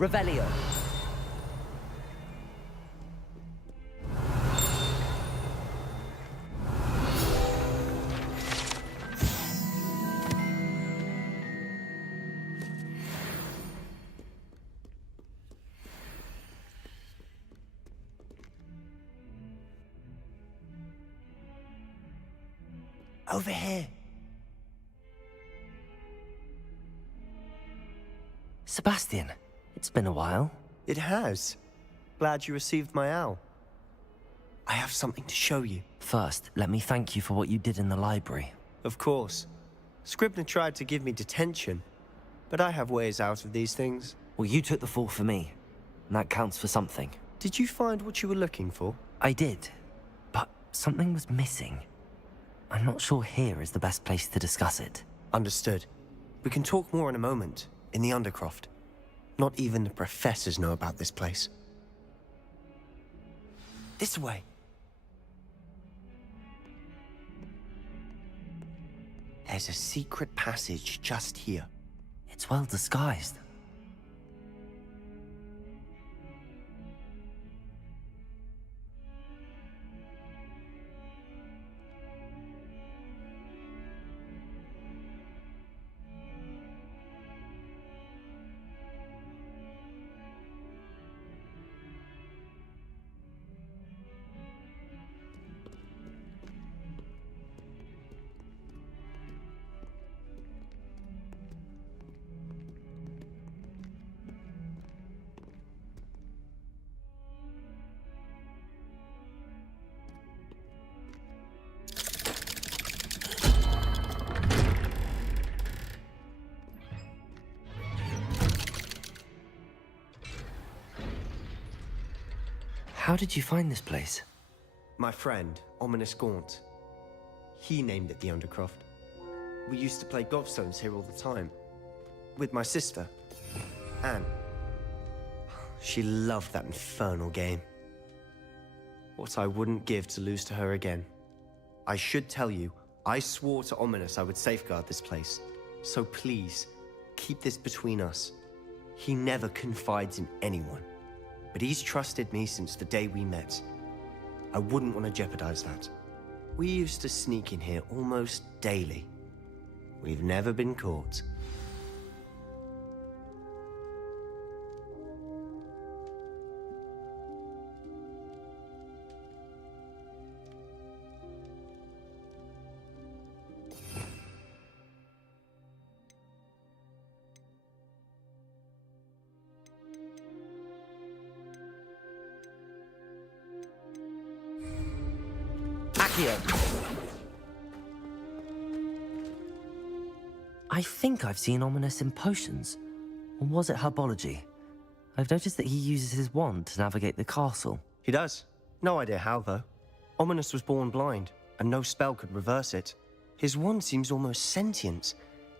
Revelio. Over here. Sebastian, it's been a while. It has. Glad you received my owl. I have something to show you. First, let me thank you for what you did in the library. Of course. Scribner tried to give me detention, but I have ways out of these things. Well, you took the fall for me, and that counts for something. Did you find what you were looking for? I did, but something was missing. I'm not sure here is the best place to discuss it. Understood. We can talk more in a moment, in the Undercroft. Not even the professors know about this place. This way. There's a secret passage just here. It's well disguised. How did you find this place? My friend, Ominous Gaunt. He named it the Undercroft. We used to play gobstones here all the time. With my sister, Anne. She loved that infernal game. What I wouldn't give to lose to her again. I should tell you, I swore to Ominous I would safeguard this place. So please, keep this between us. He never confides in anyone. But he's trusted me since the day we met. I wouldn't want to jeopardize that. We used to sneak in here almost daily. We've never been caught. I think I've seen Ominous in potions. Or was it herbology? I've noticed that he uses his wand to navigate the castle. He does. No idea how, though. Ominous was born blind, and no spell could reverse it. His wand seems almost sentient.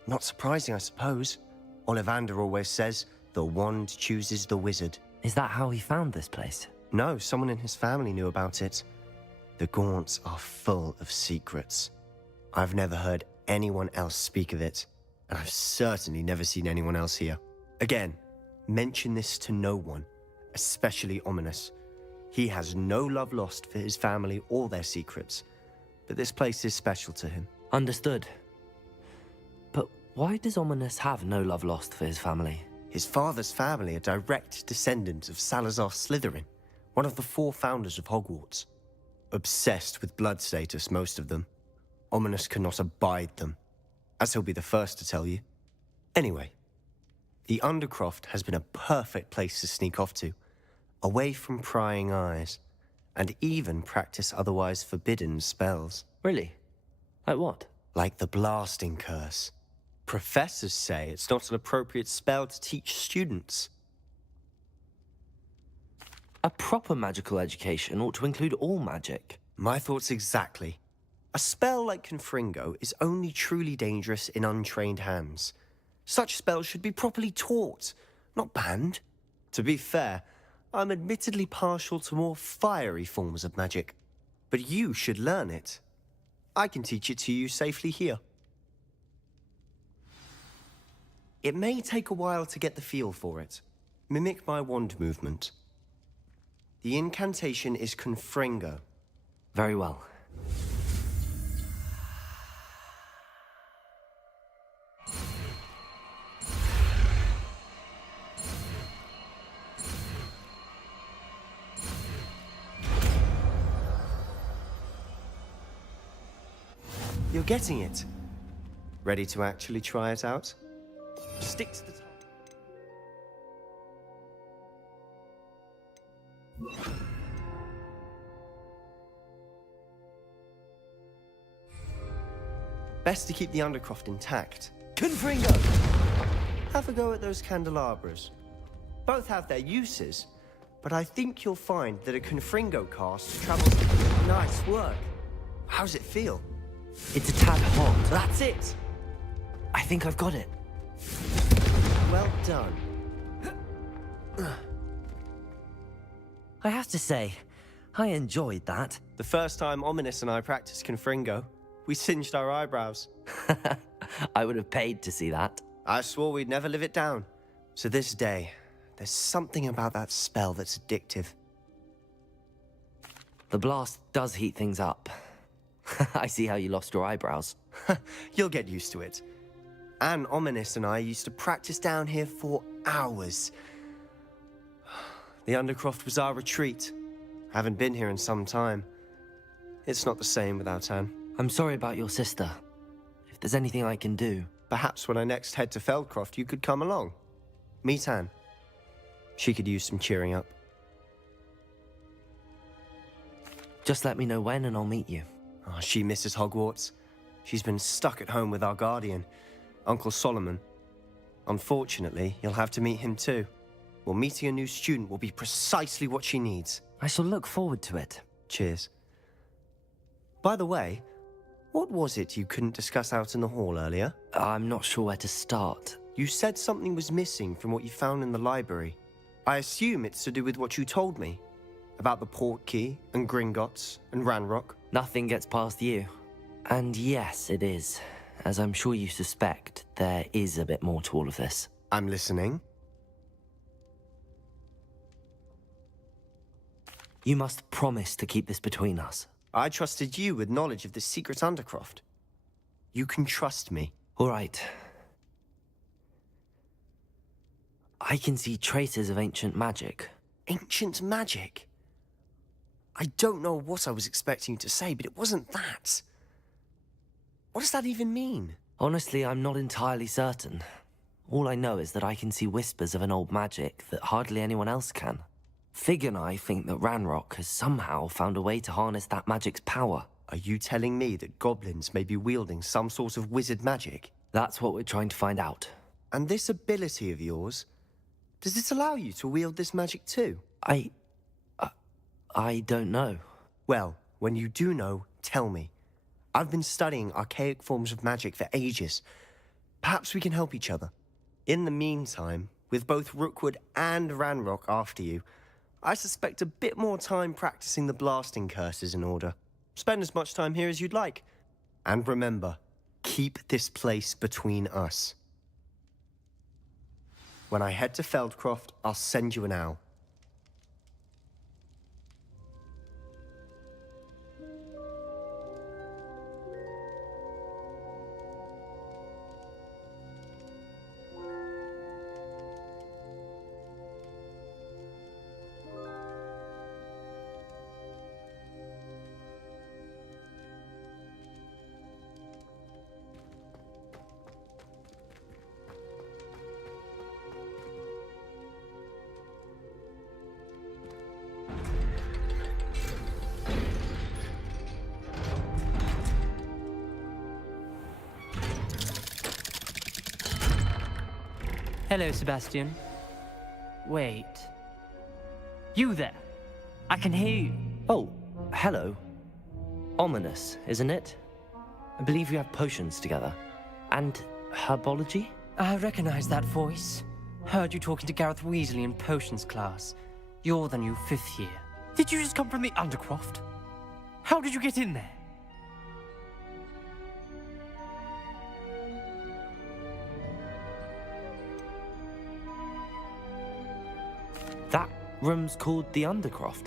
Not surprising, I suppose. Ollivander always says, the wand chooses the wizard. Is that how he found this place? No, someone in his family knew about it. The Gaunts are full of secrets. I've never heard anyone else speak of it, and I've certainly never seen anyone else here. Again, mention this to no one, especially Ominous. He has no love lost for his family or their secrets, but this place is special to him. Understood. But why does Ominous have no love lost for his family? His father's family are direct descendants of Salazar Slytherin, one of the 4 founders of Hogwarts. Obsessed with blood status, most of them. Ominous cannot abide them, as he'll be the first to tell you. Anyway, the Undercroft has been a perfect place to sneak off to, away from prying eyes, and even practice otherwise forbidden spells. Really? Like what? Like the blasting curse. Professors say it's not an appropriate spell to teach students. A proper magical education ought to include all magic. My thoughts exactly. A spell like Confringo is only truly dangerous in untrained hands. Such spells should be properly taught, not banned. To be fair, I'm admittedly partial to more fiery forms of magic. But you should learn it. I can teach it to you safely here. It may take a while to get the feel for it. Mimic my wand movement. The incantation is Confringo. Very well. You're getting it. Ready to actually try it out? Stick to the target. Best to keep the Undercroft intact. Confringo! Have a go at those candelabras. Both have their uses, but I think you'll find that a Confringo cast travels... Nice work. How's it feel? It's a tad hot. That's it! I think I've got it. Well done. I have to say, I enjoyed that. The first time Ominous and I practiced Confringo, we singed our eyebrows. I would have paid to see that. I swore we'd never live it down. So this day, there's something about that spell that's addictive. The blast does heat things up. I see how you lost your eyebrows. You'll get used to it. Anne, Ominous and I used to practice down here for hours. The Undercroft was our retreat. Haven't been here in some time. It's not the same without Anne. I'm sorry about your sister. If there's anything I can do... Perhaps when I next head to Feldcroft, you could come along. Meet Anne. She could use some cheering up. Just let me know when and I'll meet you. Oh, she misses Hogwarts. She's been stuck at home with our guardian, Uncle Solomon. Unfortunately, you'll have to meet him too. Well, meeting a new student will be precisely what she needs. I shall look forward to it. Cheers. By the way, what was it you couldn't discuss out in the hall earlier? I'm not sure where to start. You said something was missing from what you found in the library. I assume it's to do with what you told me. About the Portkey, and Gringotts, and Ranrock. Nothing gets past you. And yes, it is. As I'm sure you suspect, there is a bit more to all of this. I'm listening. You must promise to keep this between us. I trusted you with knowledge of the secret Undercroft. You can trust me. All right. I can see traces of ancient magic. Ancient magic? I don't know what I was expecting you to say, but it wasn't that. What does that even mean? Honestly, I'm not entirely certain. All I know is that I can see whispers of an old magic that hardly anyone else can. Fig and I think that Ranrock has somehow found a way to harness that magic's power. Are you telling me that goblins may be wielding some sort of wizard magic? That's what we're trying to find out. And this ability of yours, does it allow you to wield this magic too? I don't know. Well, when you do know, tell me. I've been studying archaic forms of magic for ages. Perhaps we can help each other. In the meantime, with both Rookwood and Ranrock after you, I suspect a bit more time practicing the blasting curse is in order. Spend as much time here as you'd like. And remember, keep this place between us. When I head to Feldcroft, I'll send you an owl. Hello, Sebastian. Wait. You there? I can hear you. Oh, hello. Ominous, isn't it? I believe you have potions together. And herbology? I recognize that voice. Heard you talking to Gareth Weasley in potions class. You're the new 5th year. Did you just come from the Undercroft? How did you get in there? room's called the Undercroft?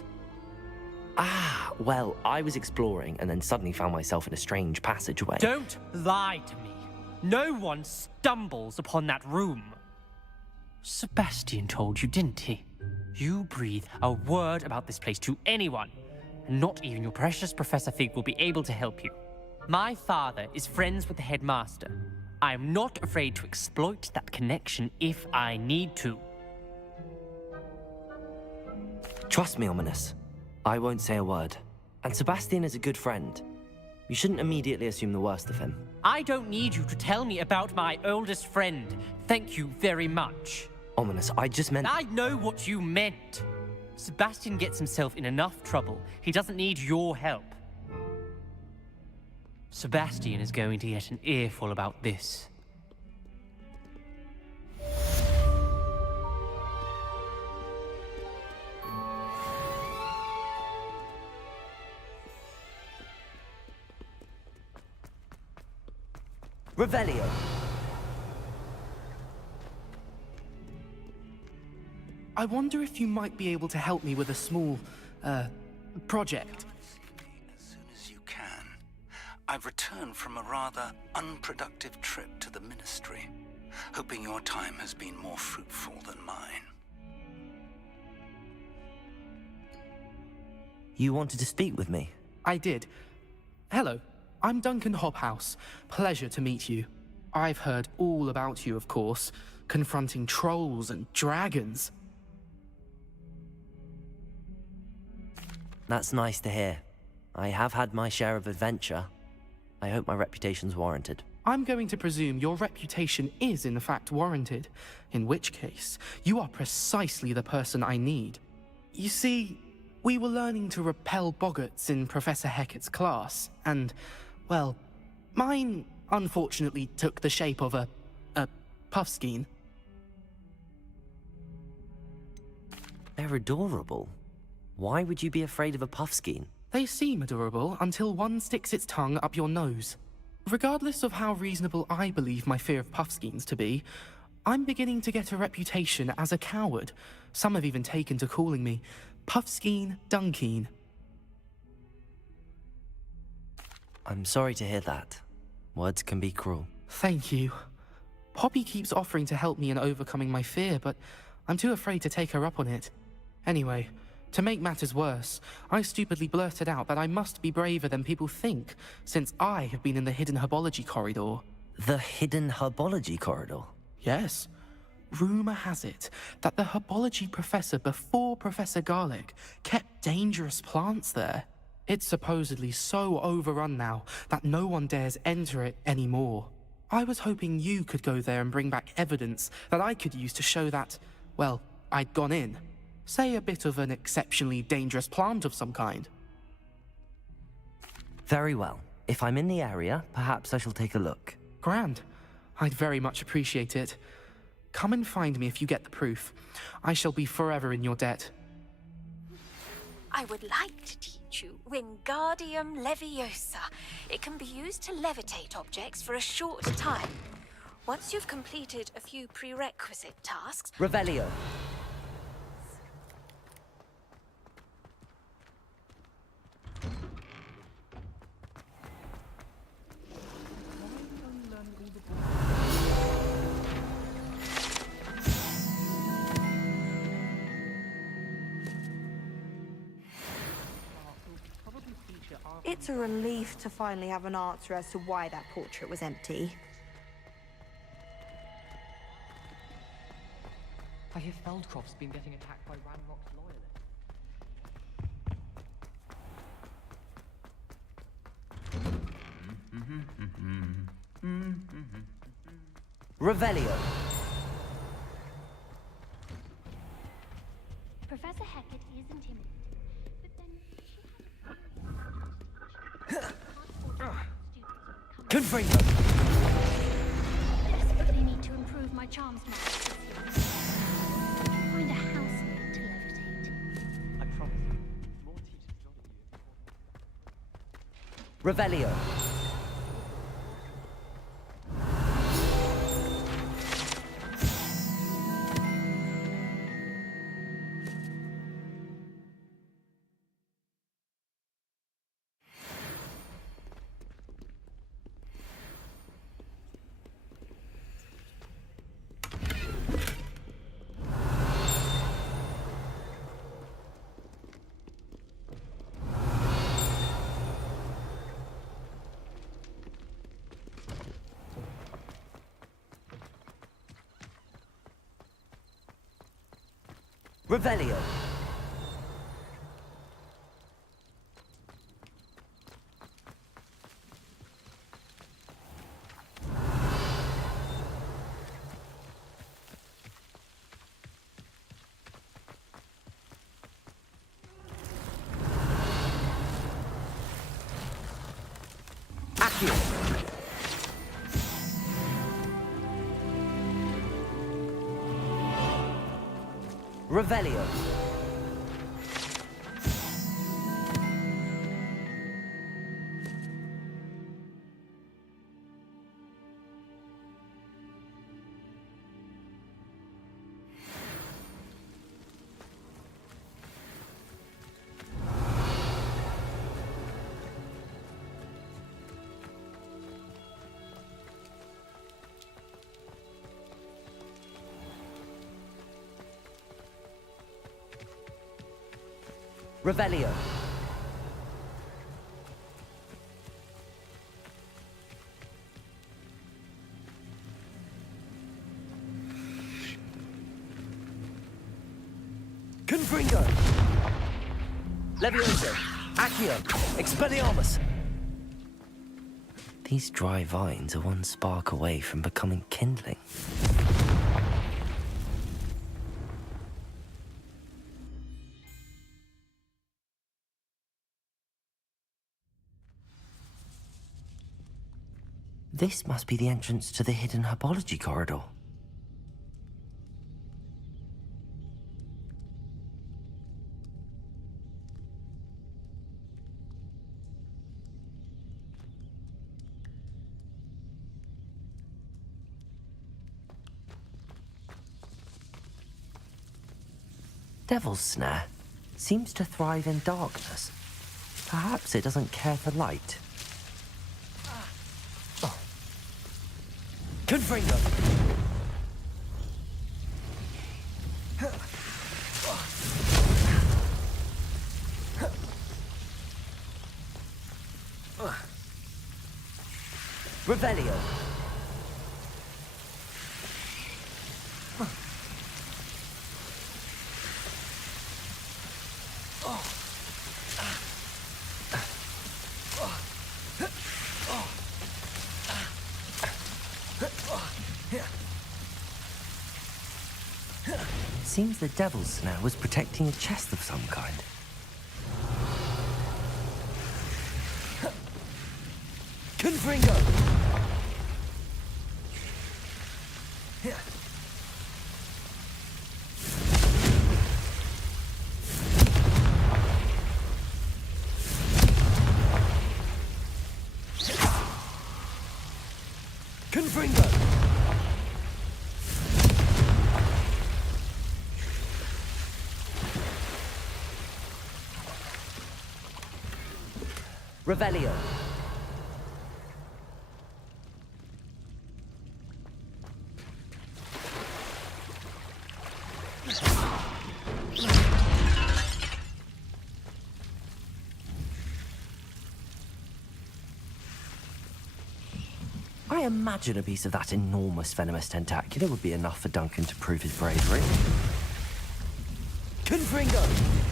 Ah, well, I was exploring and then suddenly found myself in a strange passageway. Don't lie to me. No one stumbles upon that room. Sebastian told you, didn't he? You breathe a word about this place to anyone, and not even your precious Professor Fig will be able to help you. My father is friends with the headmaster. I am not afraid to exploit that connection if I need to. Trust me, Ominous. I won't say a word. And Sebastian is a good friend. You shouldn't immediately assume the worst of him. I don't need you to tell me about my oldest friend. Thank you very much. Ominous, I just meant... I know what you meant. Sebastian gets himself in enough trouble. He doesn't need your help. Sebastian is going to get an earful about this. Revelio. I wonder if you might be able to help me with a small, project. As soon as you can. I've returned from a rather unproductive trip to the Ministry, hoping your time has been more fruitful than mine. You wanted to speak with me? I did. Hello, I'm Duncan Hobhouse. Pleasure to meet you. I've heard all about you, of course, confronting trolls and dragons. That's nice to hear. I have had my share of adventure. I hope my reputation's warranted. I'm going to presume your reputation is in fact warranted, in which case, you are precisely the person I need. You see, we were learning to repel boggarts in Professor Hecat's class, and, well, mine unfortunately took the shape of a puffskein. They're adorable. Why would you be afraid of a puffskein? They seem adorable until one sticks its tongue up your nose. Regardless of how reasonable I believe my fear of puffskeins to be, I'm beginning to get a reputation as a coward. Some have even taken to calling me Puffskein Dunkeen. I'm sorry to hear that. Words can be cruel. Thank you. Poppy keeps offering to help me in overcoming my fear, but I'm too afraid to take her up on it. Anyway, to make matters worse, I stupidly blurted out that I must be braver than people think, since I have been in the hidden herbology corridor. The hidden herbology corridor? Yes. Rumor has it that the herbology professor before Professor Garlic kept dangerous plants there. It's supposedly so overrun now that no one dares enter it anymore. I was hoping you could go there and bring back evidence that I could use to show that, well, I'd gone in. Say a bit of an exceptionally dangerous plant of some kind. Very well. If I'm in the area, perhaps I shall take a look. Grand. I'd very much appreciate it. Come and find me if you get the proof. I shall be forever in your debt. I would like to teach you Wingardium Leviosa. It can be used to levitate objects for a short time. Once you've completed a few prerequisite tasks... Revelio. It's a relief to finally have an answer as to why that portrait was empty. I hear Feldcroft's been getting attacked by Ranrock's loyalists. Revelio. Professor Hecat is intimidated, but then she has Confringo. desperately need to improve my charms master. Find a housemate to levitate. I promise you, more teachers joining you. Revelio. Revelio. Accio. Revelio. Revelio. Confringo. Levioso. Accio. Expelliarmus. These dry vines are one spark away from becoming kindling. This must be the entrance to the hidden herbology corridor. Devil's Snare seems to thrive in darkness. Perhaps it doesn't care for light. Confringo! Revelio! Seems the Devil's Snare was protecting a chest of some kind. Confringo! Confringo! Revelio. I imagine a piece of that enormous venomous tentacula would be enough for Duncan to prove his bravery. Confringo!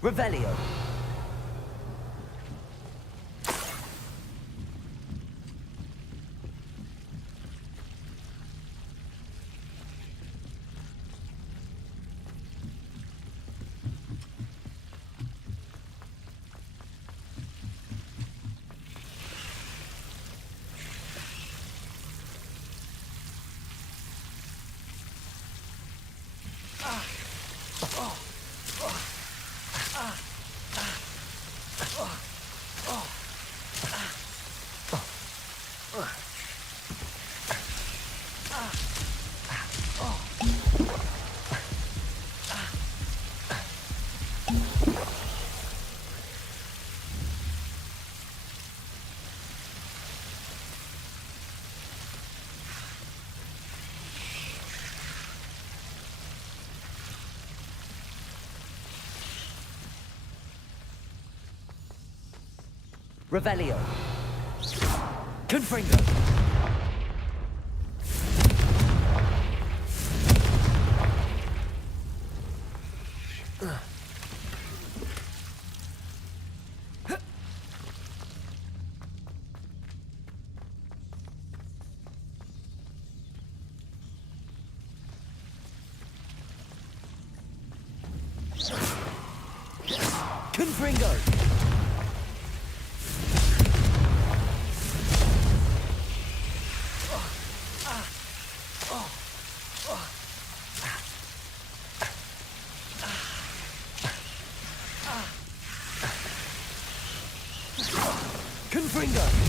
Revelio. Revelio. Confringo. Confringo. Confringo.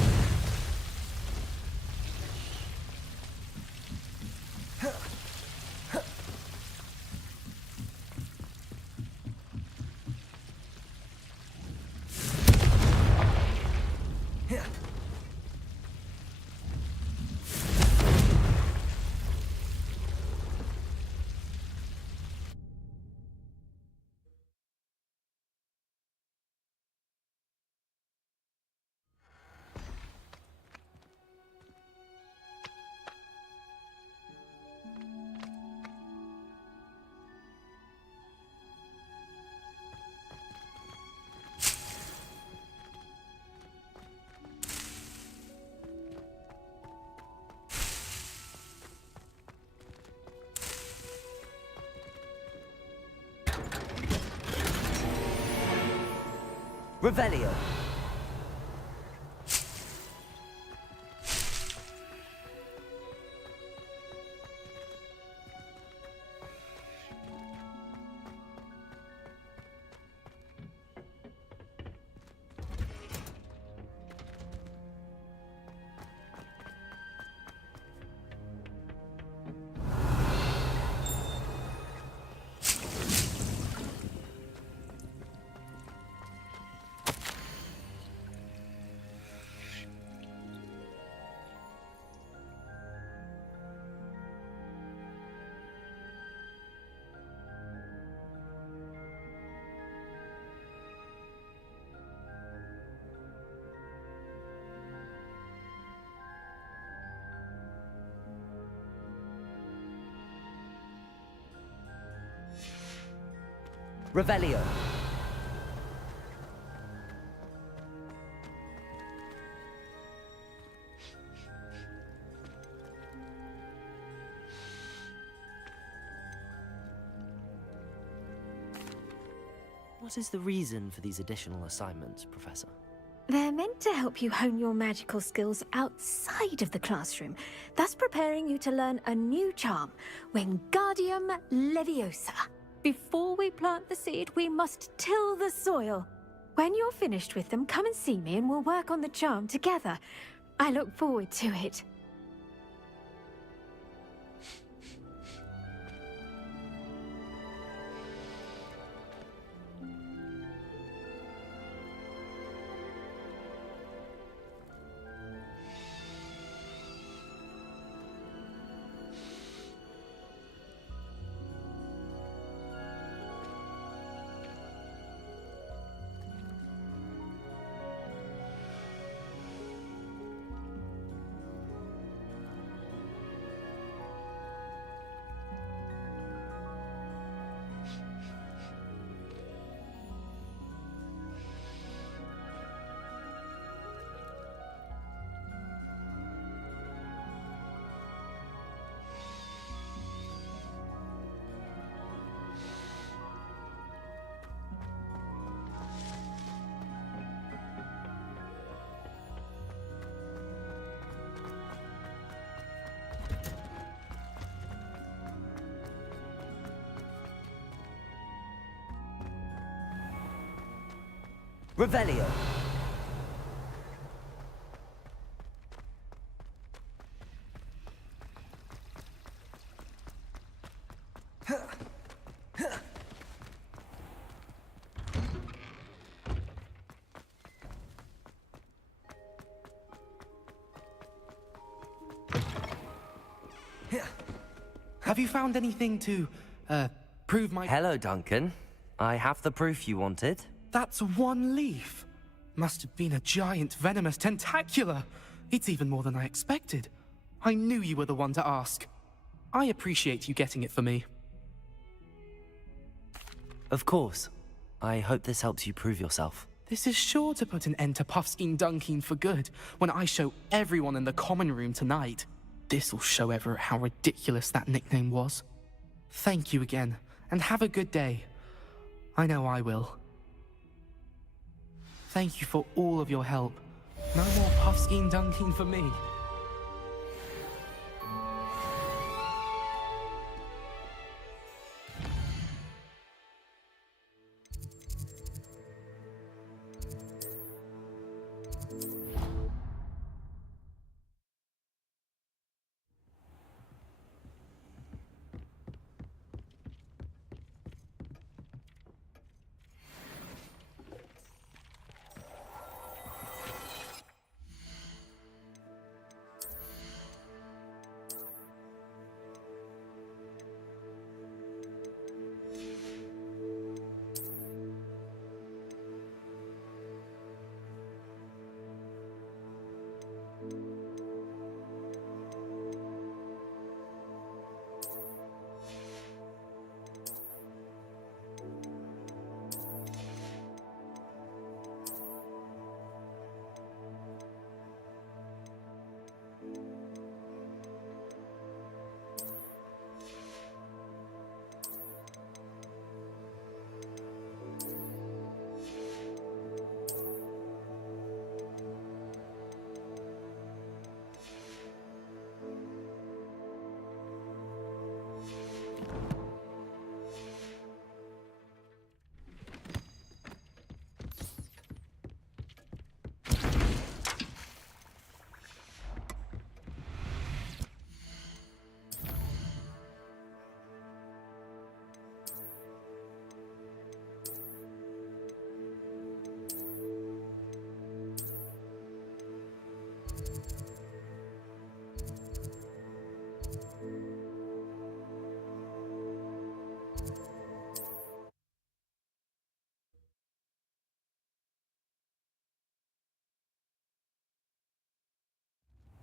Revelio. Revelio. What is the reason for these additional assignments, Professor? They're meant to help you hone your magical skills outside of the classroom, thus preparing you to learn a new charm, Wingardium Leviosa. Before we plant the seed, we must till the soil. When you're finished with them, come and see me and we'll work on the charm together. I look forward to it. Revelio. Have you found anything to, prove my... Hello, Duncan. I have the proof you wanted. That's one leaf. Must have been a giant venomous tentacula. It's even more than I expected. I knew you were the one to ask. I appreciate you getting it for me. Of course. I hope this helps you prove yourself. This is sure to put an end to Puffskein Dunkeen for good when I show everyone in the common room tonight. This'll show Everett how ridiculous that nickname was. Thank you again, and have a good day. I know I will. Thank you for all of your help. No more Puffskein Dunkeen for me.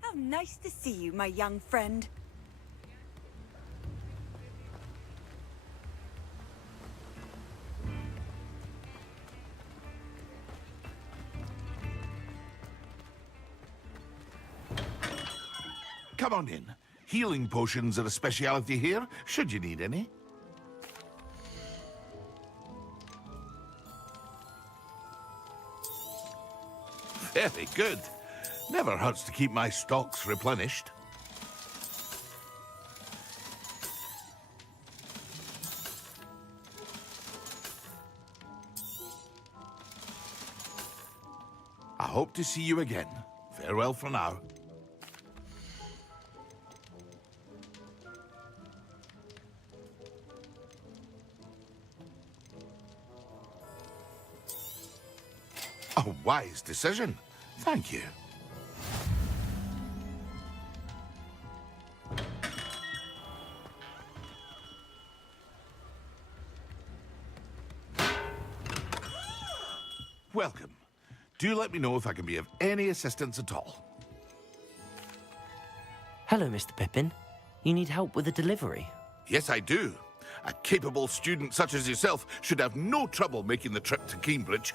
How nice to see you, my young friend. Come on in. Healing potions are a speciality here, should you need any. Very good. Never hurts to keep my stocks replenished. I hope to see you again. Farewell for now. A wise decision. Thank you. Welcome. Do let me know if I can be of any assistance at all. Hello, Mr. Pippin. You need help with a delivery? Yes, I do. A capable student such as yourself should have no trouble making the trip to Cambridge.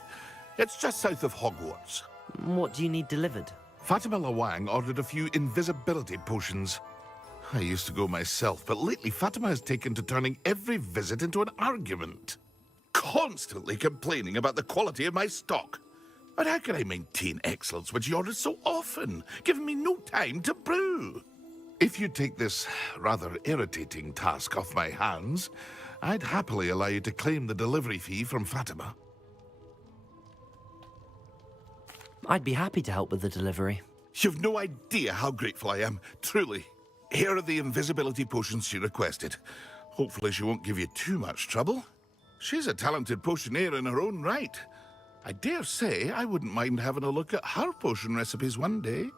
It's just south of Hogwarts. What do you need delivered? Fatima Lawang ordered a few invisibility potions. I used to go myself, but lately Fatima has taken to turning every visit into an argument. Constantly complaining about the quality of my stock. But how can I maintain excellence when she orders so often, giving me no time to brew? If you take this rather irritating task off my hands, I'd happily allow you to claim the delivery fee from Fatima. I'd be happy to help with the delivery. You've no idea how grateful I am, truly. Here are the invisibility potions she requested. Hopefully she won't give you too much trouble. She's a talented potioneer in her own right. I dare say I wouldn't mind having a look at her potion recipes one day.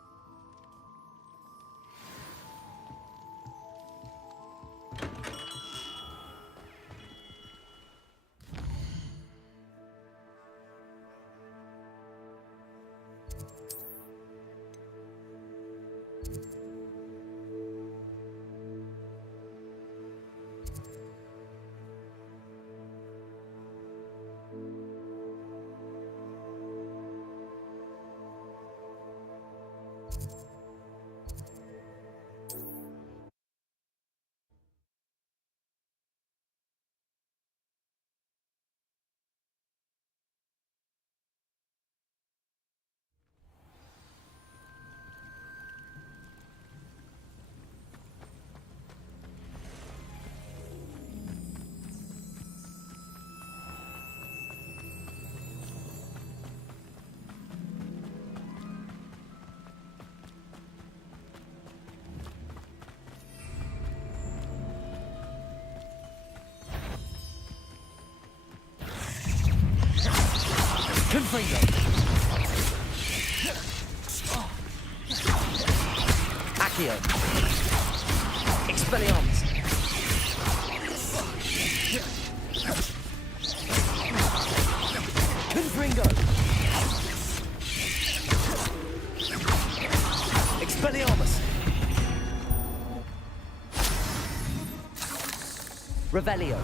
Confringo. Accio. Expelliarmus. Confringo. Expelliarmus. Revelio.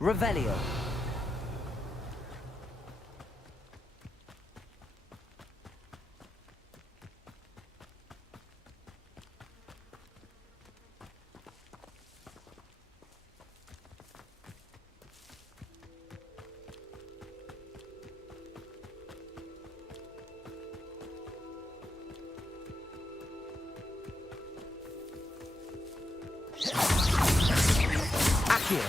Revelio. Accio.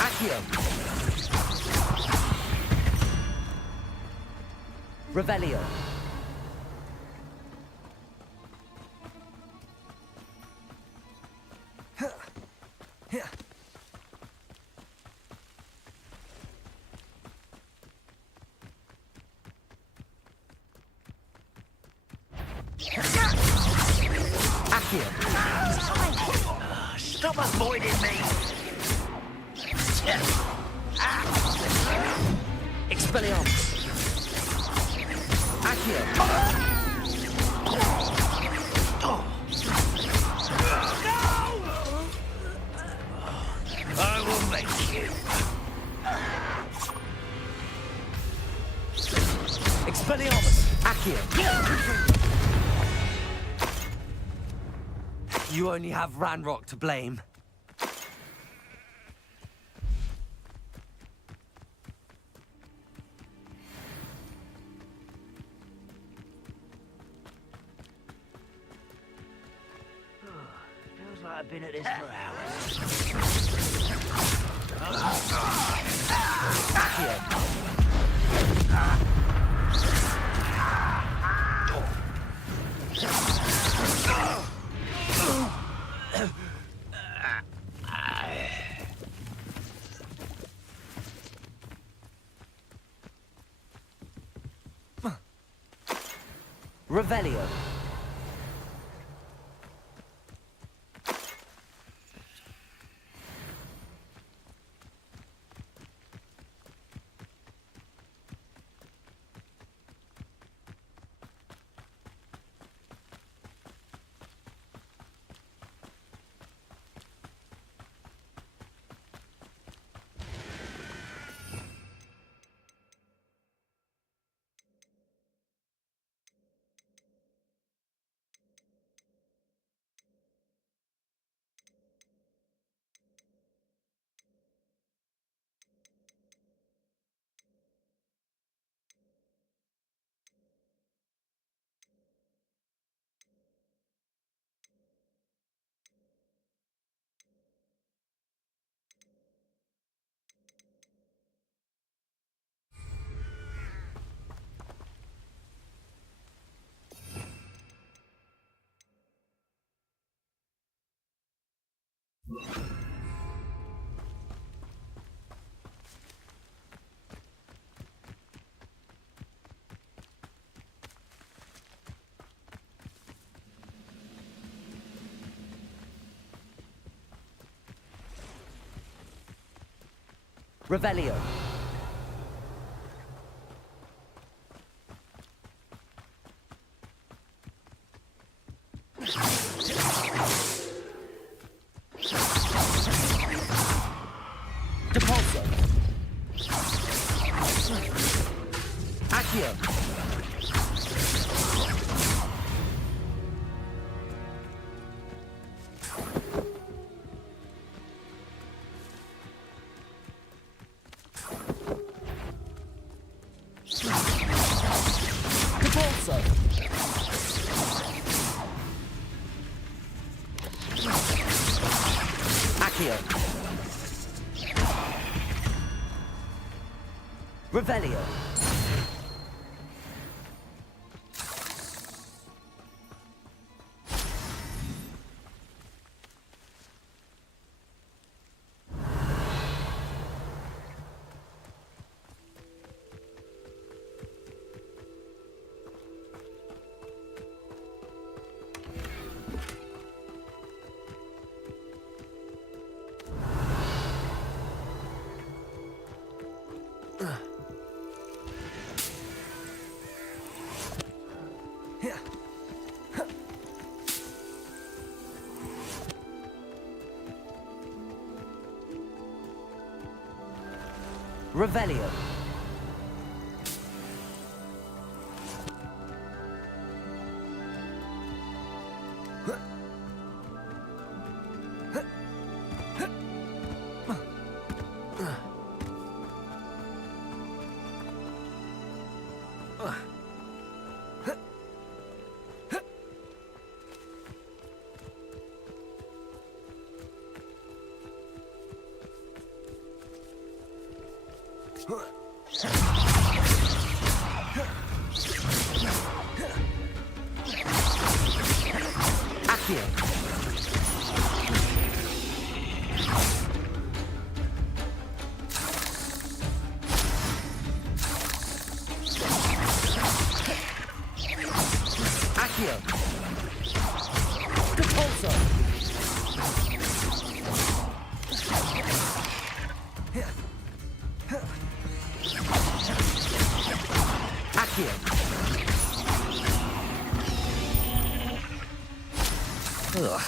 Accio. Revelio. Accio. Stop avoiding me! Expelliarmus. Accio. I will make you. Expelliarmus. Accio. You only have Ranrock to blame. Feels like I've been at this for hours. Accio. Revelio. Revelio. Depulso. Accio. Depulso. Accio. Revelio. Revelio. Accio. Accio. Depulso. Accio. Ugh.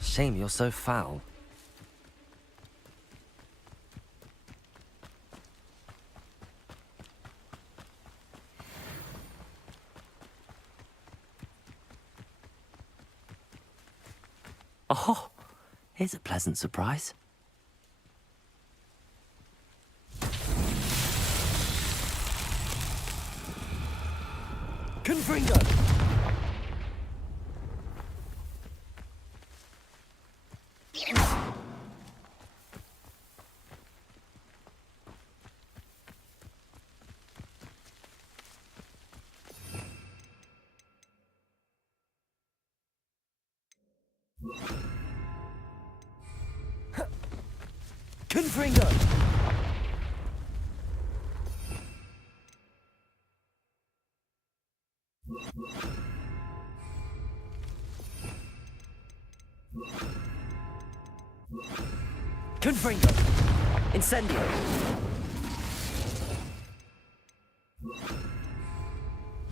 Shame you're so foul. Oh, here's a pleasant surprise. Confringo! Confringo! Confringo! Incendio!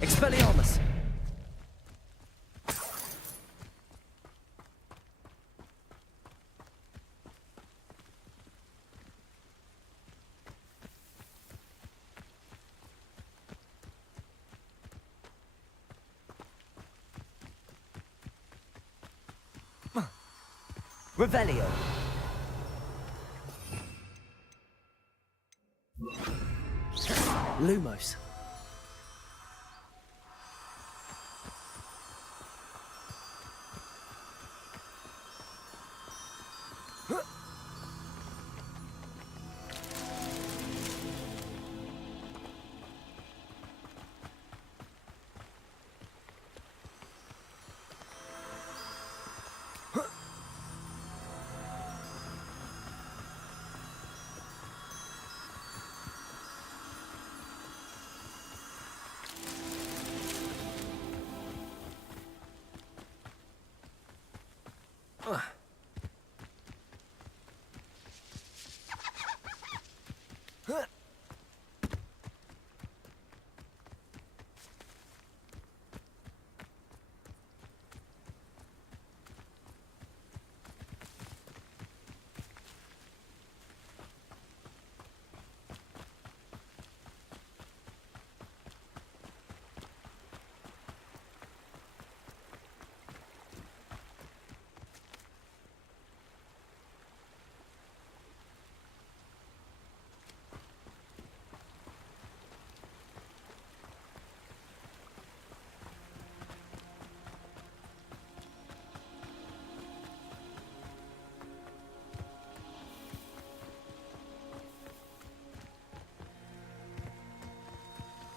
Expelliarmus! Revelio. Lumos.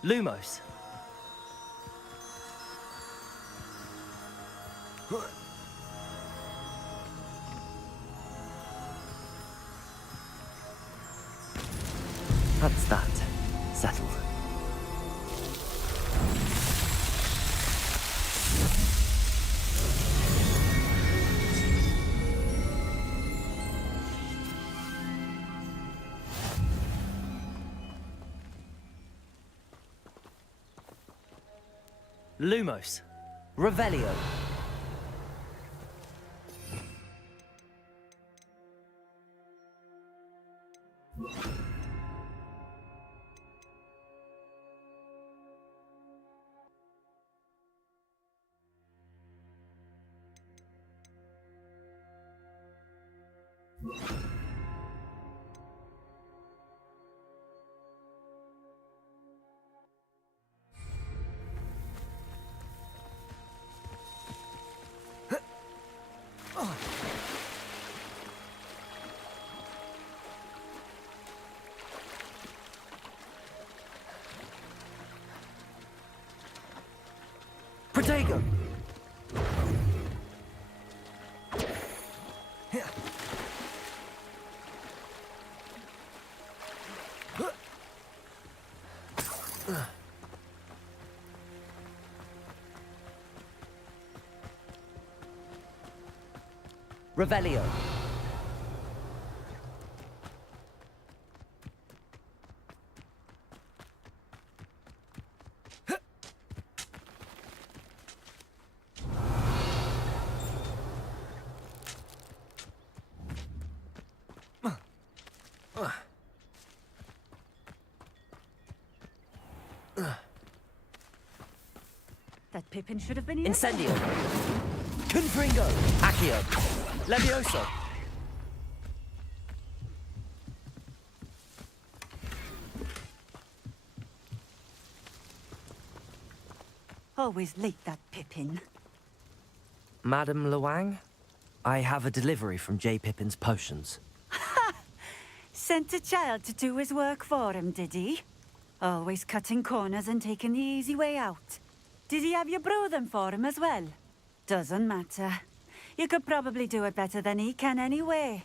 Lumos. That's that. Settled. Lumos. Revelio. Protego! Revelio. That Pippin should have been here. Incendio. Confringo. Accio. Levioso. Always late, that Pippin. Madame Luang, I have a delivery from J. Pippin's Potions. Sent a child to do his work for him, did he? Always cutting corners and taking the easy way out. Did he have you brew them for him as well? Doesn't matter. You could probably do it better than he can anyway.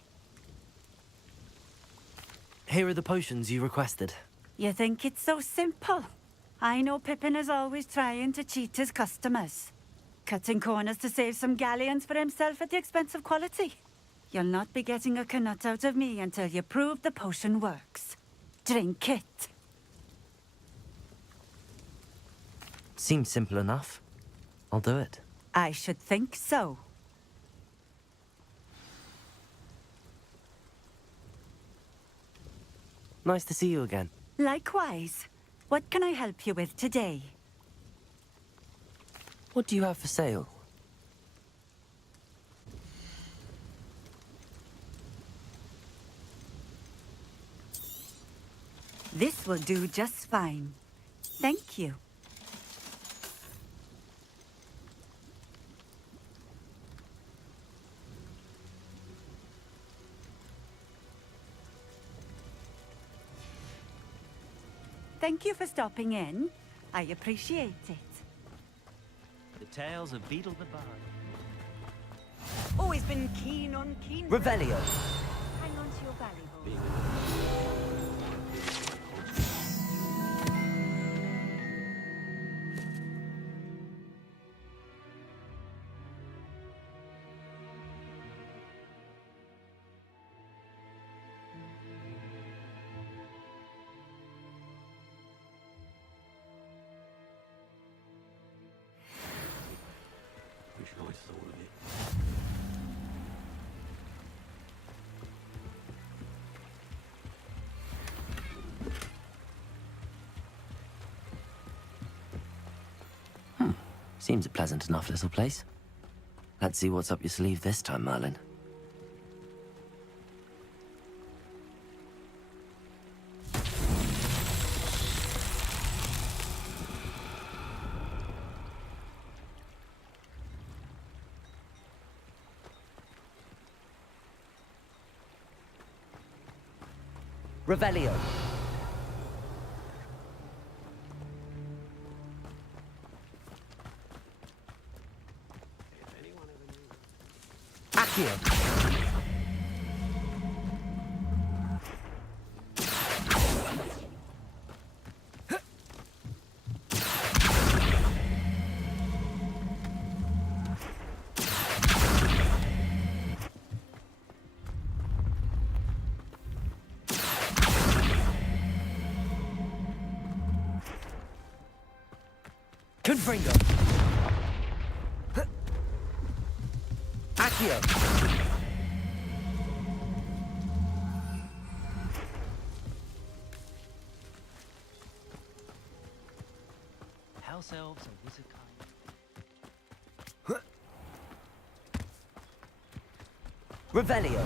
Here are the potions you requested. You think it's so simple? I know Pippin is always trying to cheat his customers. Cutting corners to save some galleons for himself at the expense of quality. You'll not be getting a canut out of me until you prove the potion works. Drink it. Seems simple enough. I'll do it. I should think so. Nice to see you again. Likewise. What can I help you with today? What do you have for sale? This will do just fine. Thank you. Thank you for stopping in. I appreciate it. The tales of Beetle the Bard. Always been keen on keen. Revelio. Hang on to your valuables. Wish I'd thought of it. Seems a pleasant enough little place. Let's see what's up your sleeve this time, Merlin. Revelio. Accio. Confringo. Accio. House elves and wizard kind. Revelio.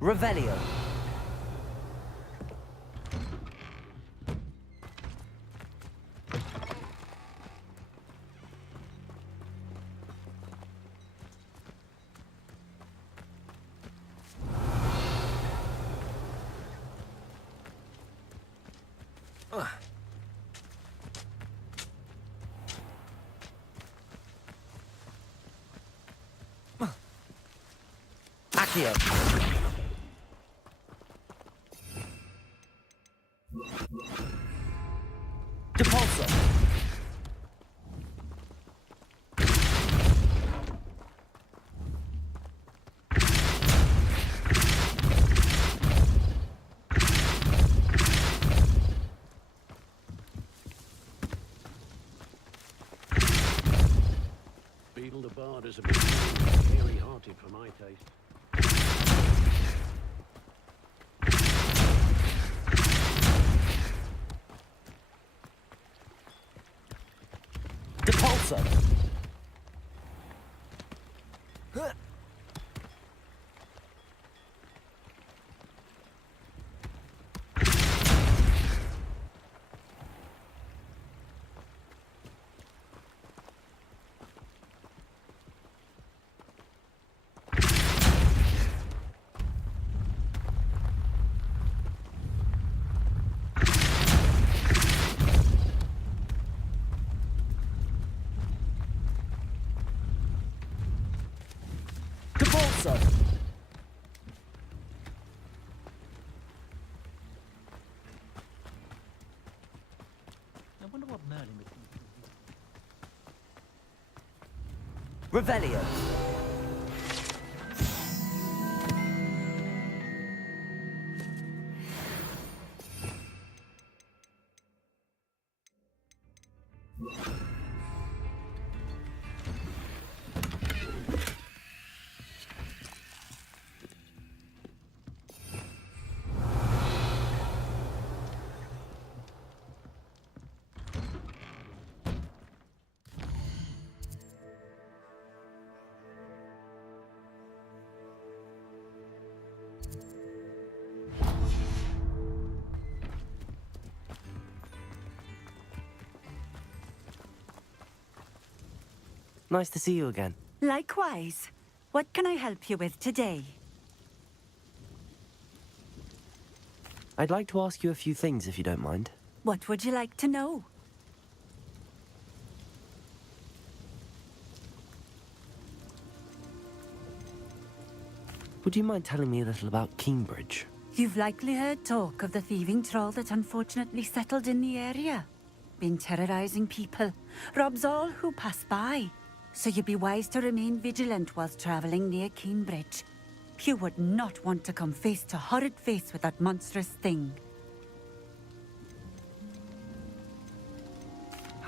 Revelio. Accio. Depulso. Beetle the Bard is a bit hairy-hearted for my taste. Depulso. Depulso. I wonder what Merlin would think. Revelio. Nice to see you again. Likewise. What can I help you with today? I'd like to ask you a few things, if you don't mind. What would you like to know? Would you mind telling me a little about Cambridge? You've likely heard talk of the thieving troll that unfortunately settled in the area. Been terrorizing people, robs all who pass by. So you'd be wise to remain vigilant whilst traveling near Cambridge. You would not want to come face to horrid face with that monstrous thing.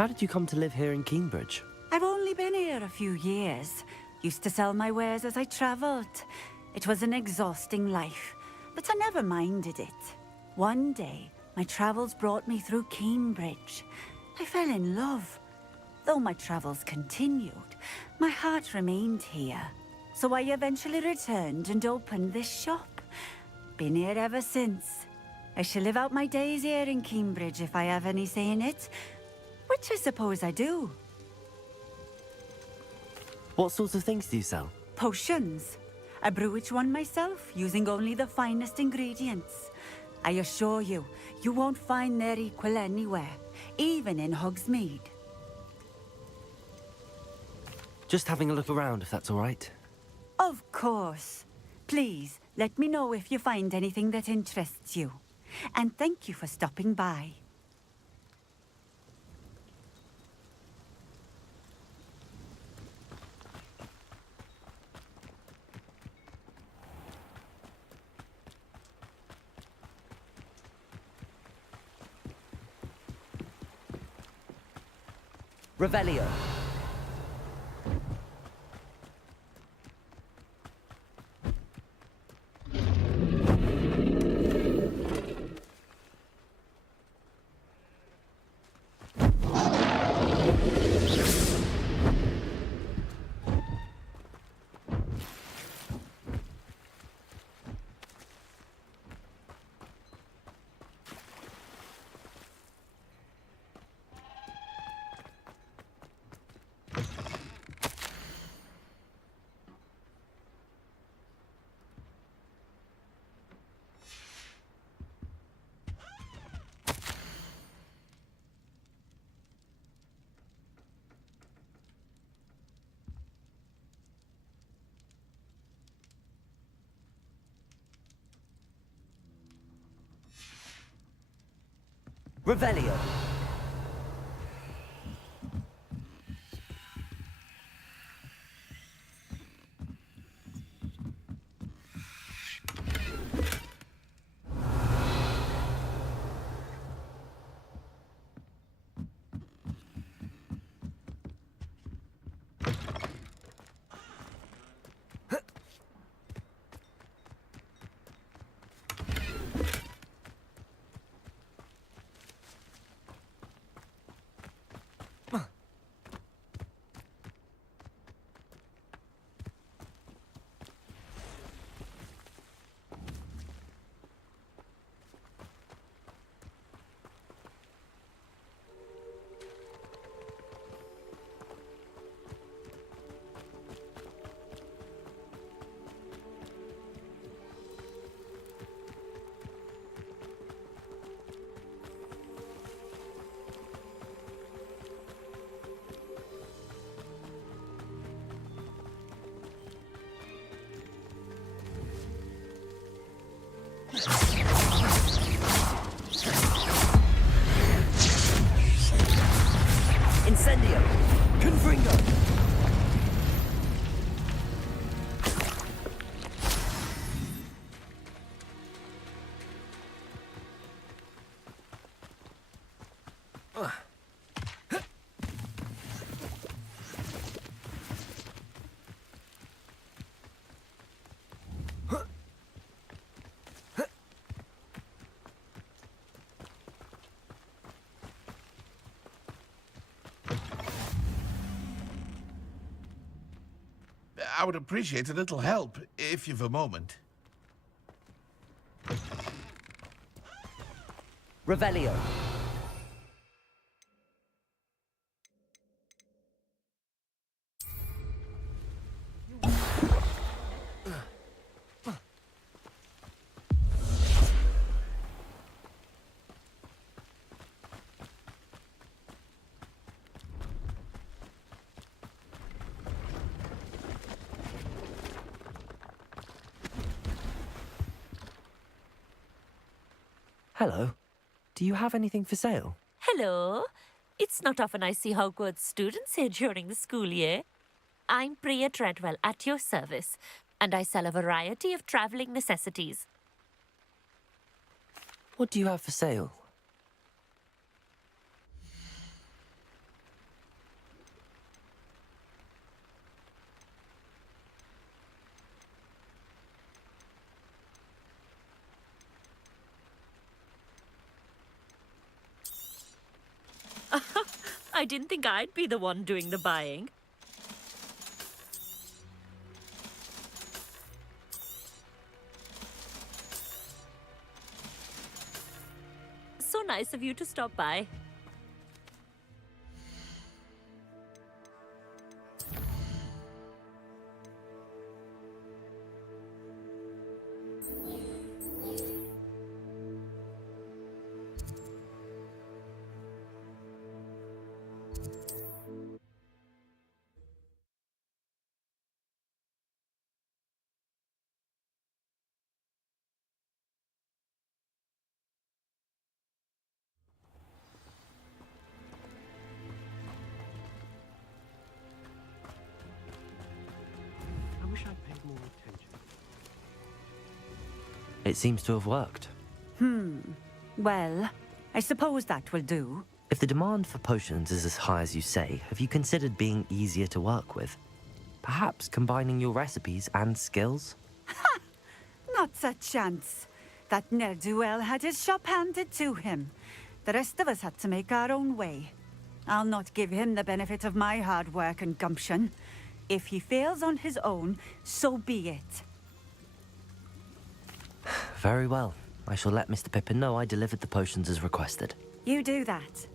How did you come to live here in Cambridge? I've only been here a few years. Used to sell my wares as I travelled. It was an exhausting life, but I never minded it. One day, my travels brought me through Cambridge. I fell in love. Though my travels continued, my heart remained here. So I eventually returned and opened this shop. Been here ever since. I shall live out my days here in Cambridge if I have any say in it, which I suppose I do. What sorts of things do you sell? Potions. I brew each one myself, using only the finest ingredients. I assure you, you won't find their equal anywhere, even in Hogsmeade. Just having a look around, if that's all right. Of course. Please, let me know if you find anything that interests you. And thank you for stopping by. Revelio. Revelio. Incendio. Confringo. I would appreciate a little help, if you've a moment. Revelio. Hello. Do you have anything for sale? Hello. It's not often I see Hogwarts students here during the school year. I'm Priya Treadwell at your service, and I sell a variety of travelling necessities. What do you have for sale? I didn't think I'd be the one doing the buying. So nice of you to stop by. I wish I'd paid more attention. It seems to have worked. Well, I suppose that will do. If the demand for potions is as high as you say, have you considered being easier to work with? Perhaps combining your recipes and skills? Not a chance. That ne'er-do-well had his shop handed to him. The rest of us had to make our own way. I'll not give him the benefit of my hard work and gumption. If he fails on his own, so be it. Very well. I shall let Mr. Pippin know I delivered the potions as requested. You do that.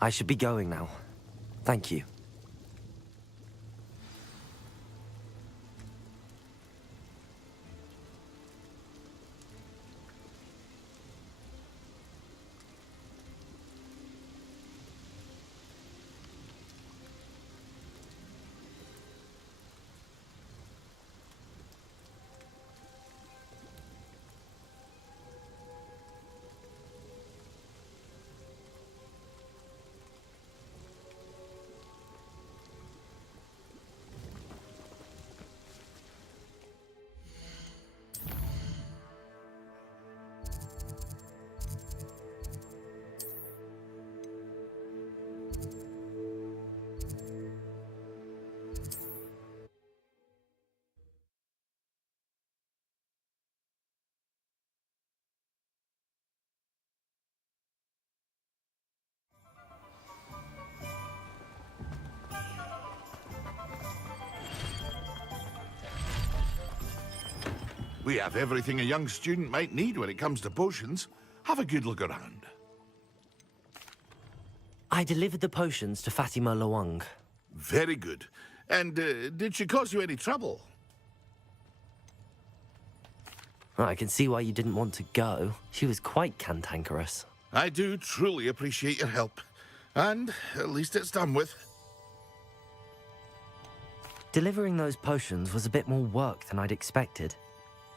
I should be going now. Thank you. We have everything a young student might need when it comes to potions. Have a good look around. I delivered the potions to Fatima Lawang. Very good. And did she cause you any trouble? I can see why you didn't want to go. She was quite cantankerous. I do truly appreciate your help. And at least it's done with. Delivering those potions was a bit more work than I'd expected.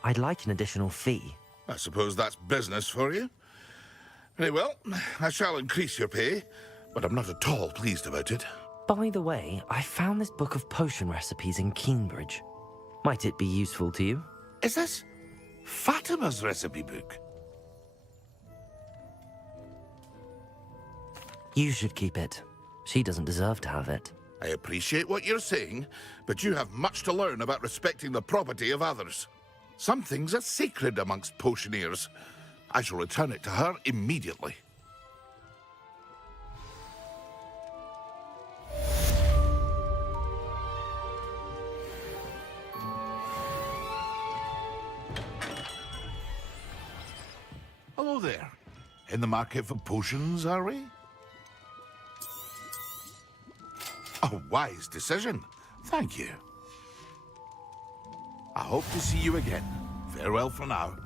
I'd like an additional fee. I suppose that's business for you. Very well, I shall increase your pay, but I'm not at all pleased about it. By the way, I found this book of potion recipes in Cambridge. Might it be useful to you? Is this Fatima's recipe book? You should keep it. She doesn't deserve to have it. I appreciate what you're saying, but you have much to learn about respecting the property of others. Some things are sacred amongst potioneers. I shall return it to her immediately. Hello there. In the market for potions, are we? A wise decision. Thank you. I hope to see you again. Farewell for now.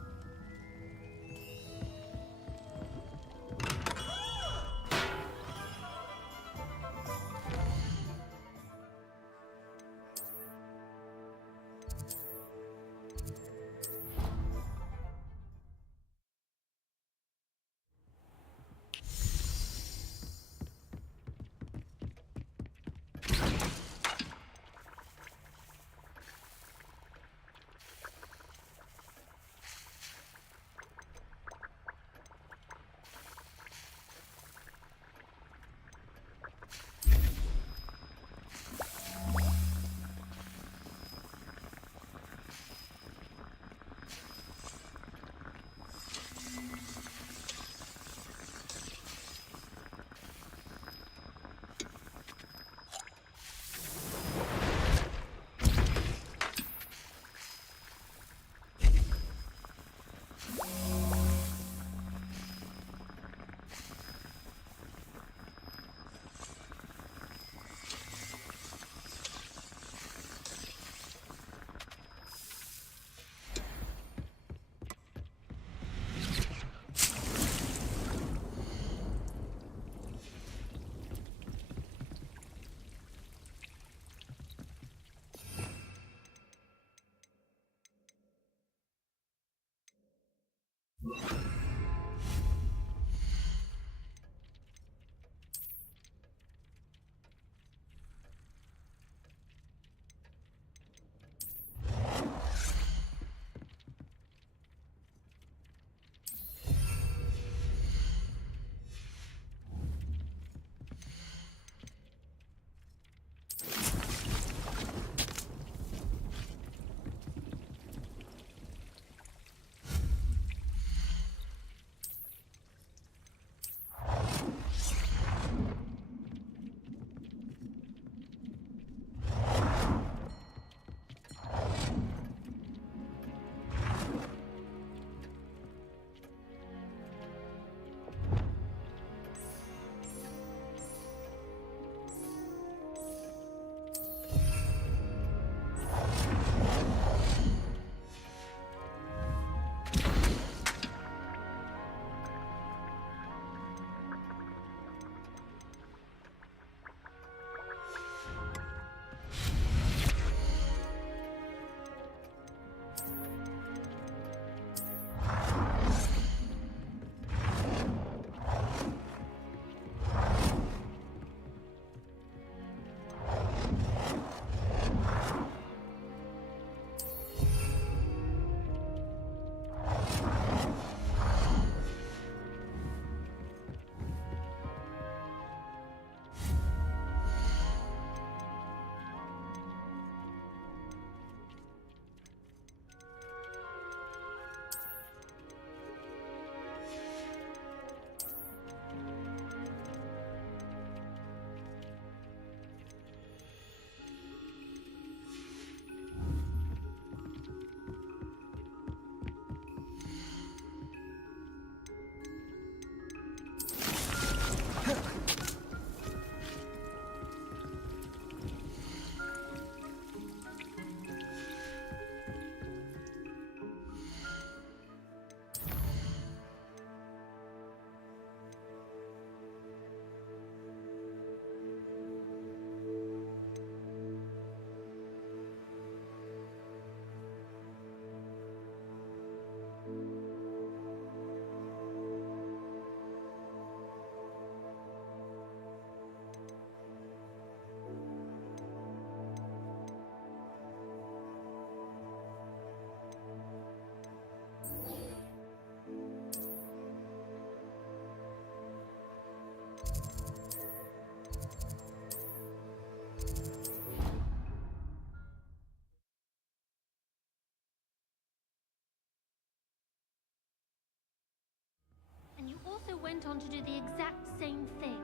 And you also went on to do the exact same thing.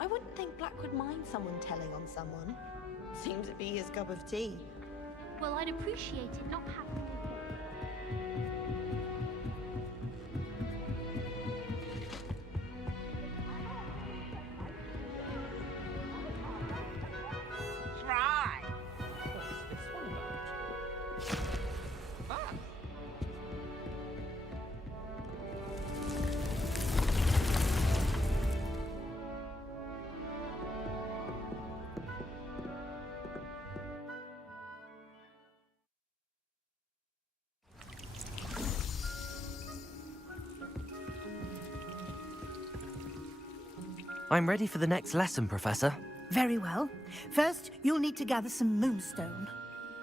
I wouldn't think Black would mind someone telling on someone. Seems to be his cup of tea. Well, I'd appreciate it not happening again. Right. What's this one about? Ah! I'm ready for the next lesson, Professor. Very well. First, you'll need to gather some moonstone.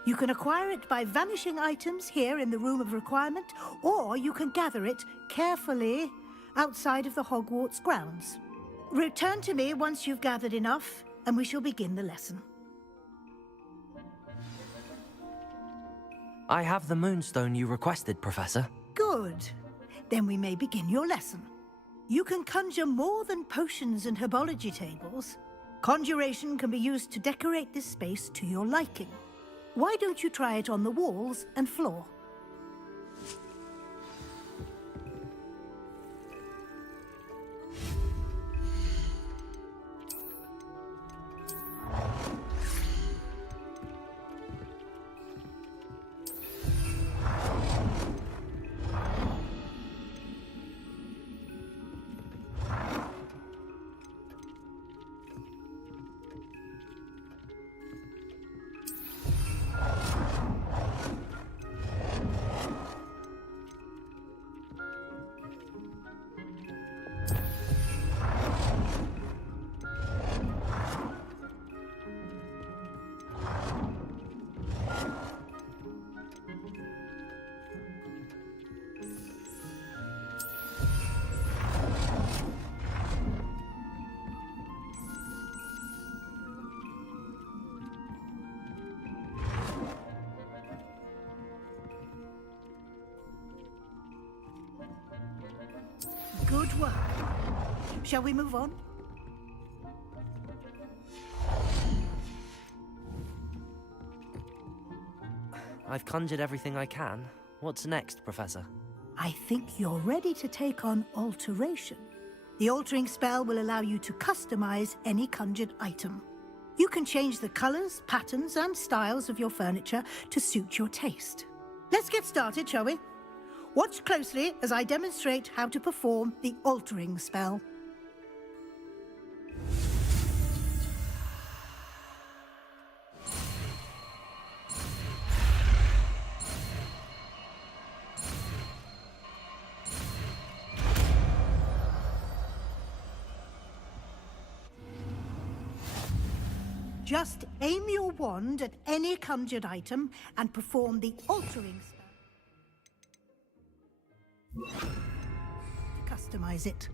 You can acquire it by vanishing items here in the Room of Requirement, or you can gather it carefully outside of the Hogwarts grounds. Return to me once you've gathered enough, and we shall begin the lesson. I have the moonstone you requested, Professor. Good. Then we may begin your lesson. You can conjure more than potions and herbology tables. Conjuration can be used to decorate this space to your liking. Why don't you try it on the walls and floor? work. Shall we move on? I've conjured everything I can. What's next, Professor? I think you're ready to take on alteration. The altering spell will allow you to customize any conjured item. You can change the colors, patterns, and styles of your furniture to suit your taste. Let's get started, shall we? Watch closely as I demonstrate how to perform the altering spell. Just aim your wand at any conjured item and perform the altering spell to customize it.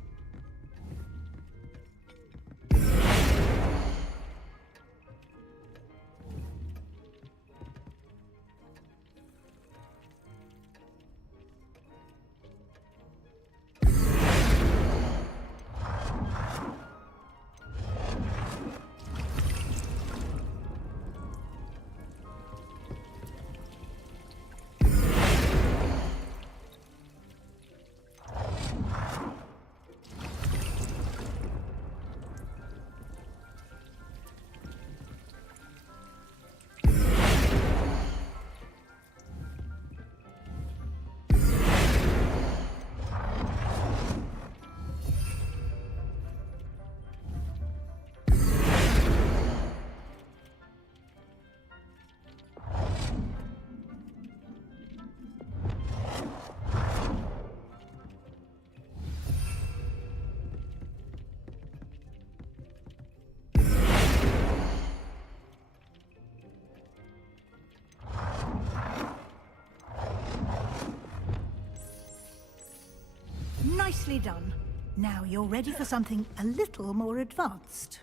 Nicely done. Now you're ready for something a little more advanced.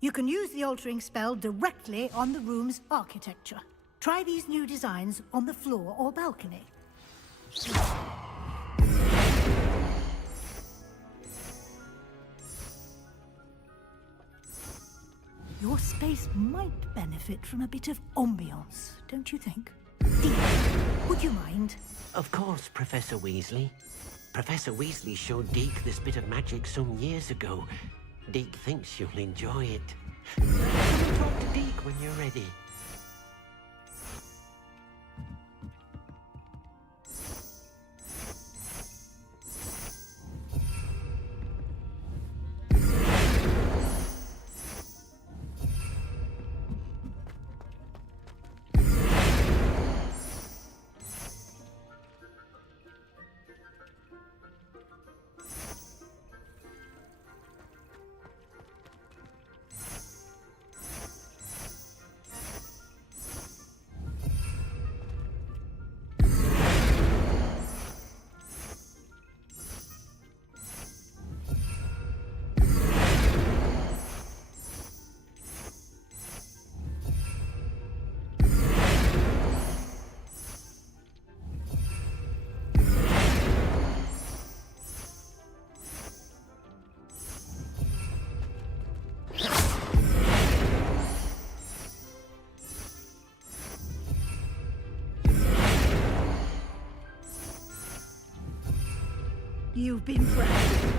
You can use the altering spell directly on the room's architecture. Try these new designs on the floor or balcony. Your space might benefit from a bit of ambiance, don't you think? Dean, would you mind? Of course, Professor Weasley. Professor Weasley showed Deke this bit of magic some years ago. Deke thinks you'll enjoy it. Come and talk to Deke when you're ready. You've been practicing.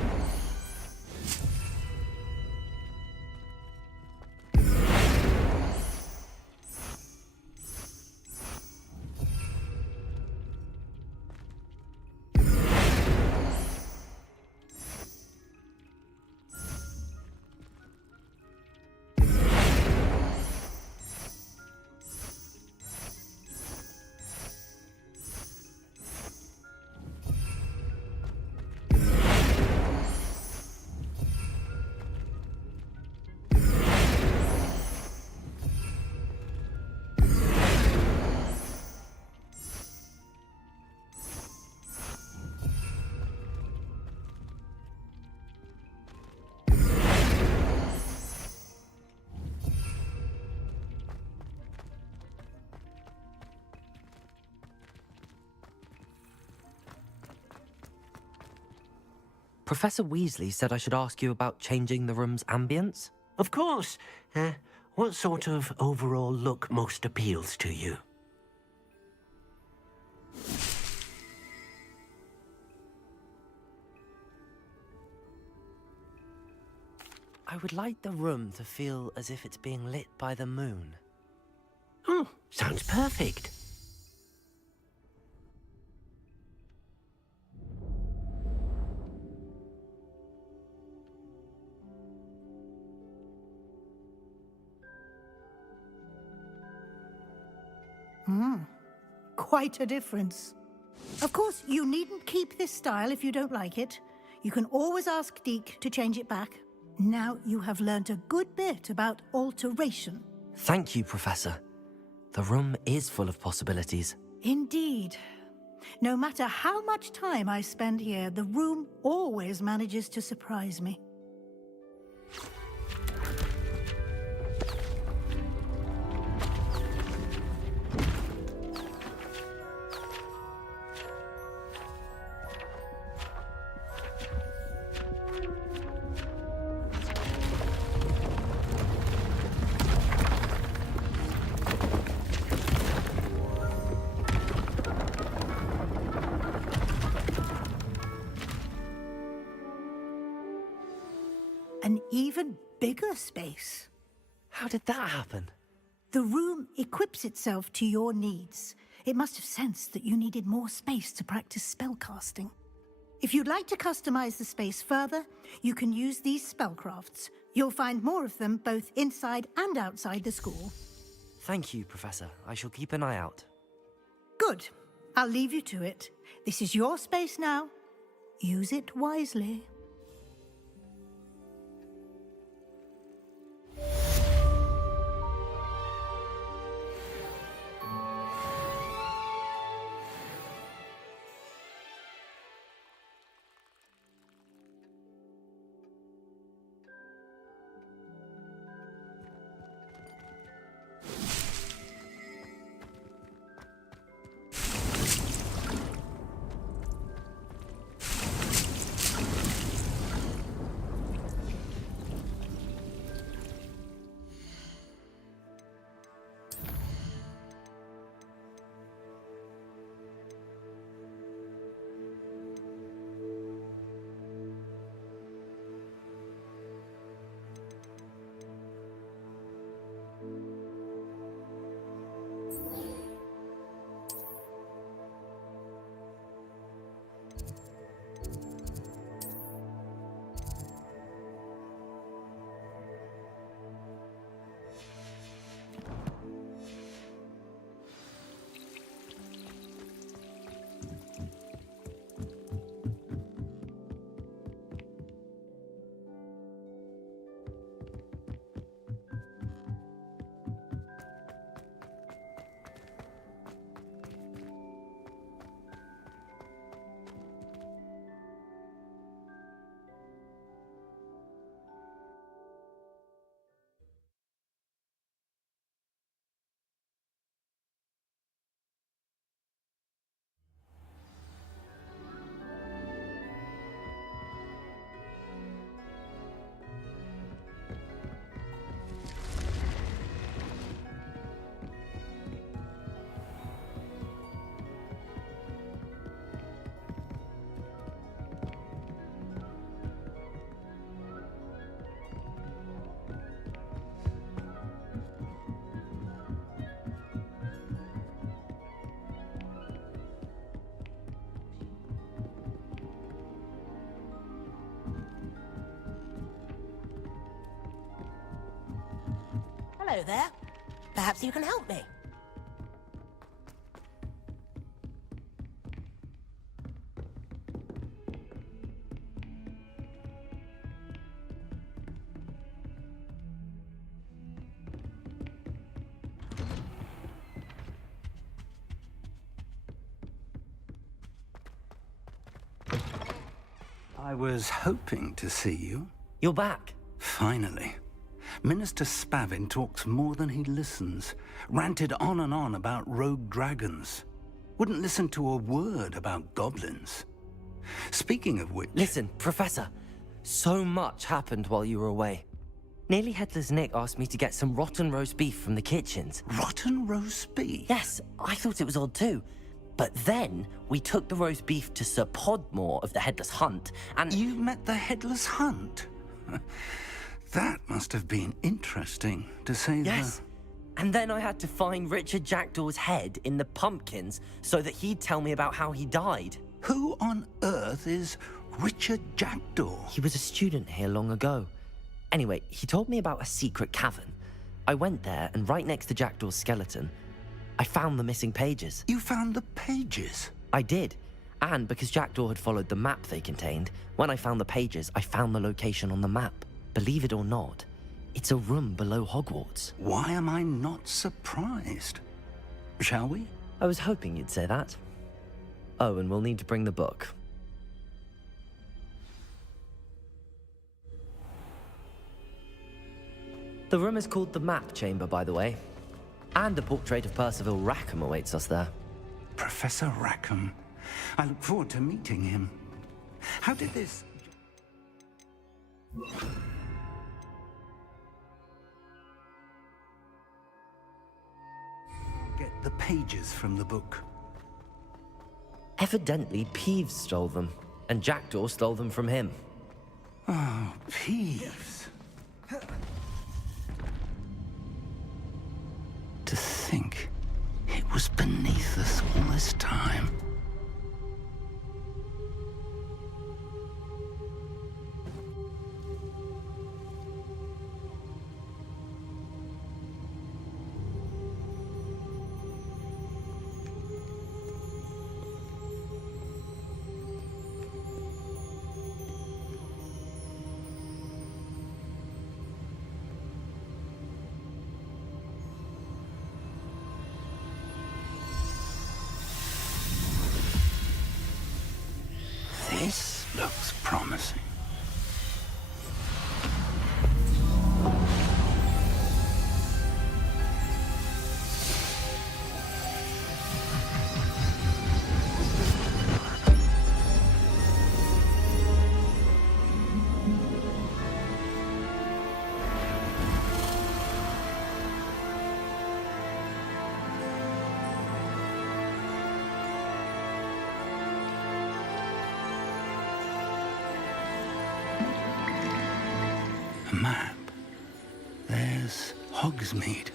Professor Weasley said I should ask you about changing the room's ambience? Of course. What sort of overall look most appeals to you? I would like the room to feel as if it's being lit by the moon. Oh, sounds perfect. Quite a difference. Of course, you needn't keep this style if you don't like it. You can always ask Deke to change it back. Now you have learnt a good bit about alteration. Thank you, Professor. The room is full of possibilities. Indeed. No matter how much time I spend here, the room always manages to surprise me. An even bigger space. How did that happen? The room equips itself to your needs. It must have sensed that you needed more space to practice spellcasting. If you'd like to customize the space further, you can use these spellcrafts. You'll find more of them both inside and outside the school. Thank you, Professor. I shall keep an eye out. Good. I'll leave you to it. This is your space now. Use it wisely. Hello there. Perhaps you can help me. I was hoping to see you. You're back. Finally. Minister Spavin talks more than he listens. Ranted on and on about rogue dragons. Wouldn't listen to a word about goblins. Speaking of which... Listen, Professor. So much happened while you were away. Nearly Headless Nick asked me to get some rotten roast beef from the kitchens. Rotten roast beef? Yes, I thought it was odd too. But then we took the roast beef to Sir Podmore of the Headless Hunt, and... You met the Headless Hunt? That must have been interesting, to say the... Yes. And then I had to find Richard Jackdaw's head in the pumpkins so that he'd tell me about how he died. Who on earth is Richard Jackdaw? He was a student here long ago. Anyway, he told me about a secret cavern. I went there, and right next to Jackdaw's skeleton, I found the missing pages. You found the pages? I did. And because Jackdaw had followed the map they contained, when I found the pages, I found the location on the map. Believe it or not, it's a room below Hogwarts. Why am I not surprised? Shall we? I was hoping you'd say that. Oh, and we'll need to bring the book. The room is called the Map Chamber, by the way. And a portrait of Percival Rackham awaits us there. Professor Rackham. I look forward to meeting him. How did this... get the pages from the book? Evidently, Peeves stole them, and Jackdaw stole them from him. Oh, Peeves. To think it was beneath us all this time. This looks promising. Map. There's Hogsmeade.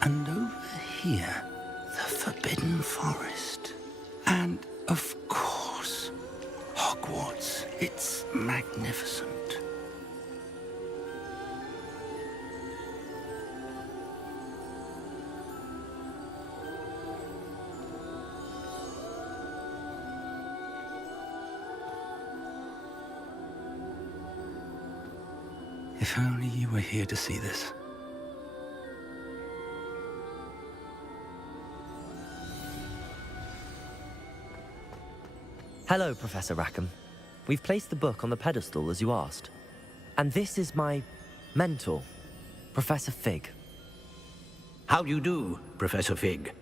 And over here, the Forbidden Forest. And, of course, Hogwarts. It's magnificent. If only you were here to see this. Hello, Professor Rackham. We've placed the book on the pedestal as you asked. And this is my mentor, Professor Fig. How do you do, Professor Fig?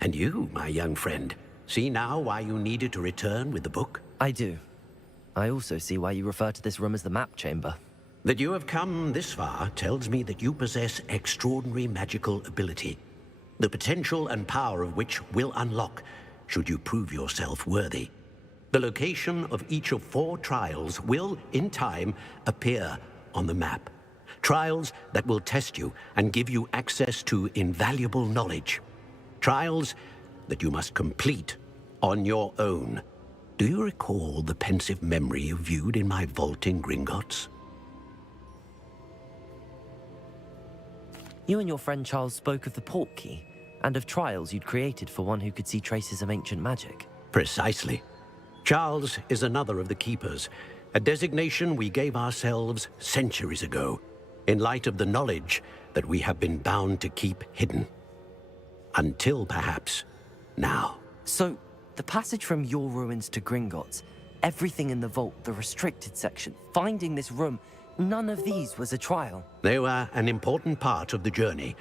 And you, my young friend, see now why you needed to return with the book? I do. I also see why you refer to this room as the Map Chamber. That you have come this far tells me that you possess extraordinary magical ability, the potential and power of which will unlock should you prove yourself worthy. The location of each of 4 trials will, in time, appear on the map. Trials that will test you and give you access to invaluable knowledge. Trials that you must complete on your own. Do you recall the pensive memory you viewed in my vault in Gringotts? You and your friend Charles spoke of the Portkey, and of trials you'd created for one who could see traces of ancient magic. Precisely. Charles is another of the Keepers, a designation we gave ourselves centuries ago, in light of the knowledge that we have been bound to keep hidden. Until, perhaps, now. So, the passage from your ruins to Gringotts, everything in the vault, the restricted section, finding this room, none of these was a trial. They were an important part of the journey,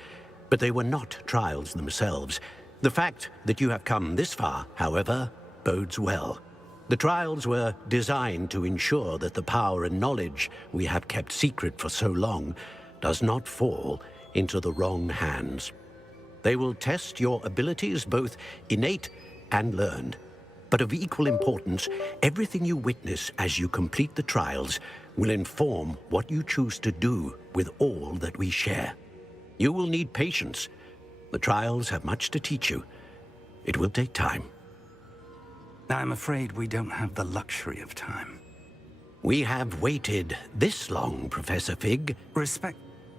but they were not trials themselves. The fact that you have come this far, however, bodes well. The trials were designed to ensure that the power and knowledge we have kept secret for so long does not fall into the wrong hands. They will test your abilities, both innate and learned. But of equal importance, everything you witness as you complete the trials will inform what you choose to do with all that we share. You will need patience. The trials have much to teach you. It will take time. I'm afraid we don't have the luxury of time. We have waited this long, Professor Fig. Respect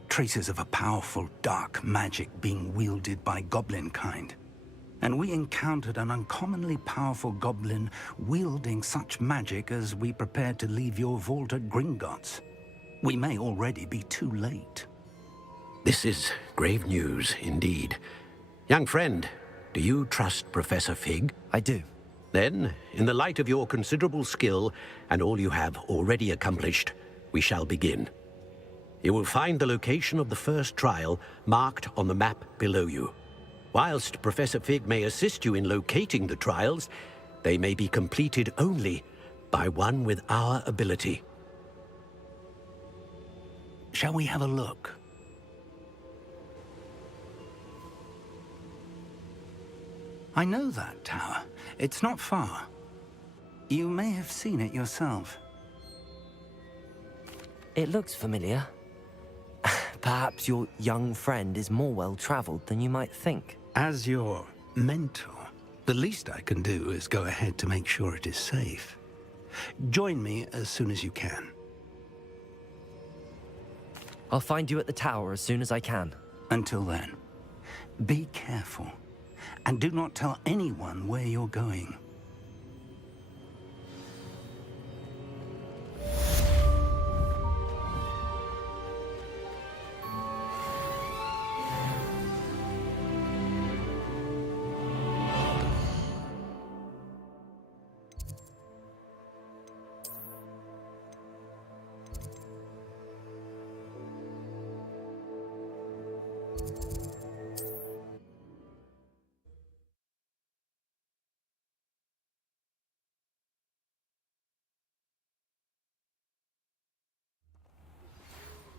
traces of a powerful dark magic being wielded by goblin kind. And we encountered an uncommonly powerful goblin wielding such magic as we prepared to leave your vault at Gringotts. We may already be too late. This is grave news indeed. Young friend, do you trust Professor Fig? I do. Then, in the light of your considerable skill and all you have already accomplished, we shall begin. You will find the location of the first trial marked on the map below you. Whilst Professor Fig may assist you in locating the trials, they may be completed only by one with our ability. Shall we have a look? I know that tower. It's not far. You may have seen it yourself. It looks familiar. Perhaps your young friend is more well-traveled than you might think. As your mentor, the least I can do is go ahead to make sure it is safe. Join me as soon as you can. I'll find you at the tower as soon as I can. Until then, be careful, and do not tell anyone where you're going.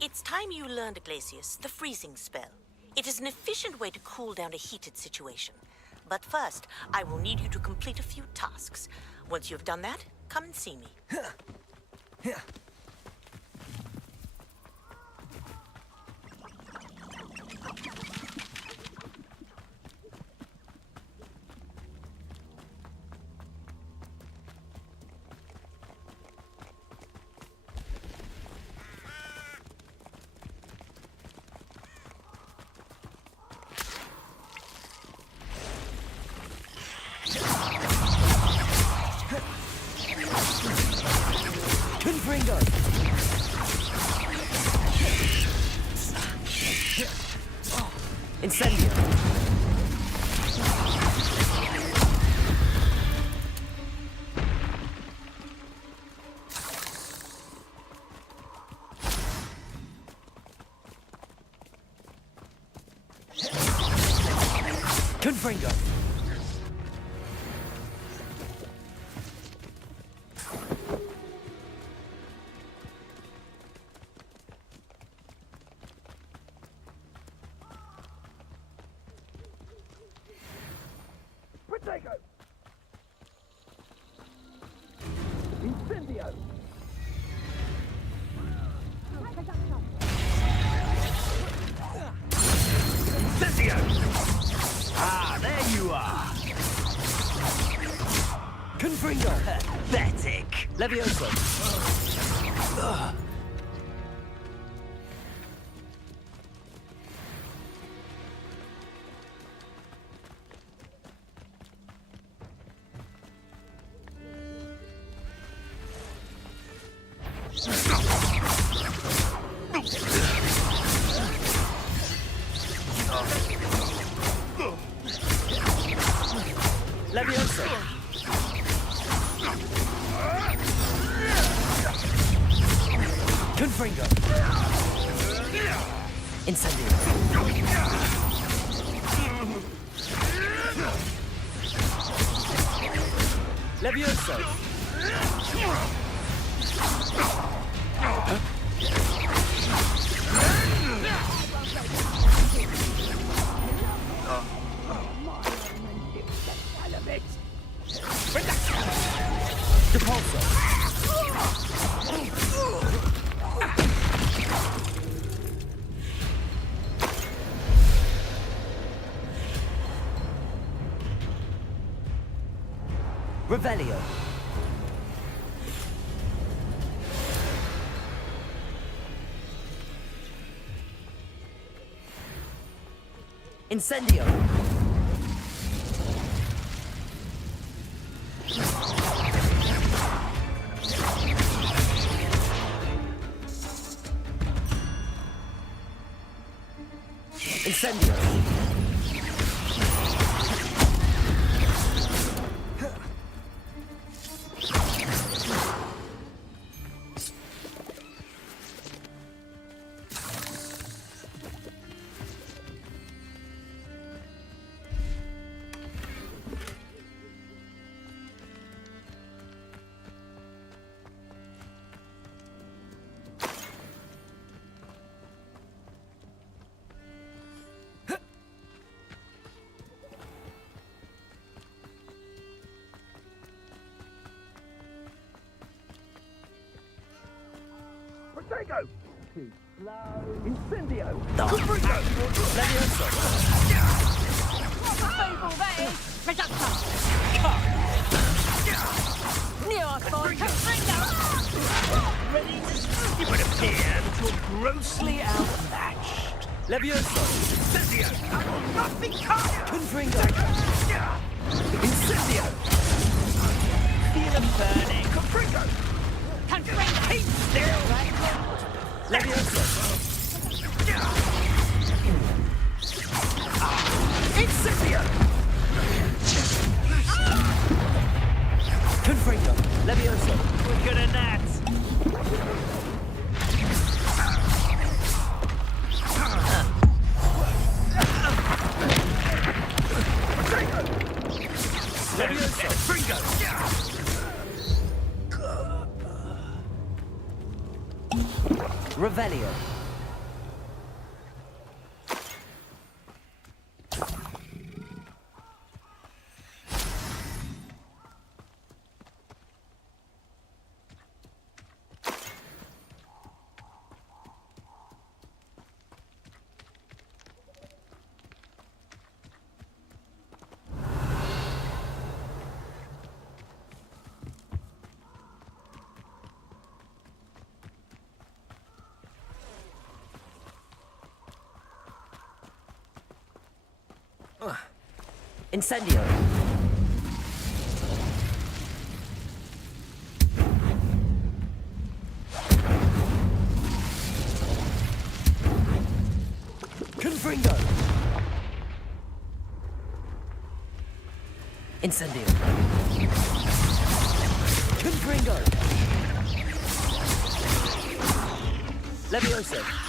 It's time you learned, Glacius, the freezing spell. It is an efficient way to cool down a heated situation. But first, I will need you to complete a few tasks. Once you've done that, come and see me. Incendio! Confringo! Incendio! Incendio! Ah, there you are! Confringo! Pathetic! Levioso! Levioso! Confringo! Incendio! Levioso! Revelio. Incendio. Incendio. Protego! Too slow. Incendio! Levioso. You would appear that you're grossly outmatched. Levioso. Incendio! I will not be caught! Confringo. Incendio! Feel them burning. Confringo! Keep still! Levioso. Incendio! Confringo. Levioso. We're good at that. Revelio. Incendio. Confringo. Incendio. Confringo. Levioso.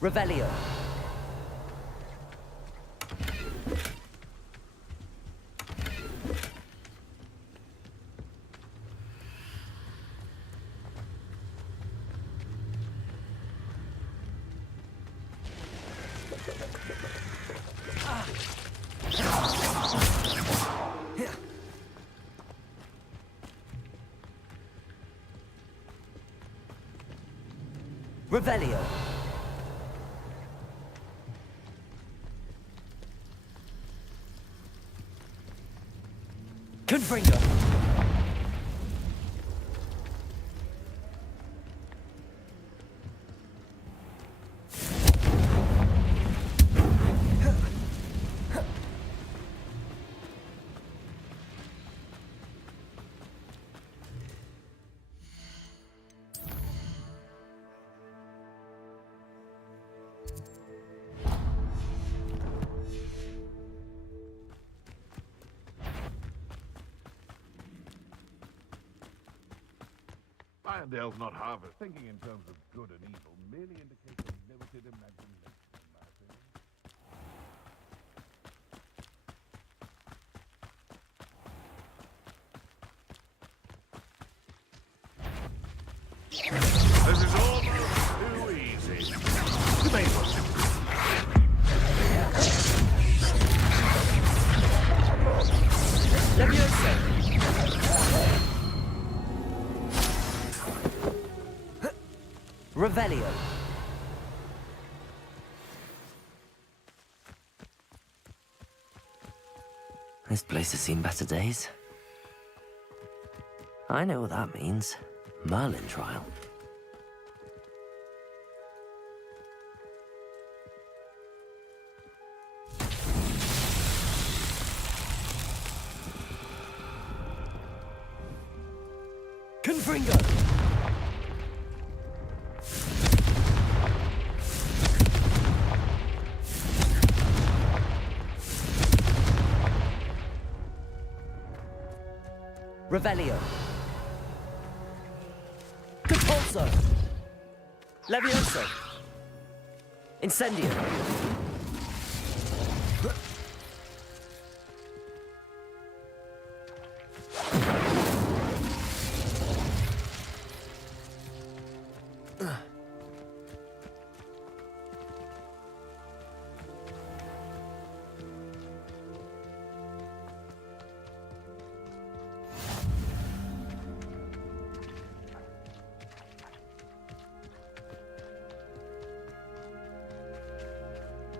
Revelio. Revelio. Confringo. And Elf not harvest. Thinking in terms of good and evil merely indicates a limited imagination, in my opinion. This is almost too easy. You may as well Revelio. This place has seen better days. I know what that means. Merlin trial. Confringo! Revelio. Compulso. Levioso. Incendio.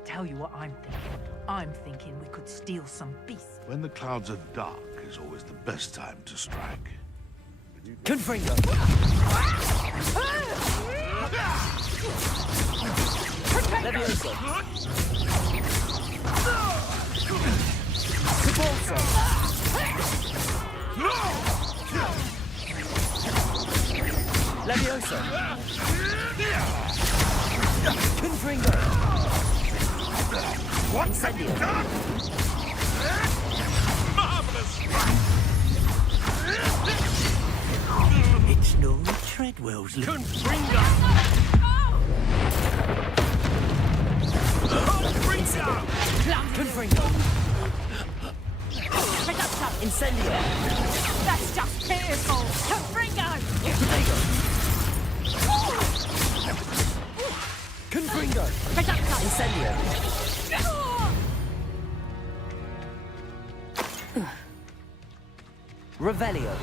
Tell you what I'm thinking. I'm thinking we could steal some beasts. When the clouds are dark is always the best time to strike. Confringo! Levioso! Compulso! Levioso! Confringo! What have you done? Marvelous! It's no Treadwell's little... Confringo! Confringo! Incendio! That's just fearful! Confringo! Confringo! Incendio! Revelio!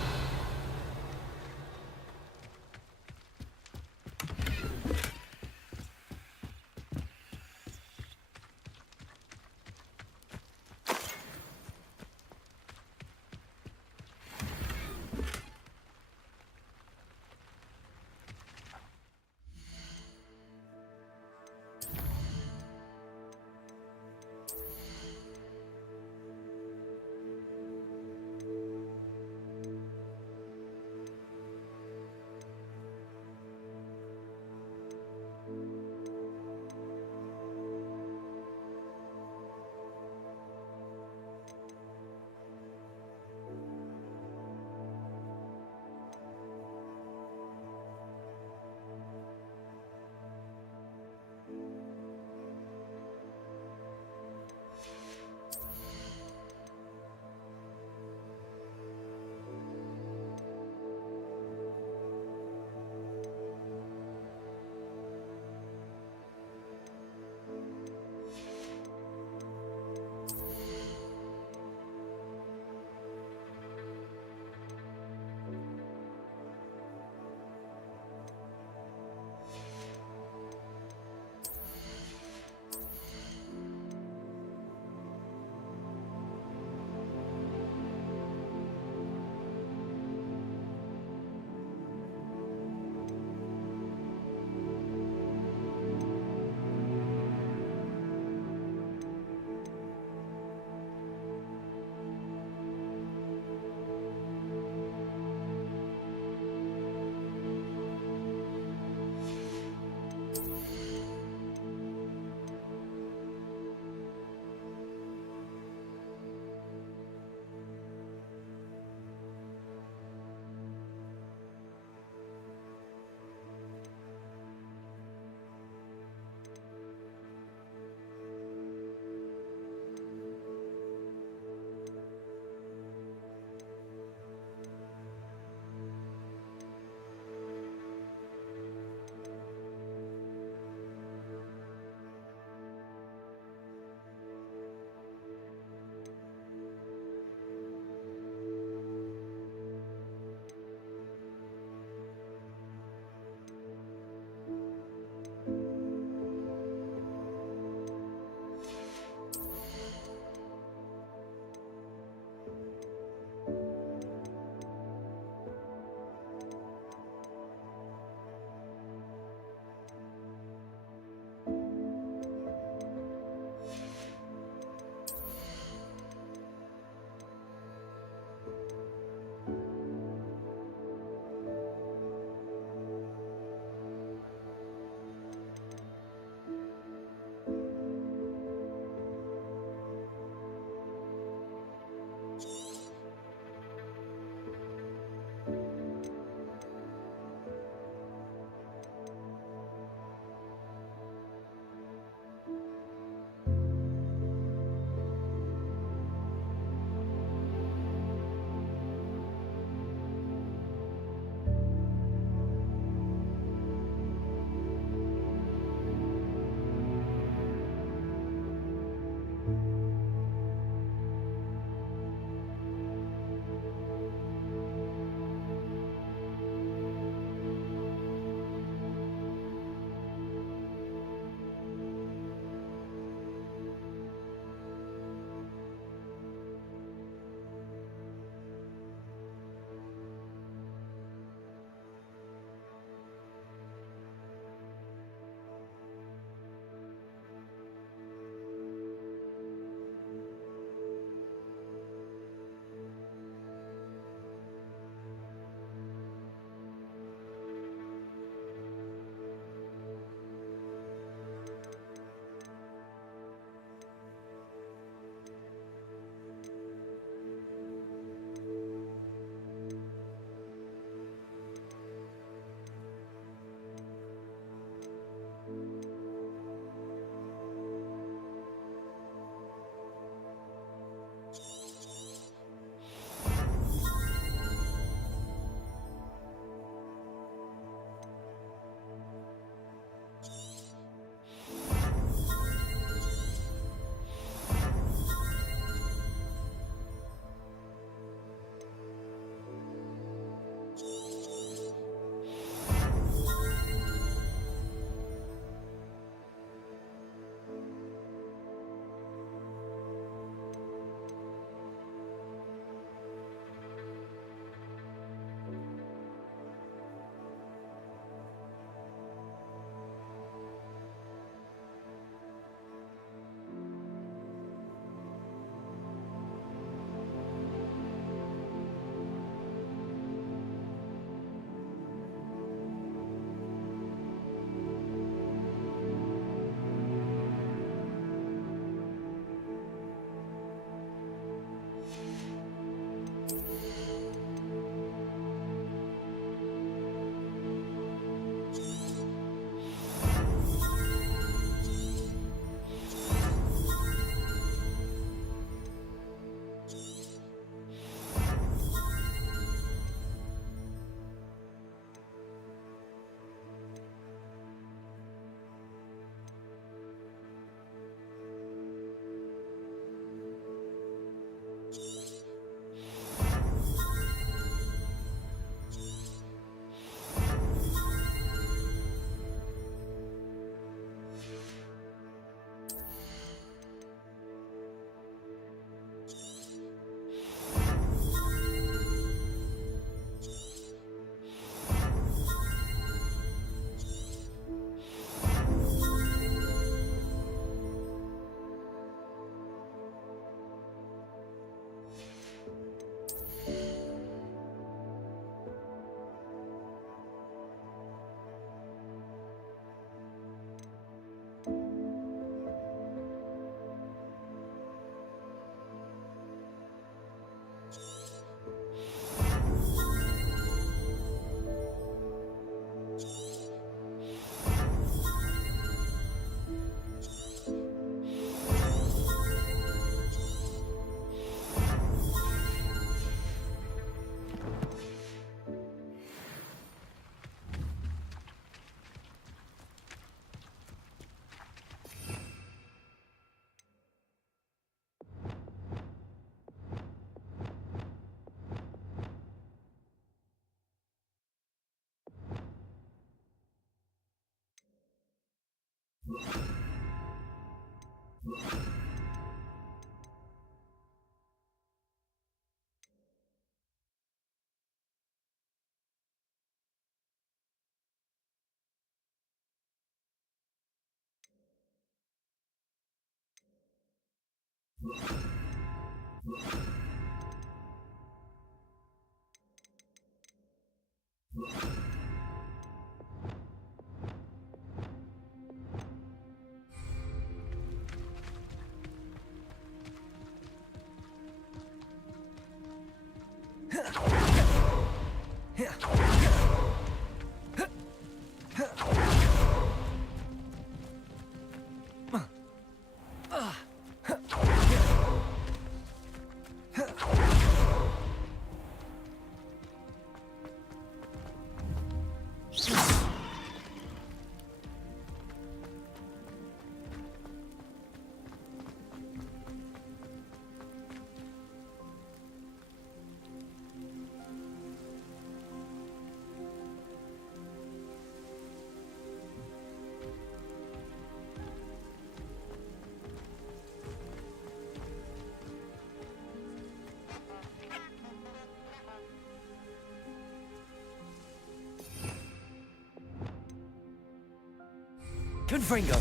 Confringo.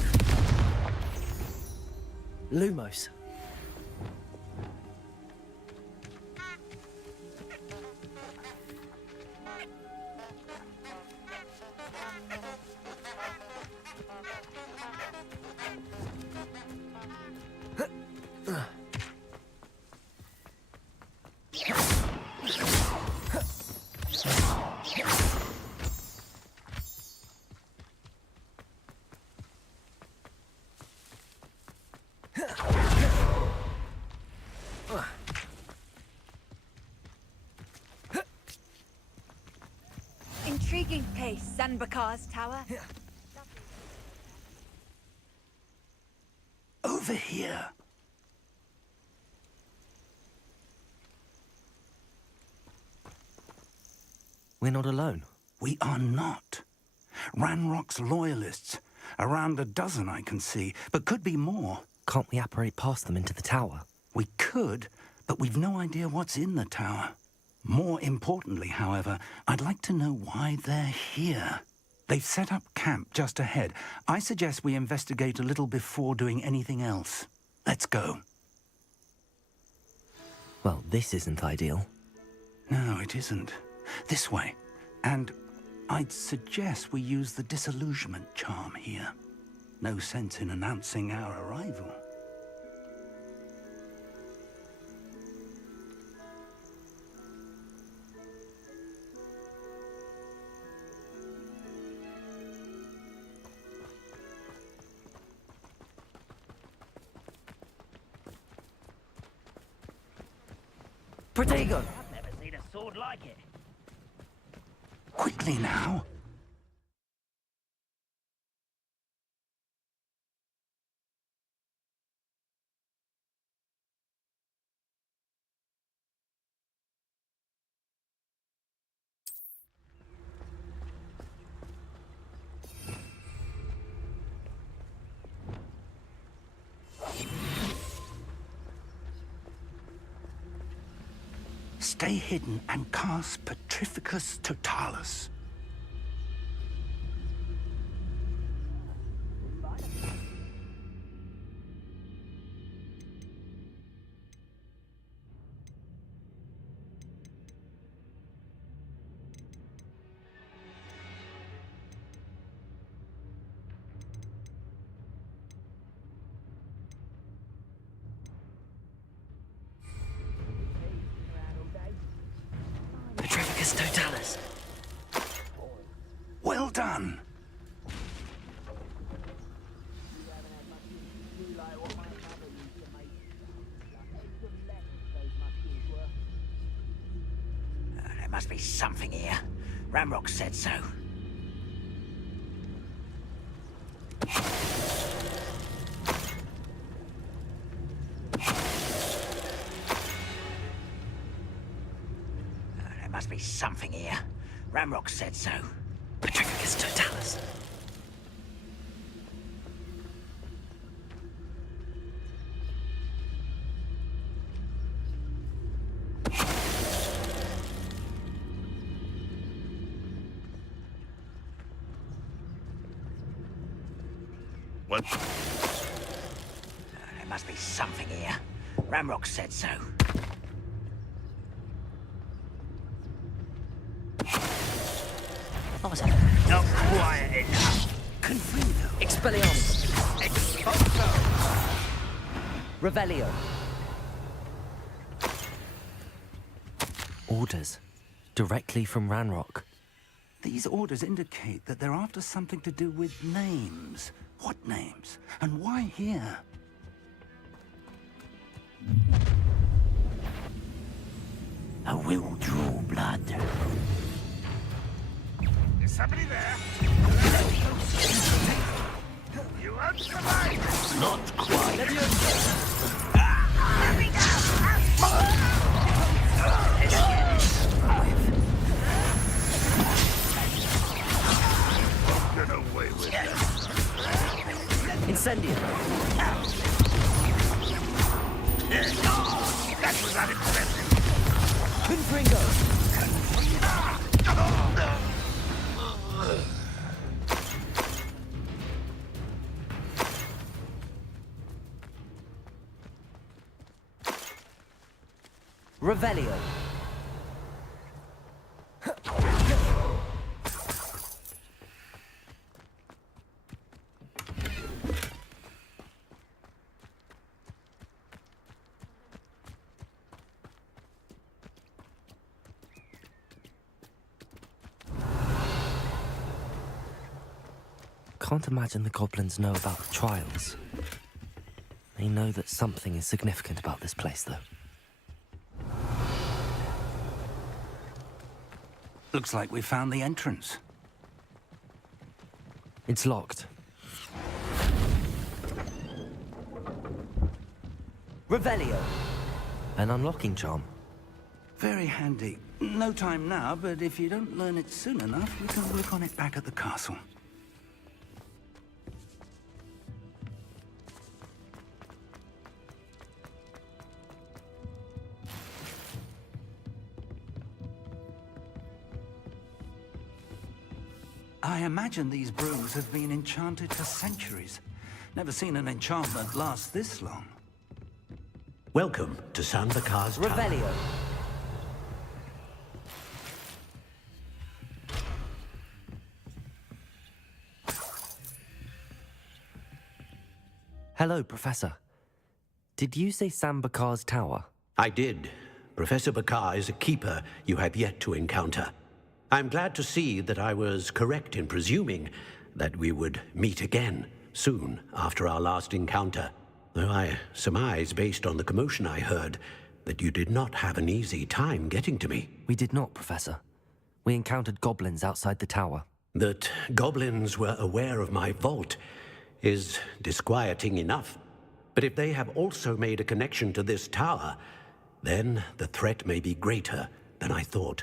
Lumos. Intriguing place, Zanbakar's tower. Over here. We're not alone. We are not. Ranrock's loyalists. Around a dozen I can see, but could be more. Can't we apparate past them into the tower? We could, but we've no idea what's in the tower. More importantly, however, I'd like to know why they're here. They've set up camp just ahead. I suggest we investigate a little before doing anything else. Let's go. Well, this isn't ideal. No, it isn't. This way. And I'd suggest we use the disillusionment charm here. No sense in announcing our arrival. Protego! I've never seen a sword like it. Quickly now. Stay hidden and cast Petrificus Totalis. Petrificus Totalis. Well done. There must be something here. Ramrock said so. There must be something here. Ramrock said so. Petrificus Totalis. but... There must be something here. Ramrock said so. What was that? Not quiet enough. Confringo. Expelliarmus. Expulso. Revelio. Orders. Directly from Ranrock. These orders indicate that they're after something to do with names. What names? And why here? I will draw blood. Is somebody there? You won't survive! Not quite. Get away with that. Incendio. That was unimpressive. Confringo. Revelio. Can't imagine the goblins know about the trials. They know that something is significant about this place, though. Looks like we found the entrance. It's locked. Revelio. An unlocking charm. Very handy. No time now, but if you don't learn it soon enough, we can work on it back at the castle. I imagine these brooms have been enchanted for centuries. Never seen an enchantment last this long. Welcome to San Bakar's Tower. Revelio. Hello, Professor. Did you say San Bakar's tower? I did. Professor Bakar is a keeper you have yet to encounter. I'm glad to see that I was correct in presuming that we would meet again soon after our last encounter, though I surmise, based on the commotion I heard, that you did not have an easy time getting to me. We did not, Professor. We encountered goblins outside the tower. That goblins were aware of my vault is disquieting enough. But if they have also made a connection to this tower, then the threat may be greater than I thought.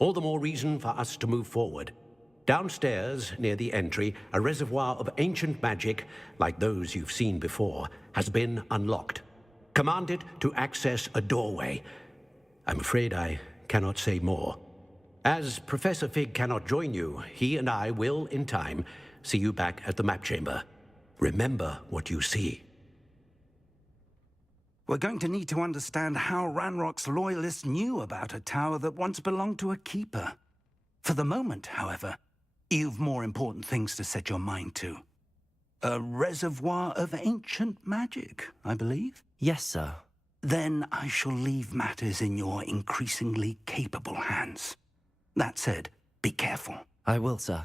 All the more reason for us to move forward. Downstairs, near the entry, a reservoir of ancient magic, like those you've seen before, has been unlocked. Commanded to access a doorway. I'm afraid I cannot say more. As Professor Fig cannot join you, he and I will, in time, see you back at the map chamber. Remember what you see. We're going to need to understand how Ranrock's loyalists knew about a tower that once belonged to a keeper. For the moment, however, you've more important things to set your mind to. A reservoir of ancient magic, I believe? Yes, sir. Then I shall leave matters in your increasingly capable hands. That said, be careful. I will, sir.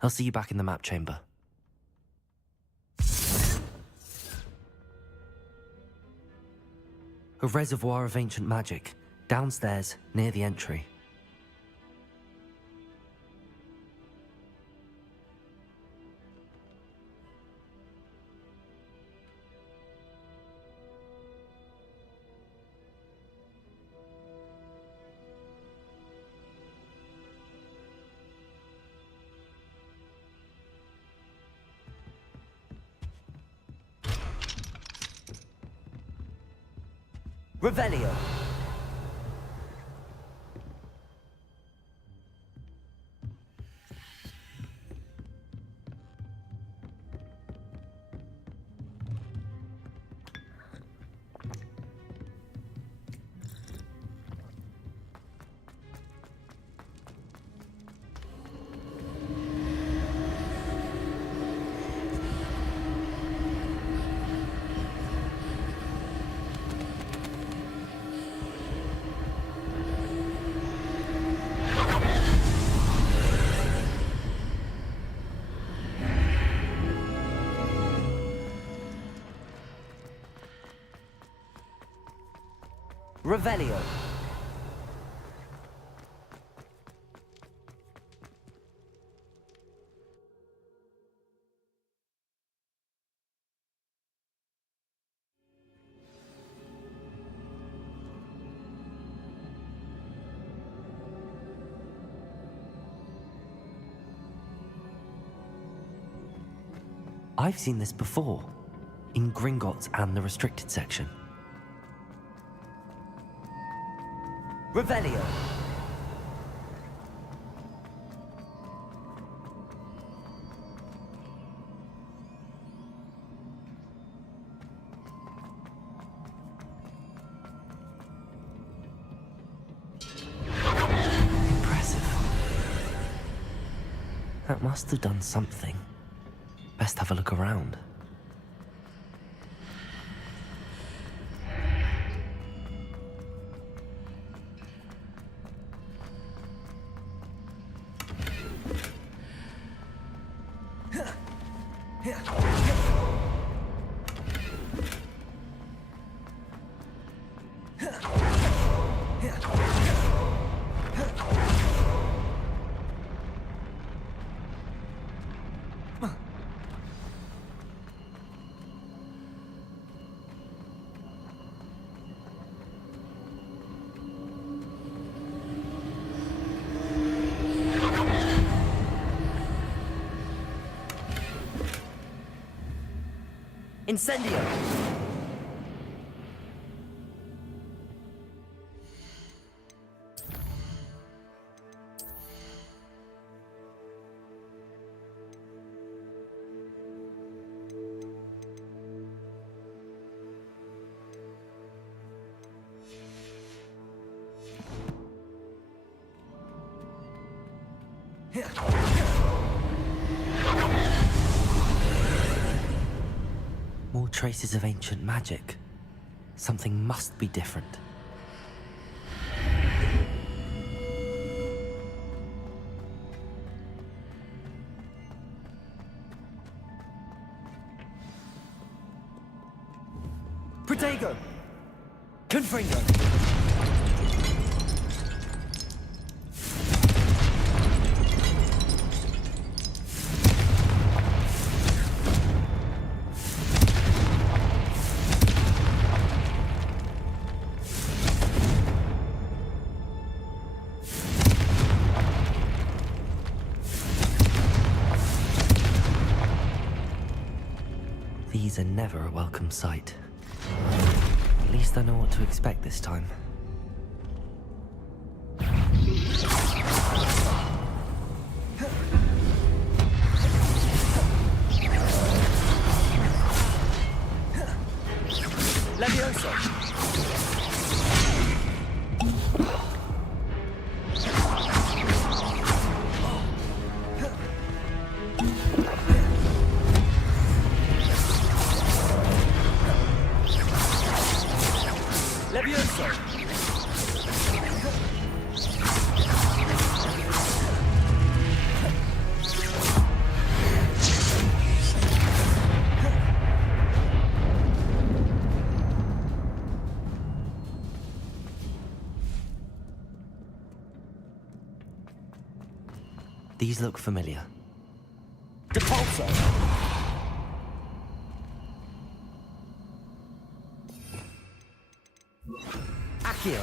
I'll see you back in the map chamber. A reservoir of ancient magic, downstairs, near the entry. Revelio. Revelio. I've seen this before, in Gringotts and the restricted section. Revelio. Impressive. That must have done something. Best have a look around. Incendio! More traces of ancient magic. Something must be different. Protego! Confringo! These are never a welcome sight. At least I know what to expect this time. Levioso! These look familiar. Depulso! Accio!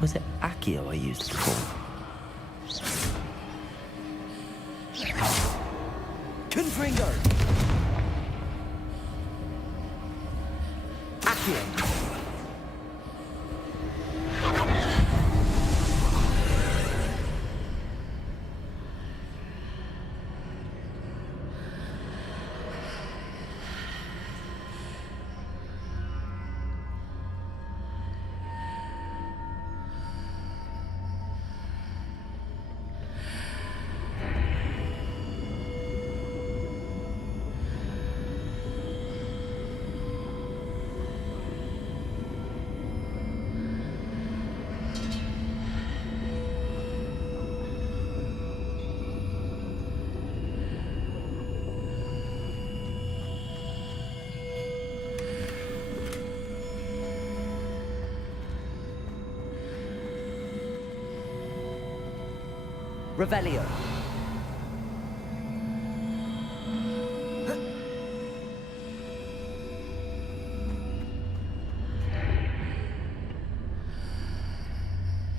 Was it Accio I used before? Confringo! Accio! Revelio.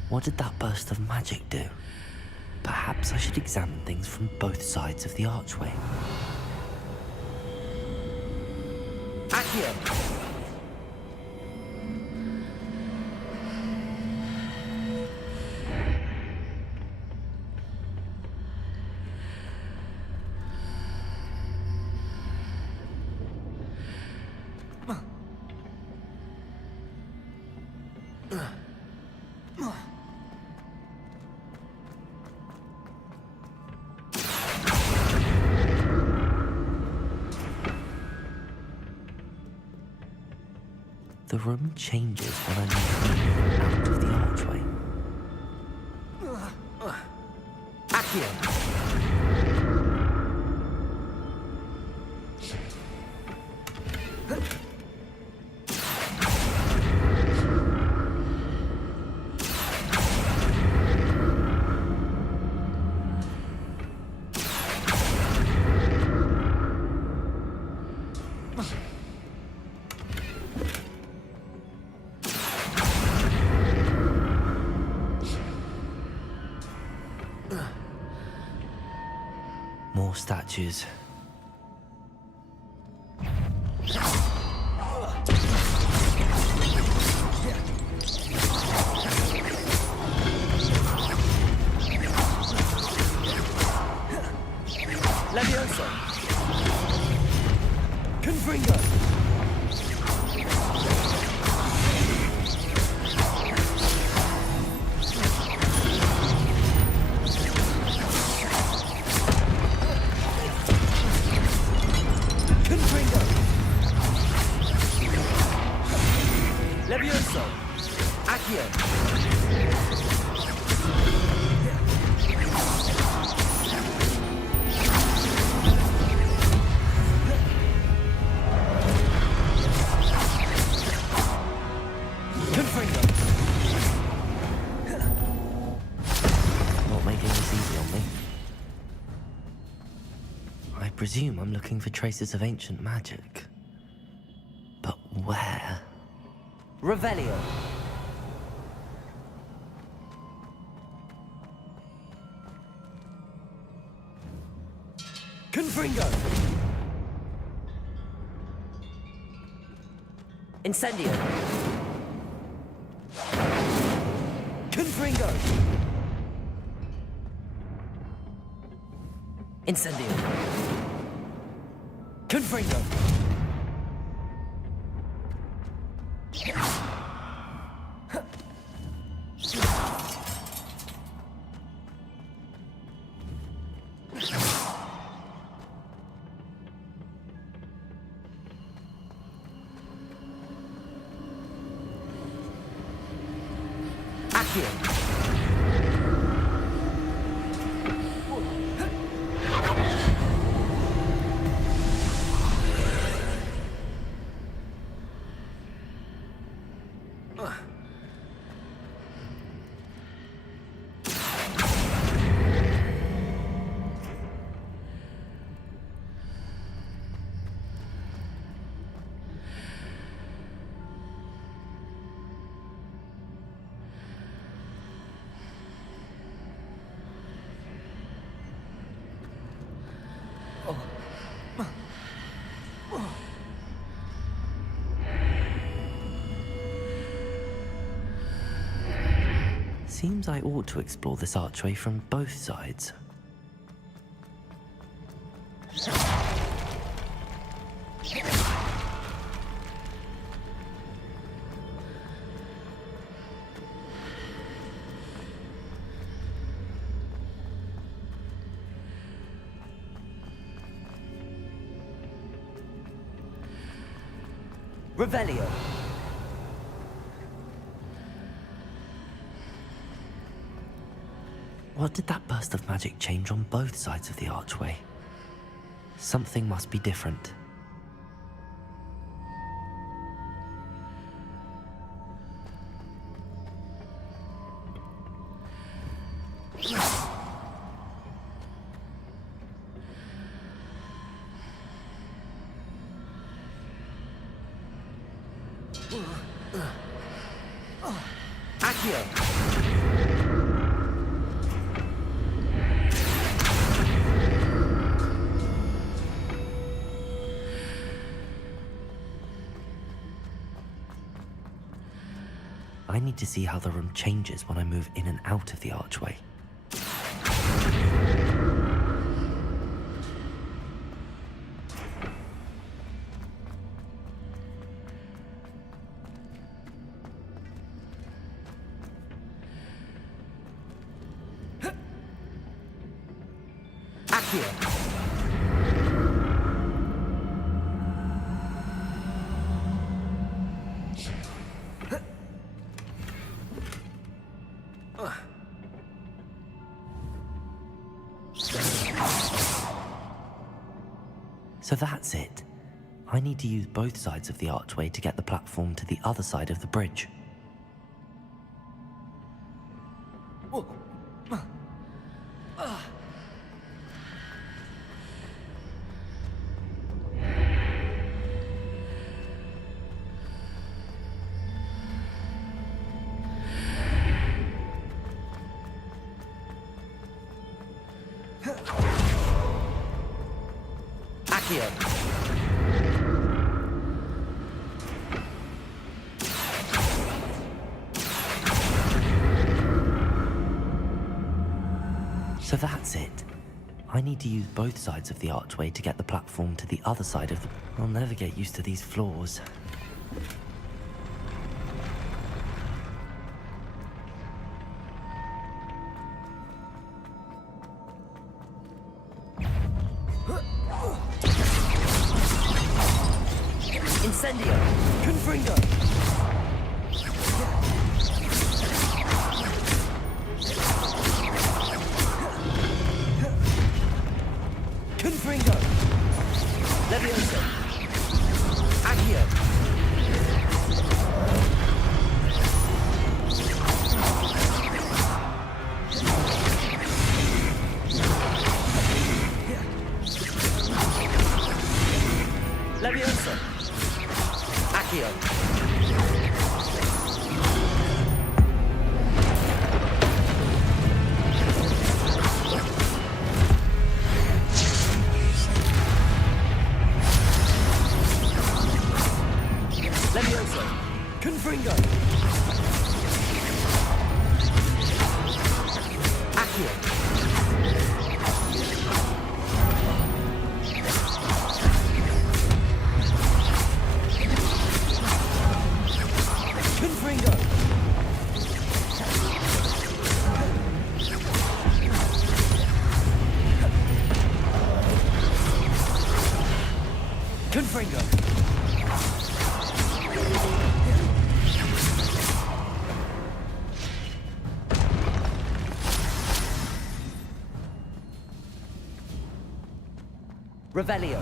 What did that burst of magic do? Perhaps I should examine things from both sides of the archway. Accio! The room changes when I'm out of the archway. Accio! More statues. Levioso! Confringo! Levioso! Accio! Confringo! Not making this easy on me. I presume I'm looking for traces of ancient magic. But where? Revelio. Confringo. Incendio. Confringo. Incendio. Confringo. Accio! seems I ought to explore this archway from both sides. Revelio. What did that burst of magic change on both sides of the archway? Something must be different. I need to see how the room changes when I move in and out of the archway. So that's it. I need to use both sides of the archway to get the platform to the other side of the bridge. So that's it. I need to use both sides of the archway to get the platform to the other side of the... I'll never get used to these floors. Incendio. Confringo. Confringo. Levioso. Accio. Levioso. Accio. Levioso. Confringo. Accio. Confringo. Confringo. Revelio.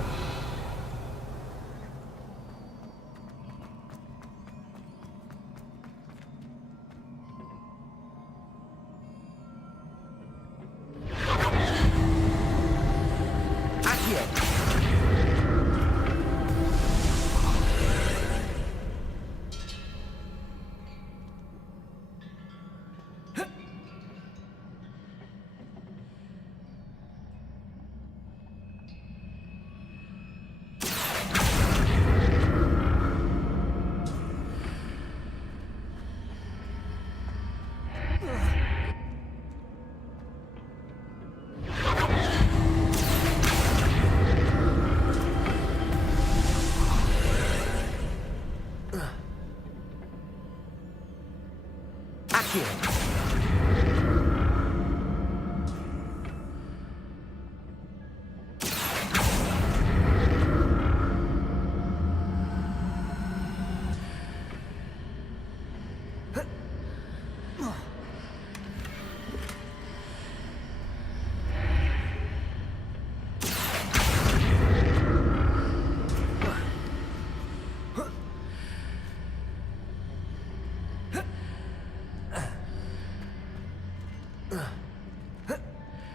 Accio. Accio.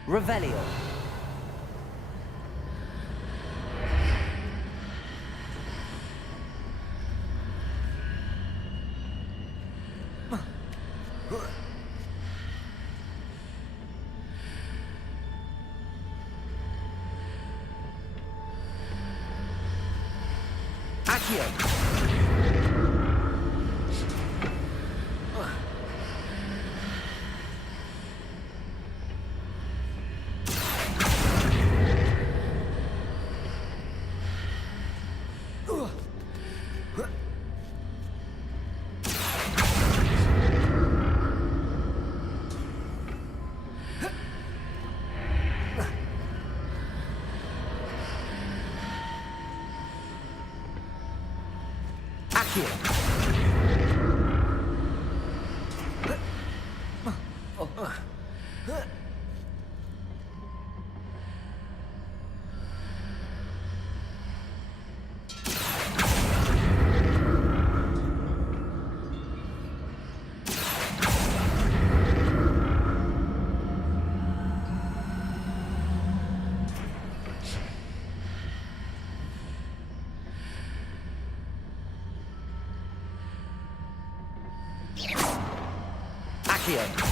Revelio. Accio. Accio.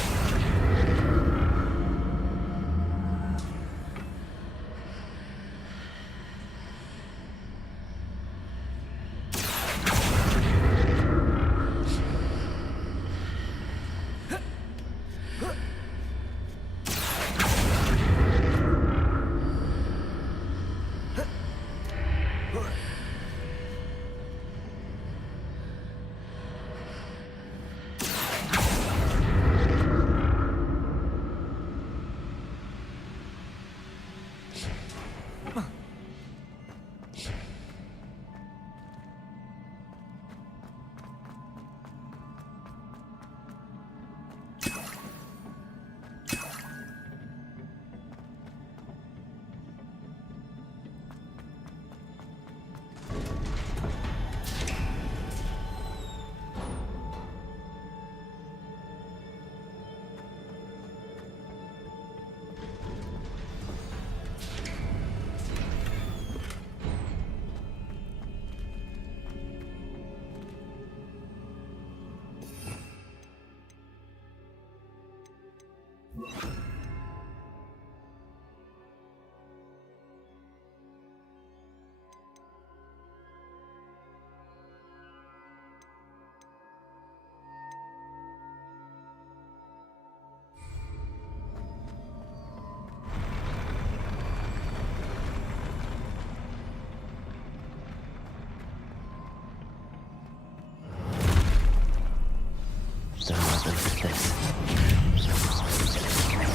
Don't know what this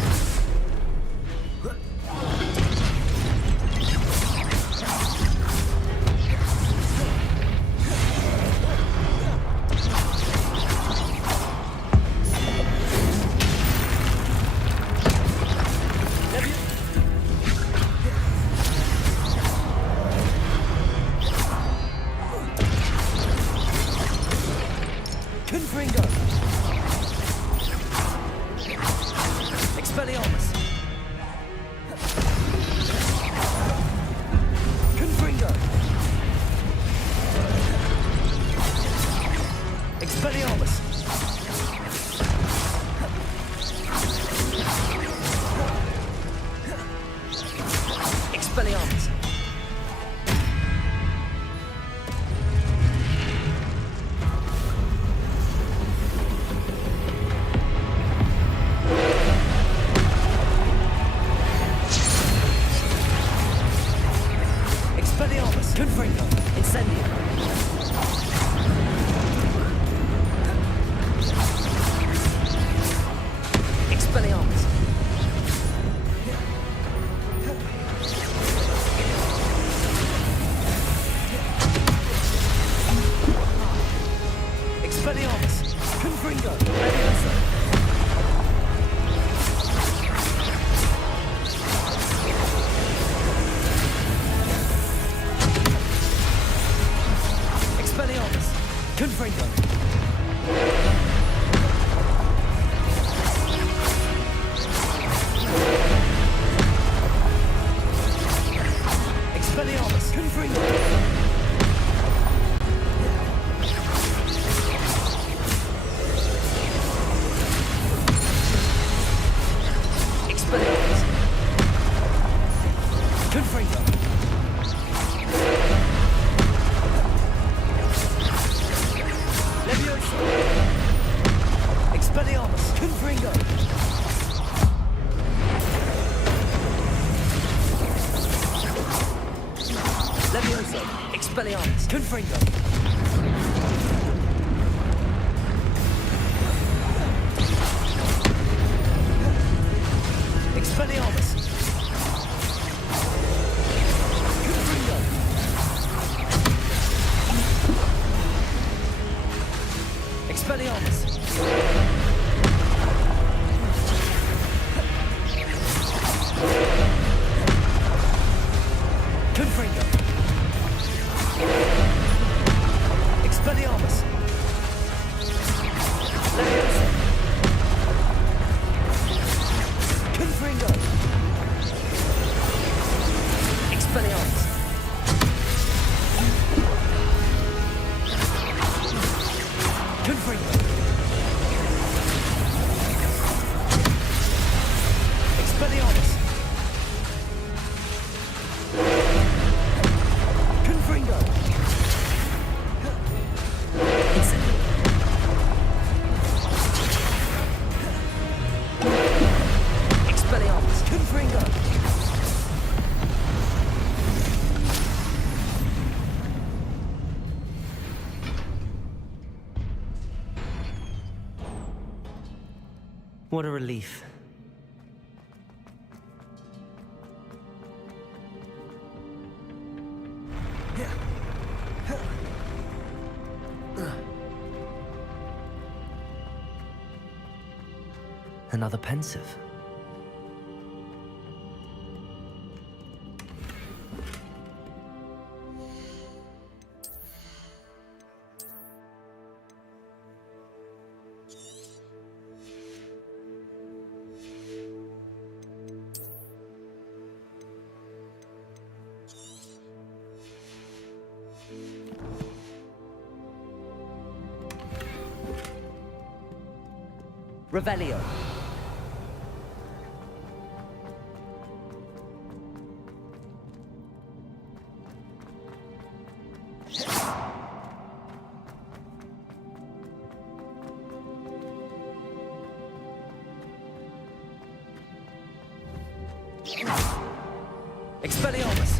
is. Expelliarmus! Confringo! Levioso! Expelliarmus! Confringo! Expelliarmus! Confringo! Expelliarmus! Confringo! Expelliarmus! Levioso! Confringo! Expelliarmus! Confringo! Expelliarmus! Confringo! Incendio! Expelliarmus! Confringo! What a relief. Another pensive. Revelio. Expelliarmus!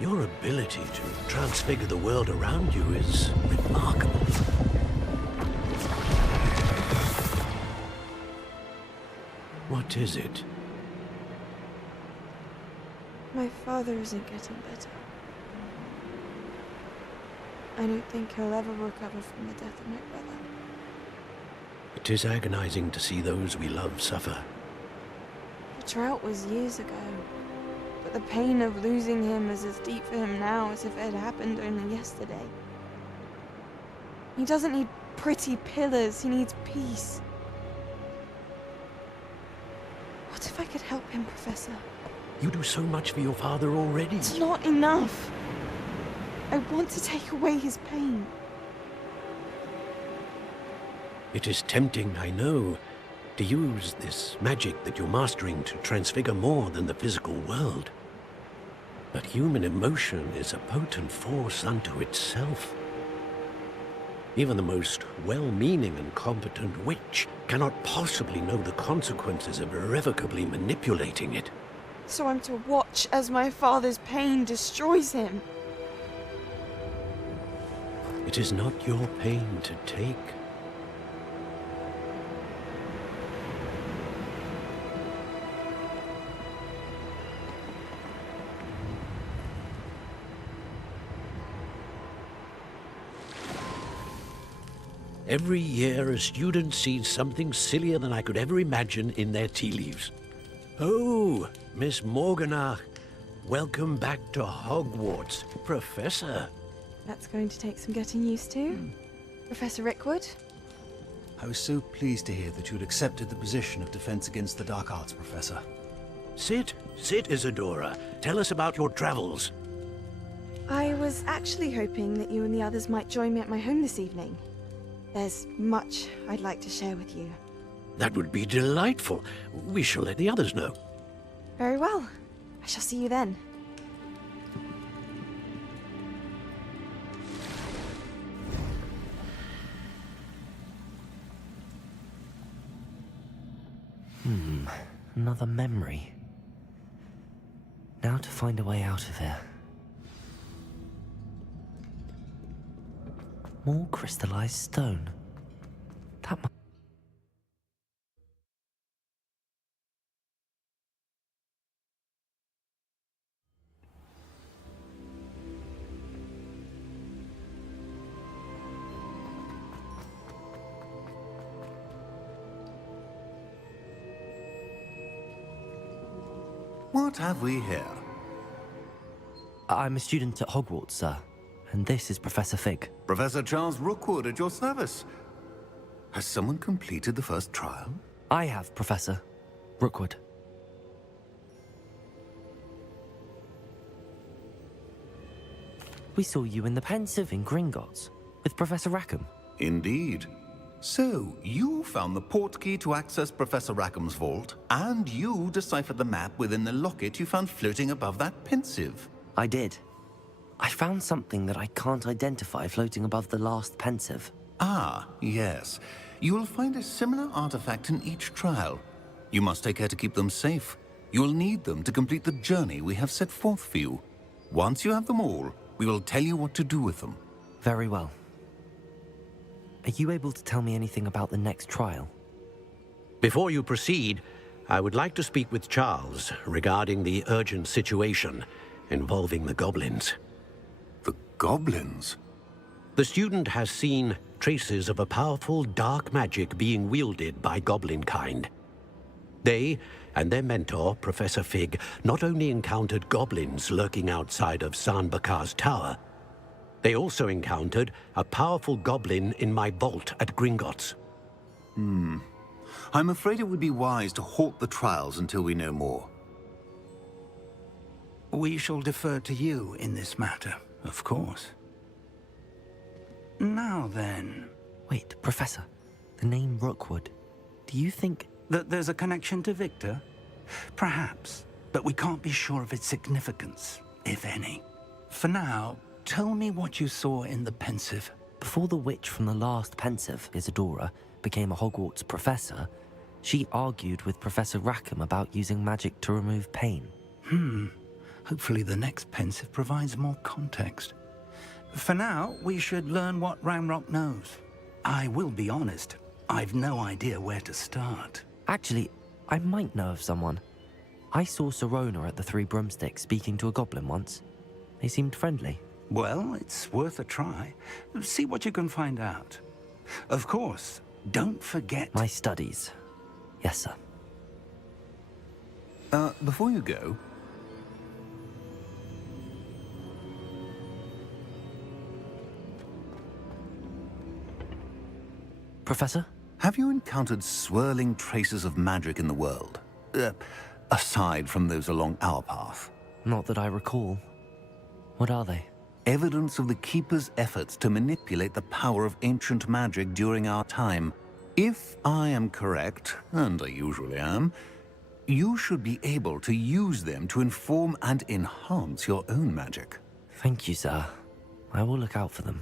Your ability to transfigure the world around you is remarkable. What is it? My father isn't getting better. I don't think he'll ever recover from the death of my brother. It is agonizing to see those we love suffer. The drought was years ago, but the pain of losing him is as deep for him now as if it had happened only yesterday. He doesn't need pretty pillars, he needs peace. What if I could help him, Professor? You do so much for your father already. It's not enough. I want to take away his pain. It is tempting, I know, to use this magic that you're mastering to transfigure more than the physical world. But human emotion is a potent force unto itself. Even the most well-meaning and competent witch cannot possibly know the consequences of irrevocably manipulating it. So I'm to watch as my father's pain destroys him. It is not your pain to take. Every year, a student sees something sillier than I could ever imagine in their tea leaves. Oh, Miss Morganach, welcome back to Hogwarts, Professor. That's going to take some getting used to. Professor Rickwood? I was so pleased to hear that you'd accepted the position of Defense Against the Dark Arts, Professor. Sit, Isadora. Tell us about your travels. I was actually hoping that you and the others might join me at my home this evening. There's much I'd like to share with you. That would be delightful. We shall let the others know. Very well. I shall see you then. Another memory. Now to find a way out of here. More crystallized stone. That might... What have we here? I'm a student at Hogwarts, sir. And this is Professor Fig. Professor Charles Rookwood at your service. Has someone completed the first trial? I have, Professor Rookwood. We saw you in the Pensive in Gringotts with Professor Rackham. Indeed. So, you found the portkey to access Professor Rackham's vault, and you deciphered the map within the locket you found floating above that Pensive. I did. I found something that I can't identify floating above the last Pensive. Ah, yes. You will find a similar artifact in each trial. You must take care to keep them safe. You will need them to complete the journey we have set forth for you. Once you have them all, we will tell you what to do with them. Very well. Are you able to tell me anything about the next trial? Before you proceed, I would like to speak with Charles regarding the urgent situation involving the goblins. The goblins? The student has seen traces of a powerful dark magic being wielded by goblin kind. They and their mentor, Professor Fig, not only encountered goblins lurking outside of San Bakar's tower, they also encountered a powerful goblin in my vault at Gringotts. I'm afraid it would be wise to halt the trials until we know more. We shall defer to you in this matter, of course. Now then... Wait, Professor. The name Rookwood. Do you think... that there's a connection to Victor? Perhaps, but we can't be sure of its significance, if any. For now, tell me what you saw in the Pensive. Before the witch from the last Pensive, Isadora, became a Hogwarts professor, she argued with Professor Rackham about using magic to remove pain. Hopefully the next Pensive provides more context. For now, we should learn what Ranrock knows. I will be honest, I've no idea where to start. Actually, I might know of someone. I saw Serona at the Three Broomsticks speaking to a goblin once. They seemed friendly. Well, it's worth a try. See what you can find out. Of course, don't forget... My studies. Yes, sir. Before you go... Professor? Have you encountered swirling traces of magic in the world? Aside from those along our path? Not that I recall. What are they? Evidence of the Keeper's efforts to manipulate the power of ancient magic during our time. If I am correct, and I usually am, you should be able to use them to inform and enhance your own magic. Thank you, sir. I will look out for them.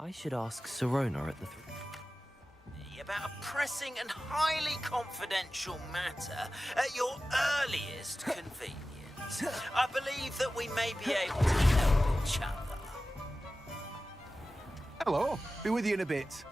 I should ask Sirona at the... About a pressing and highly confidential matter at your earliest convenience. I believe that we may be able to help each other. Hello. Be with you in a bit.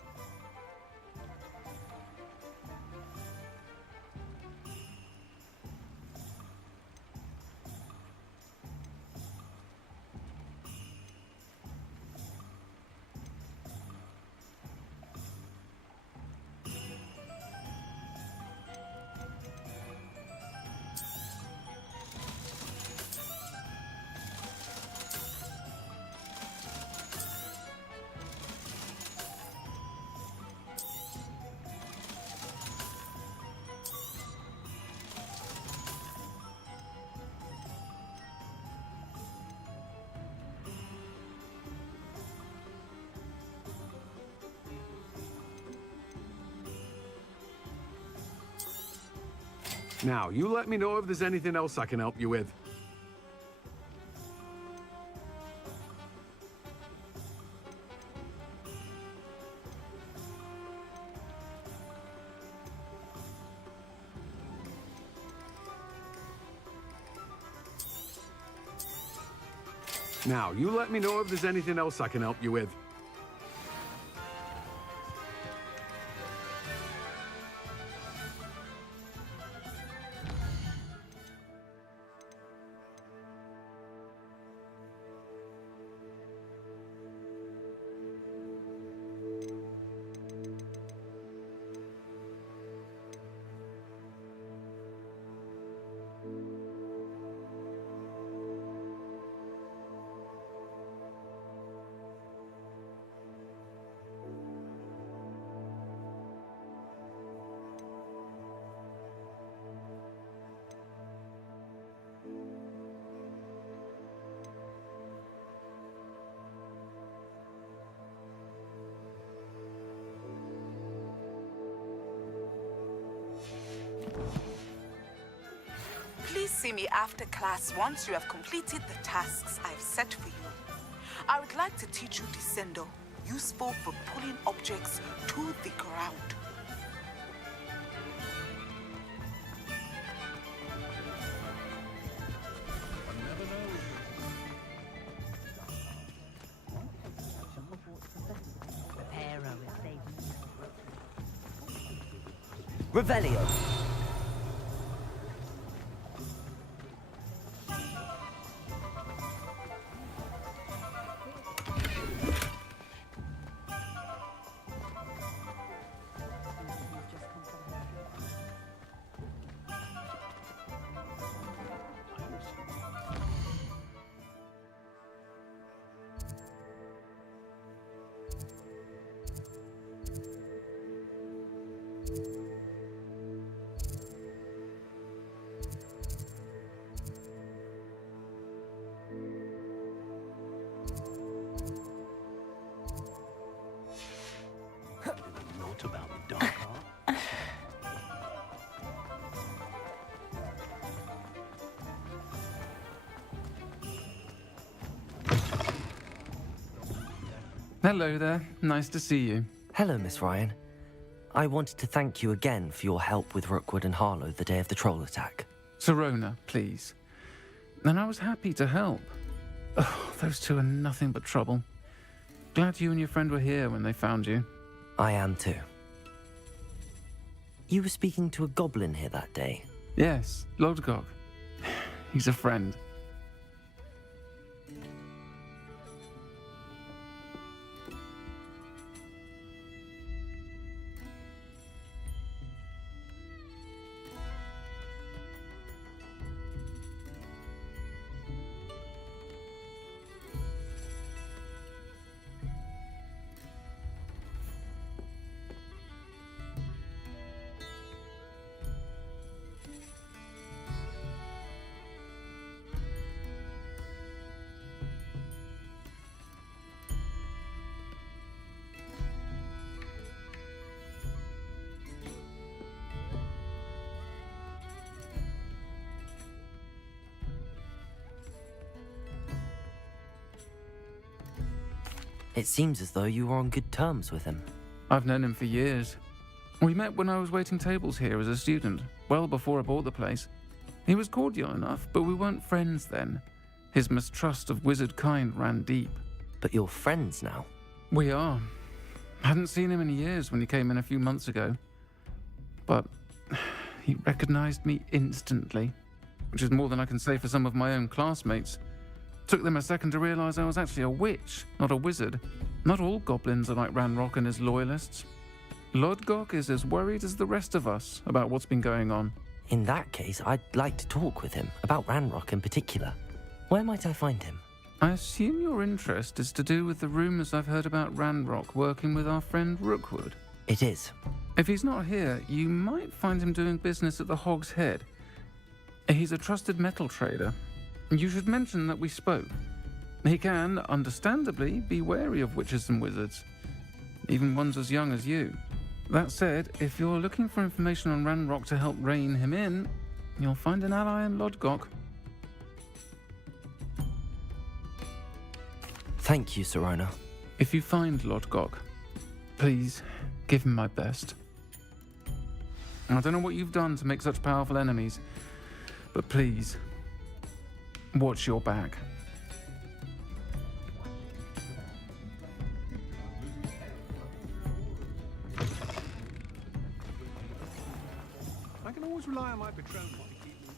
Now, you let me know if there's anything else I can help you with. Now, you let me know if there's anything else I can help you with. Please see me after class once you have completed the tasks I've set for you. I would like to teach you Descendo, useful for pulling objects to the ground. Revelio. Not about the dark art. Hello there. Nice to see you. Hello, Miss Ryan. I wanted to thank you again for your help with Rookwood and Harlow the day of the troll attack. Sirona, please. And I was happy to help. Oh, those two are nothing but trouble. Glad you and your friend were here when they found you. I am too. You were speaking to a goblin here that day? Yes, Lodgok. He's a friend. It seems as though you were on good terms with him. I've known him for years. We met when I was waiting tables here as a student, well before I bought the place. He was cordial enough, but we weren't friends then. His mistrust of wizard kind ran deep. But you're friends now? We are. Hadn't seen him in years when he came in a few months ago. But he recognized me instantly, which is more than I can say for some of my own classmates. Took them a second to realize I was actually a witch, not a wizard. Not all goblins are like Ranrock and his loyalists. Lodgok is as worried as the rest of us about what's been going on. In that case, I'd like to talk with him, about Ranrock in particular. Where might I find him? I assume your interest is to do with the rumors I've heard about Ranrock working with our friend Rookwood. It is. If he's not here, you might find him doing business at the Hog's Head. He's a trusted metal trader. You should mention that we spoke. He can, understandably, be wary of witches and wizards, even ones as young as you. That said, if you're looking for information on Ranrock to help rein him in, you'll find an ally in Lodgok. Thank you, Sirona. If you find Lodgok, please give him my best. I don't know what you've done to make such powerful enemies, but please, watch your back. I can always rely on my patron to keep me.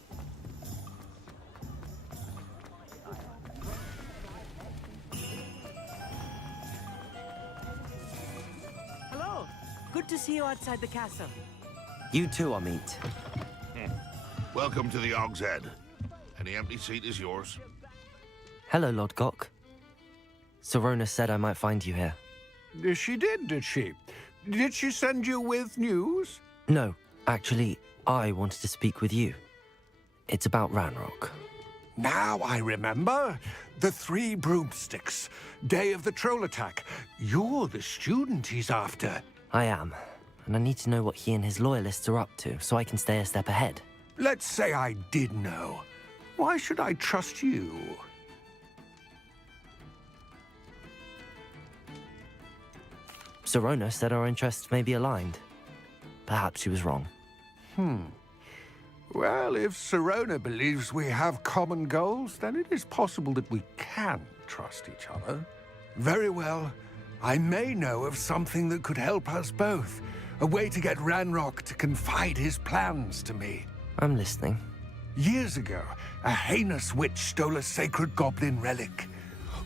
Hello. Good to see you outside the castle. You too, Amit. Welcome to the Hog's Head. Any empty seat is yours. Hello, Lodgok. Sirona said I might find you here. She did she? Did she send you with news? No, actually, I wanted to speak with you. It's about Ranrock. Now I remember. The 3 broomsticks. Day of the troll attack. You're the student he's after. I am, and I need to know what he and his loyalists are up to so I can stay a step ahead. Let's say I did know. Why should I trust you? Sirona said our interests may be aligned. Perhaps she was wrong. Well, if Sirona believes we have common goals, then it is possible that we can trust each other. Very well. I may know of something that could help us both. A way to get Ranrock to confide his plans to me. I'm listening. Years ago, a heinous witch stole a sacred goblin relic.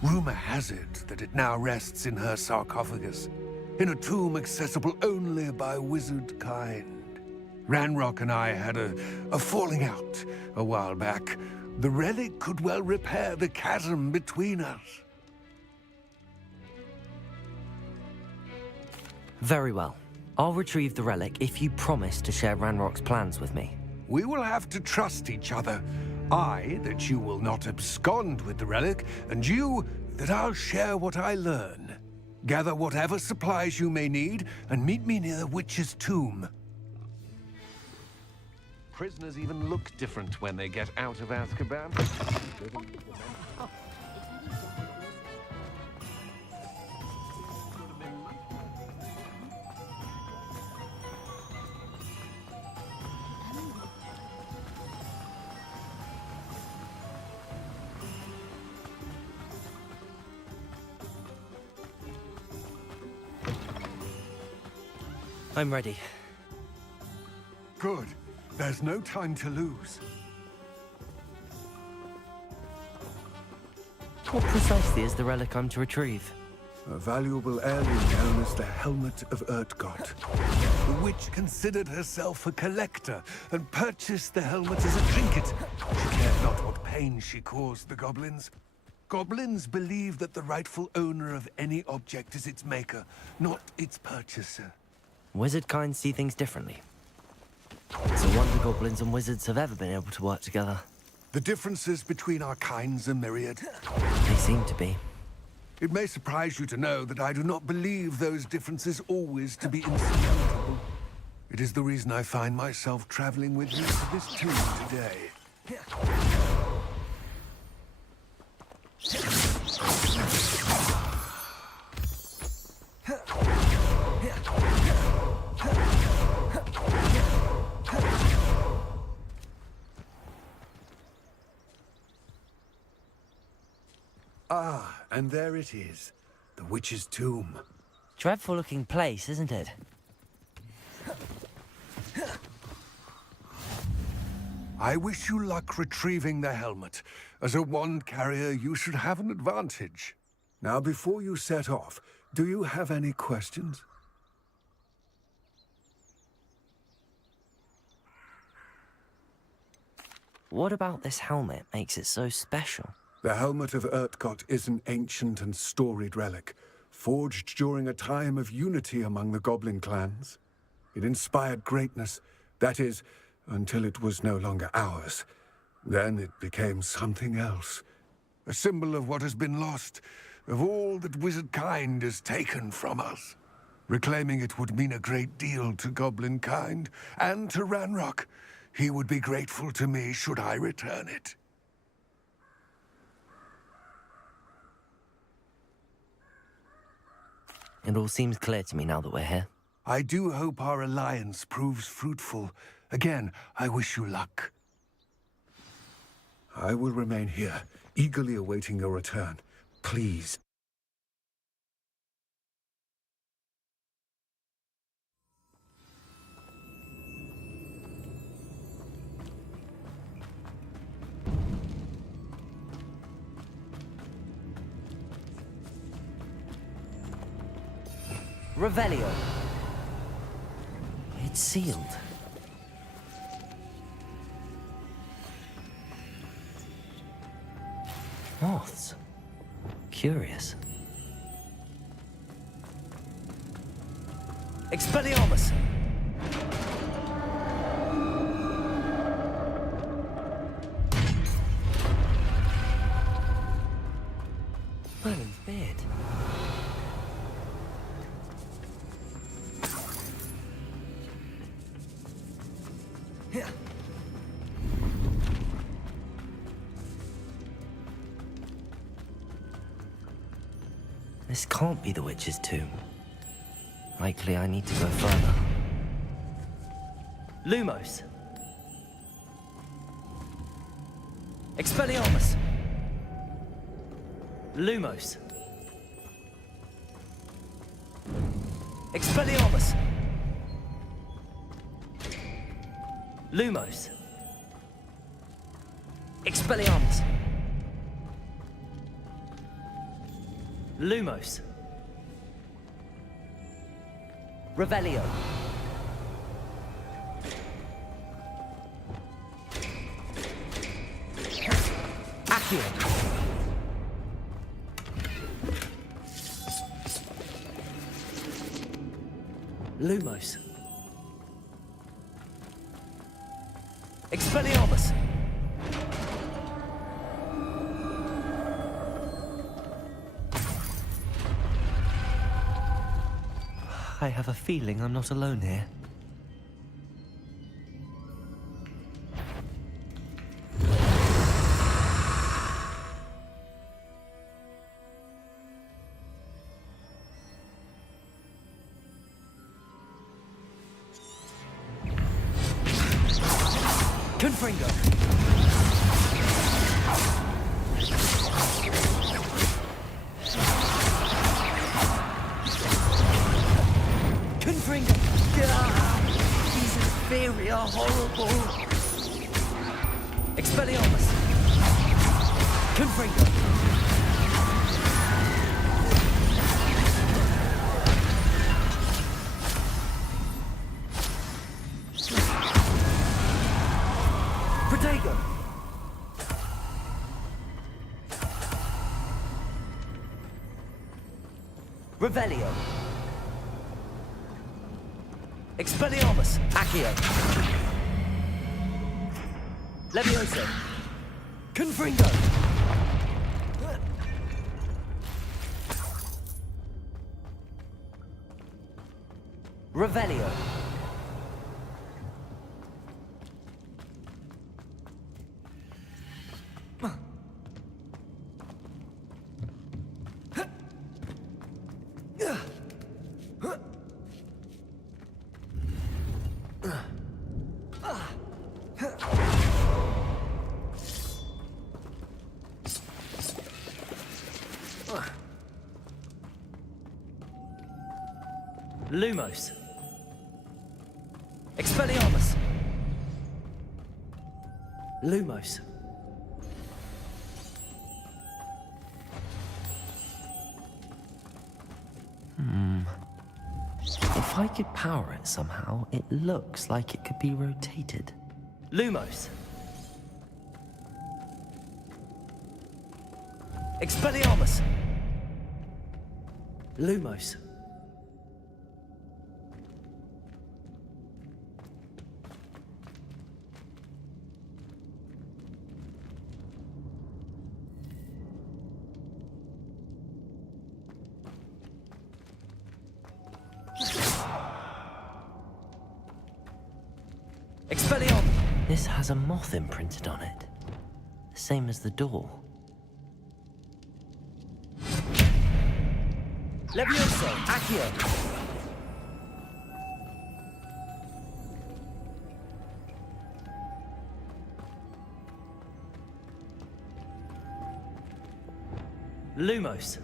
Rumor has it that it now rests in her sarcophagus, in a tomb accessible only by wizard kind. Ranrock and I had a falling out a while back. The relic could well repair the chasm between us. Very well. I'll retrieve the relic if you promise to share Ranrock's plans with me. We will have to trust each other. I, that you will not abscond with the relic, and you, that I'll share what I learn. Gather whatever supplies you may need, and meet me near the witch's tomb. Prisoners even look different when they get out of Azkaban. I'm ready. Good. There's no time to lose. What precisely is the relic I'm to retrieve? A valuable heirloom known as the Helmet of Urtgott. The witch considered herself a collector and purchased the helmet as a trinket. She cared not what pain she caused the goblins. Goblins believe that the rightful owner of any object is its maker, not its purchaser. Wizard kind see things differently. It's a wonder goblins and wizards have ever been able to work together. The differences between our kinds are myriad. They seem to be. It may surprise you to know that I do not believe those differences always to be insurmountable. It is the reason I find myself traveling with you to this tomb today. Ah, and there it is. The witch's tomb. Dreadful looking place, isn't it? I wish you luck retrieving the helmet. As a wand carrier, you should have an advantage. Now, before you set off, do you have any questions? What about this helmet makes it so special? The helmet of Urtkot is an ancient and storied relic, forged during a time of unity among the goblin clans. It inspired greatness, that is, until it was no longer ours. Then it became something else. A symbol of what has been lost, of all that wizard kind is taken from us. Reclaiming it would mean a great deal to goblin kind, and to Ranrock. He would be grateful to me should I return it. It all seems clear to me now that we're here. I do hope our alliance proves fruitful. Again, I wish you luck. I will remain here, eagerly awaiting your return. Please. Revelio. It's sealed. Moths. Curious. Expelliarmus! Merlin's beard. This can't be the witch's tomb. Likely I need to go further. Lumos. Expelliarmus. Lumos. Expelliarmus. Lumos. Expelliarmus. Lumos. Revelio. Accio. Lumos. Expelliarmus. I have a feeling I'm not alone here. Confringo. Confringo. These inferior, horrible. Expelliarmus. Confringo. Protego. Revelio. Expelliarmus. Accio. Levioso. Confringo. Revelio. Lumos. Expelliarmus. Lumos. If I could power it somehow, it looks like it could be rotated. Lumos. Expelliarmus. Lumos. Expelliarmus. This has a moth imprinted on it. The same as the door. Levioso. Accio. Lumos.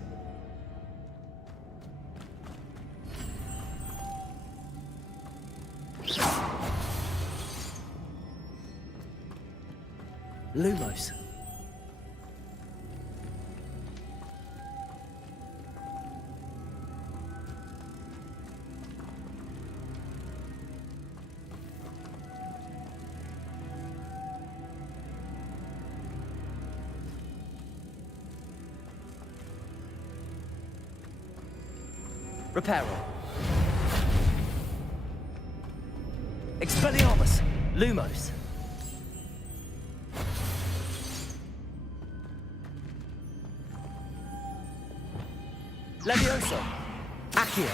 Lumos. Reparo. Expelliarmus. Lumos. Levioso. Accio.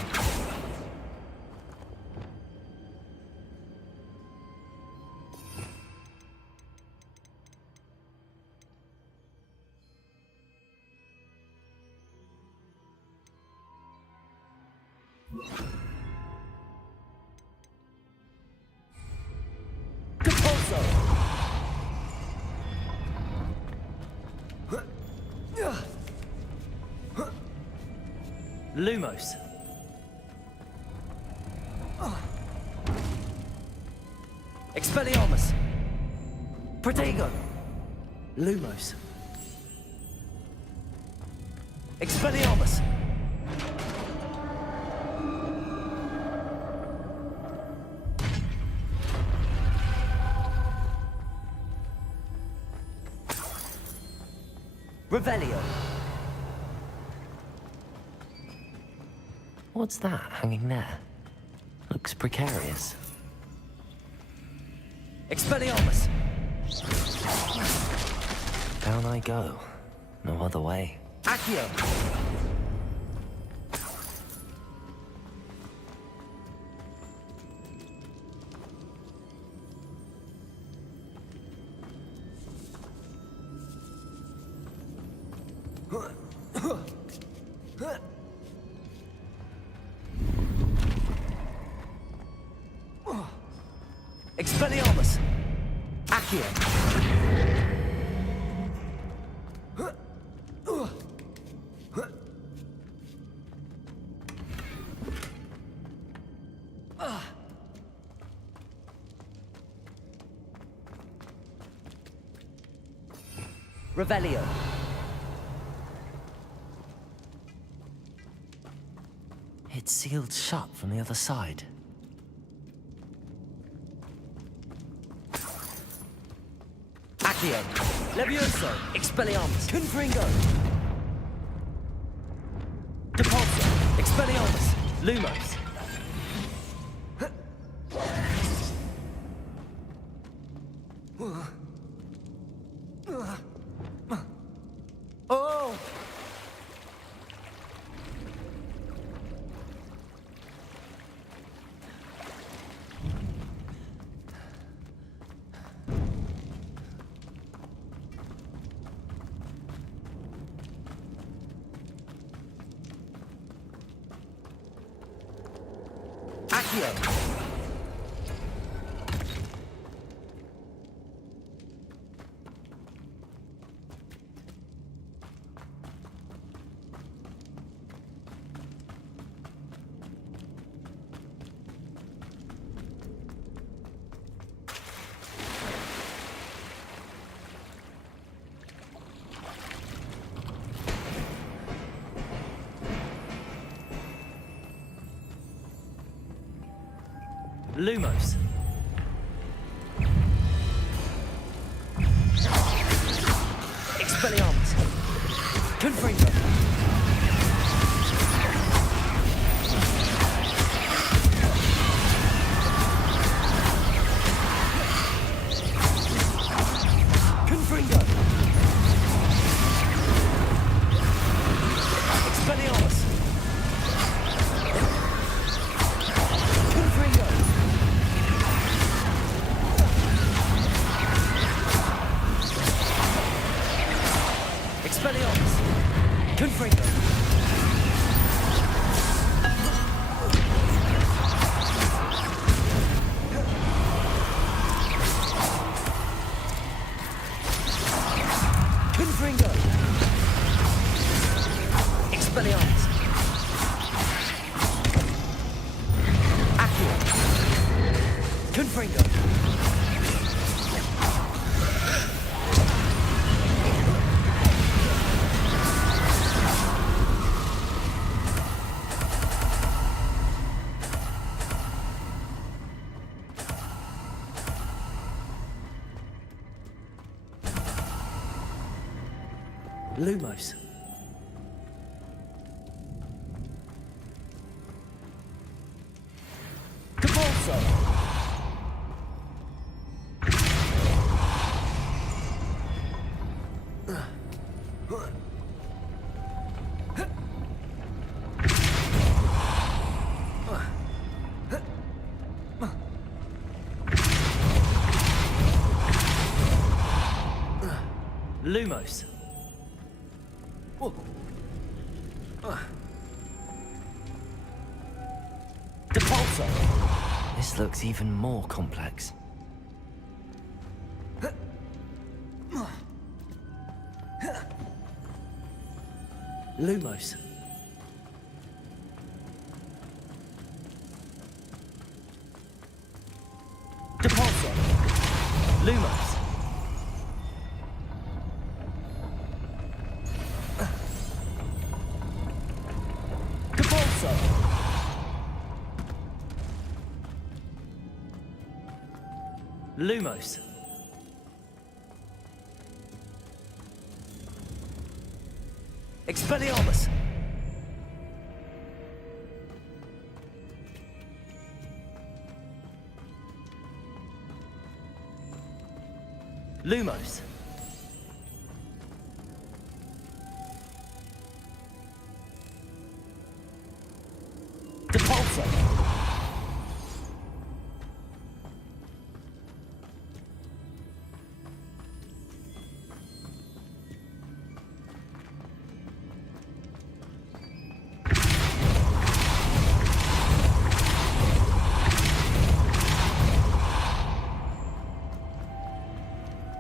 Compulso. Lumos. Expelliarmus. Protego. Lumos. Expelliarmus. Revelio. What's that hanging there? Looks precarious. Expelliarmus! Down I go. No other way. Accio! Expelliarmus! Accio! Revelio. It's sealed shut from the other side. Accio. Levioso. Expelliarmus. Confringo. Depulso. Expelliarmus. Lumos. Oh! Accio. Lumos. Expelliarmus. Confringo. Confringo. Expelliarmus. Confringo. Expelliarmus. Confringo. Confringo. Expelliarmus. Accio. Confringo. Lumos. Capalso. Lumos. Depulso. This looks even more complex. Lumos. Depulso. Lumos. Depulso. Lumos. Expelliarmus. Lumos. Depulso.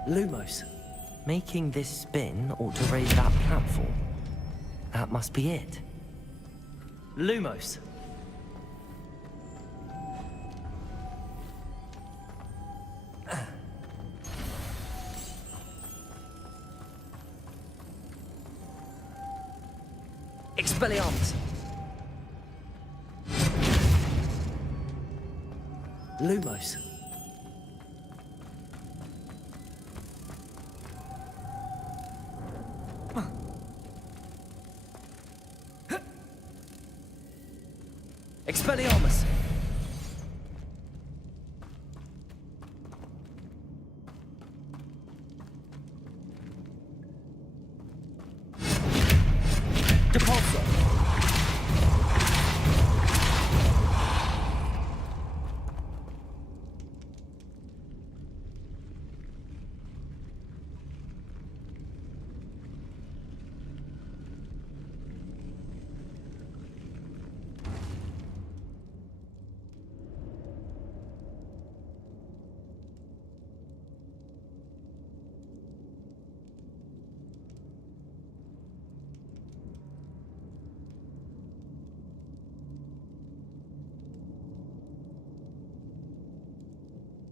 Lumos. Making this spin ought to raise that platform. That must be it. Lumos. Expelliarmus. Lumos. Expelliarmus. Depulso.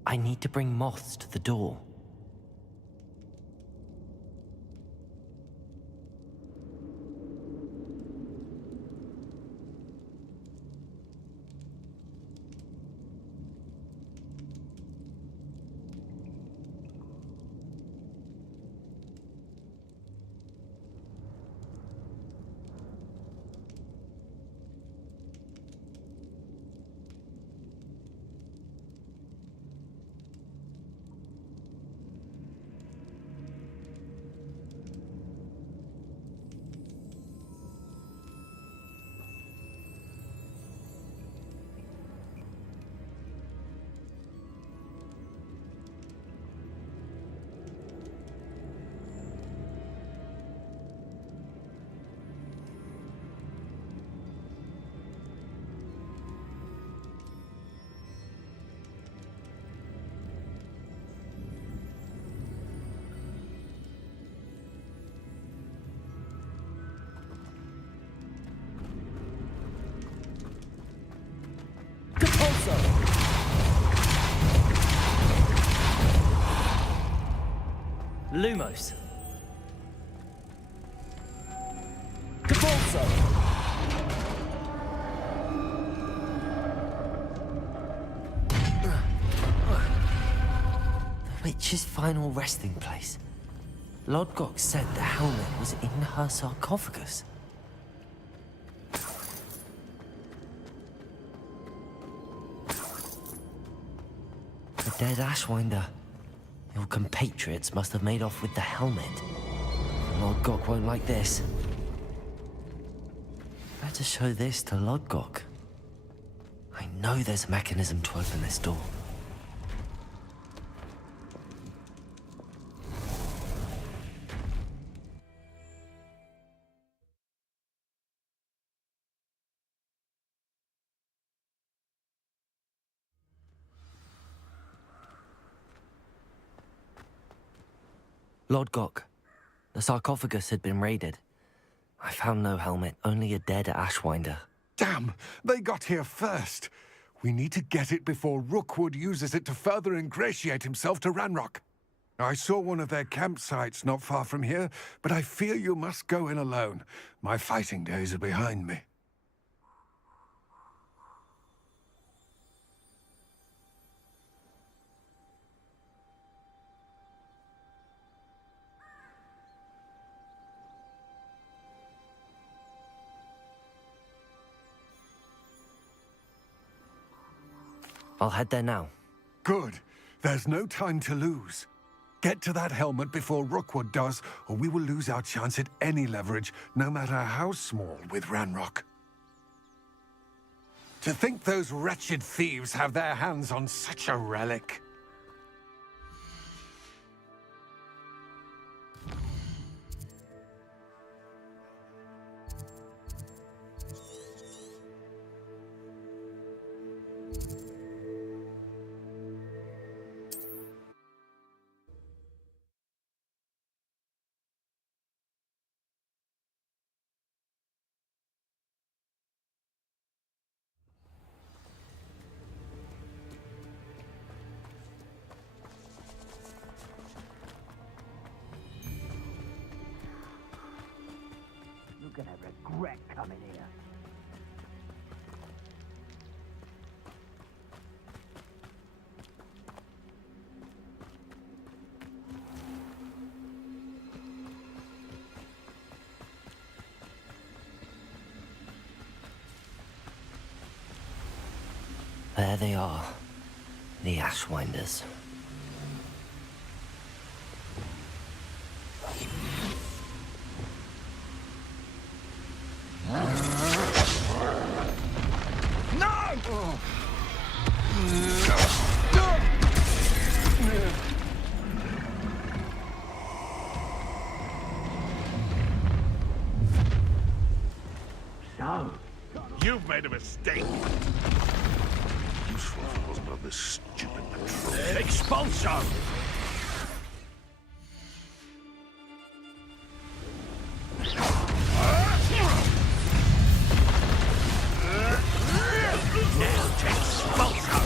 I need to bring moths to the door. Lumos. Devolso. The witch's final resting place. Lodgok said the helmet was in her sarcophagus. The dead Ashwinder. Your compatriots must have made off with the helmet. Lodgok won't like this. Better show this to Lodgok. I know there's a mechanism to open this door. Lodgok, the sarcophagus had been raided. I found no helmet, only a dead Ashwinder. Damn! They got here first. We need to get it before Rookwood uses it to further ingratiate himself to Ranrock. I saw one of their campsites not far from here, but I fear you must go in alone. My fighting days are behind me. I'll head there now. Good. There's no time to lose. Get to that helmet before Rookwood does, or we will lose our chance at any leverage, no matter how small, with Ranrock. To think those wretched thieves have their hands on such a relic. You're gonna regret coming here. There they are, the Ashwinders. You've made a mistake. Useful if it wasn't on this stupid patrol. Expulso! Now to Expulso!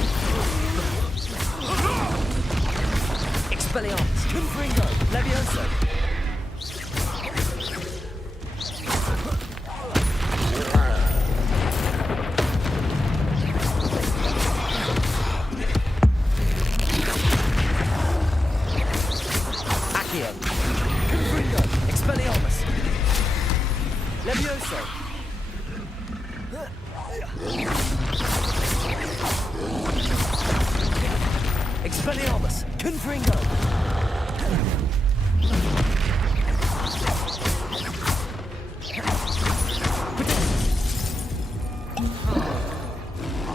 Expelliarmus, Confringo, Levioso. Confringo, Expelliarmus, Levioso. Expelliarmus, Confringo.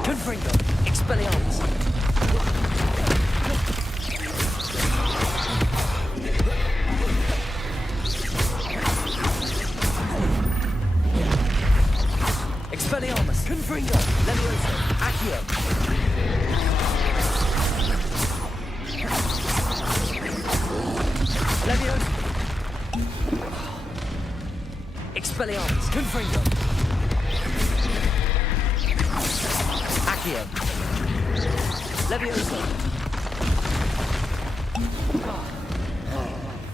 Confringo, Expelliarmus. Expelliarmus, Confringo, Levioso, Accio. Levioso. Expelliarmus, Confringo. Accio. Levioso.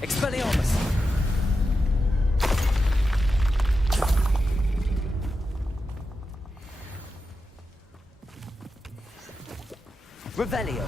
Expelliarmus! Revelio!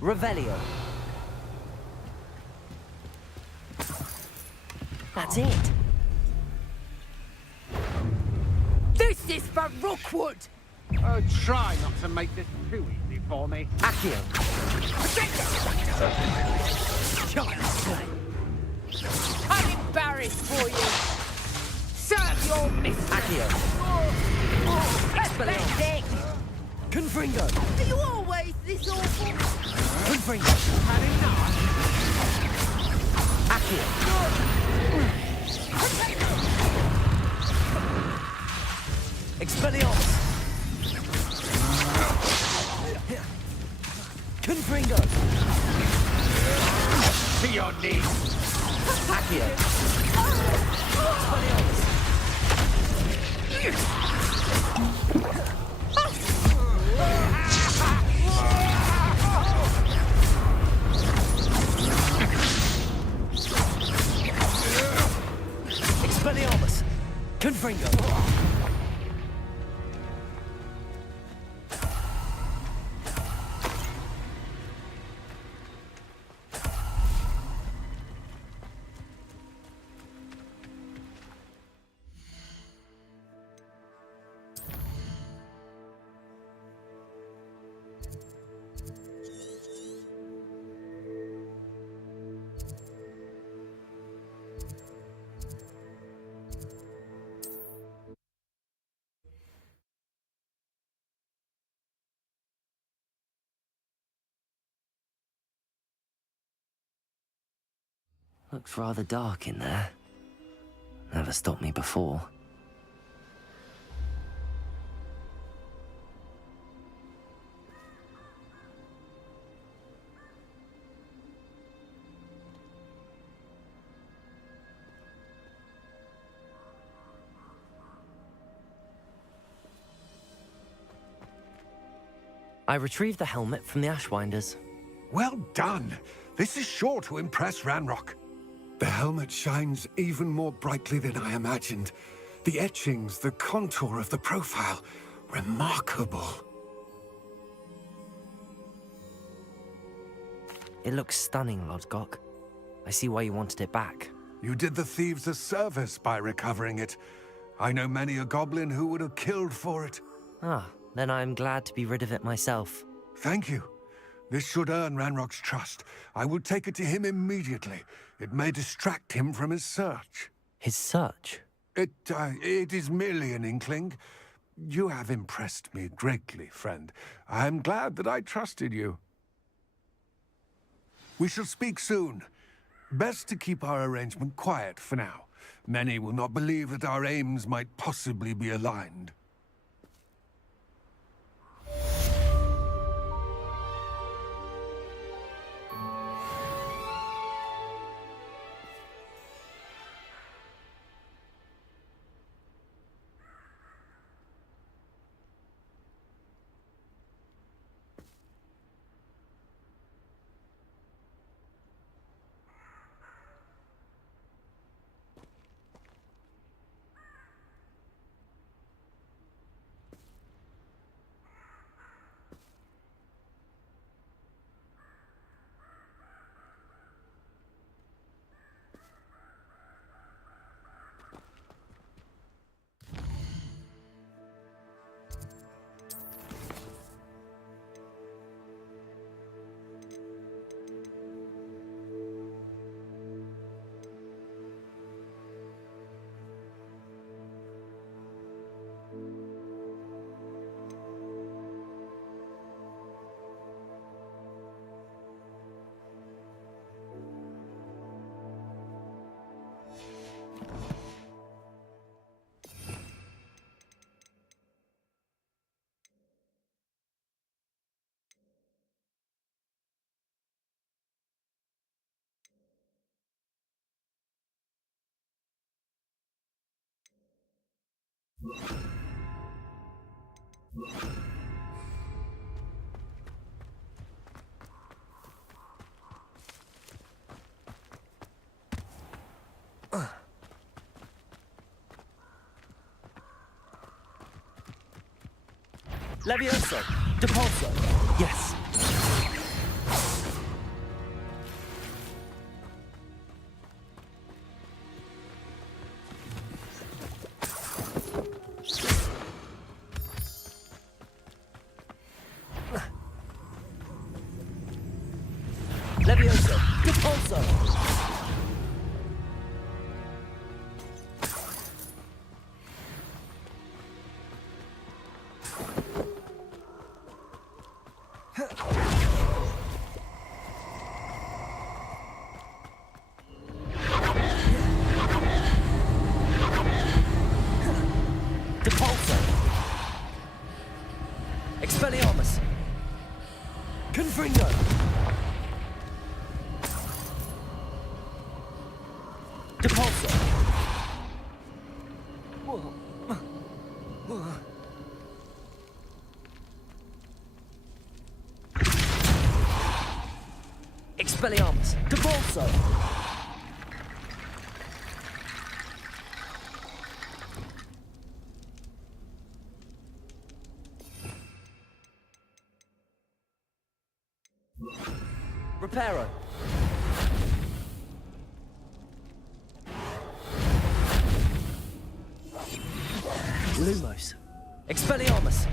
Revelio. That's it. This is for Rookwood! Oh, try not to make this too easy for me. Accio. I'm embarrassed for you. Serve your mistress. Accio. Pathetic. Confringo. Are you always this awful? Confringo. Had enough. Accio. Expelliarmus. Confringo. To your knees. Accio. Expelliarmus. Expelliarmus. Confringo. Looks rather dark in there. Never stopped me before. I retrieved the helmet from the Ashwinders. Well done. This is sure to impress Ranrock. The helmet shines even more brightly than I imagined. The etchings, the contour of the profile, remarkable. It looks stunning, Lodgok. I see why you wanted it back. You did the thieves a service by recovering it. I know many a goblin who would have killed for it. Ah, then I'm glad to be rid of it myself. Thank you. This should earn Ranrock's trust. I will take it to him immediately. It may distract him from his search. His search? It is merely an inkling. You have impressed me greatly, friend. I am glad that I trusted you. We shall speak soon. Best to keep our arrangement quiet for now. Many will not believe that our aims might possibly be aligned. Levioso! Depulso! Yes! Levioso! Depulso! Depulso! Expelliarmus! Confringo! Depulso! Expelliarmus! Depulso! Reparo! Lumos! Expelliarmus!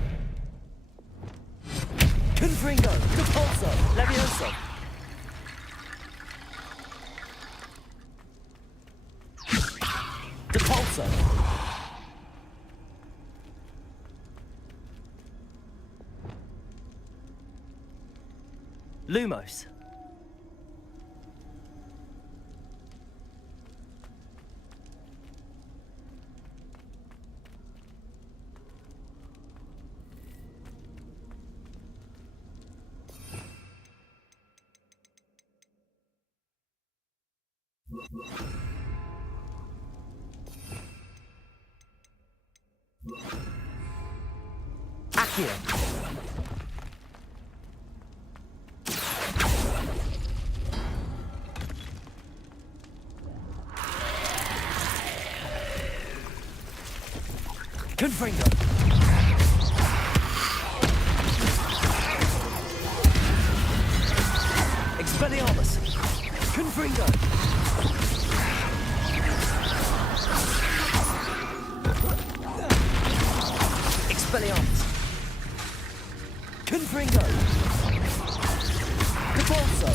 Confringo! Depulso! Levioso! Depulso! Lumos! Accio! Confringo! Expelliarmus! Confringo! Expelliarmus! Confringo! Depulso!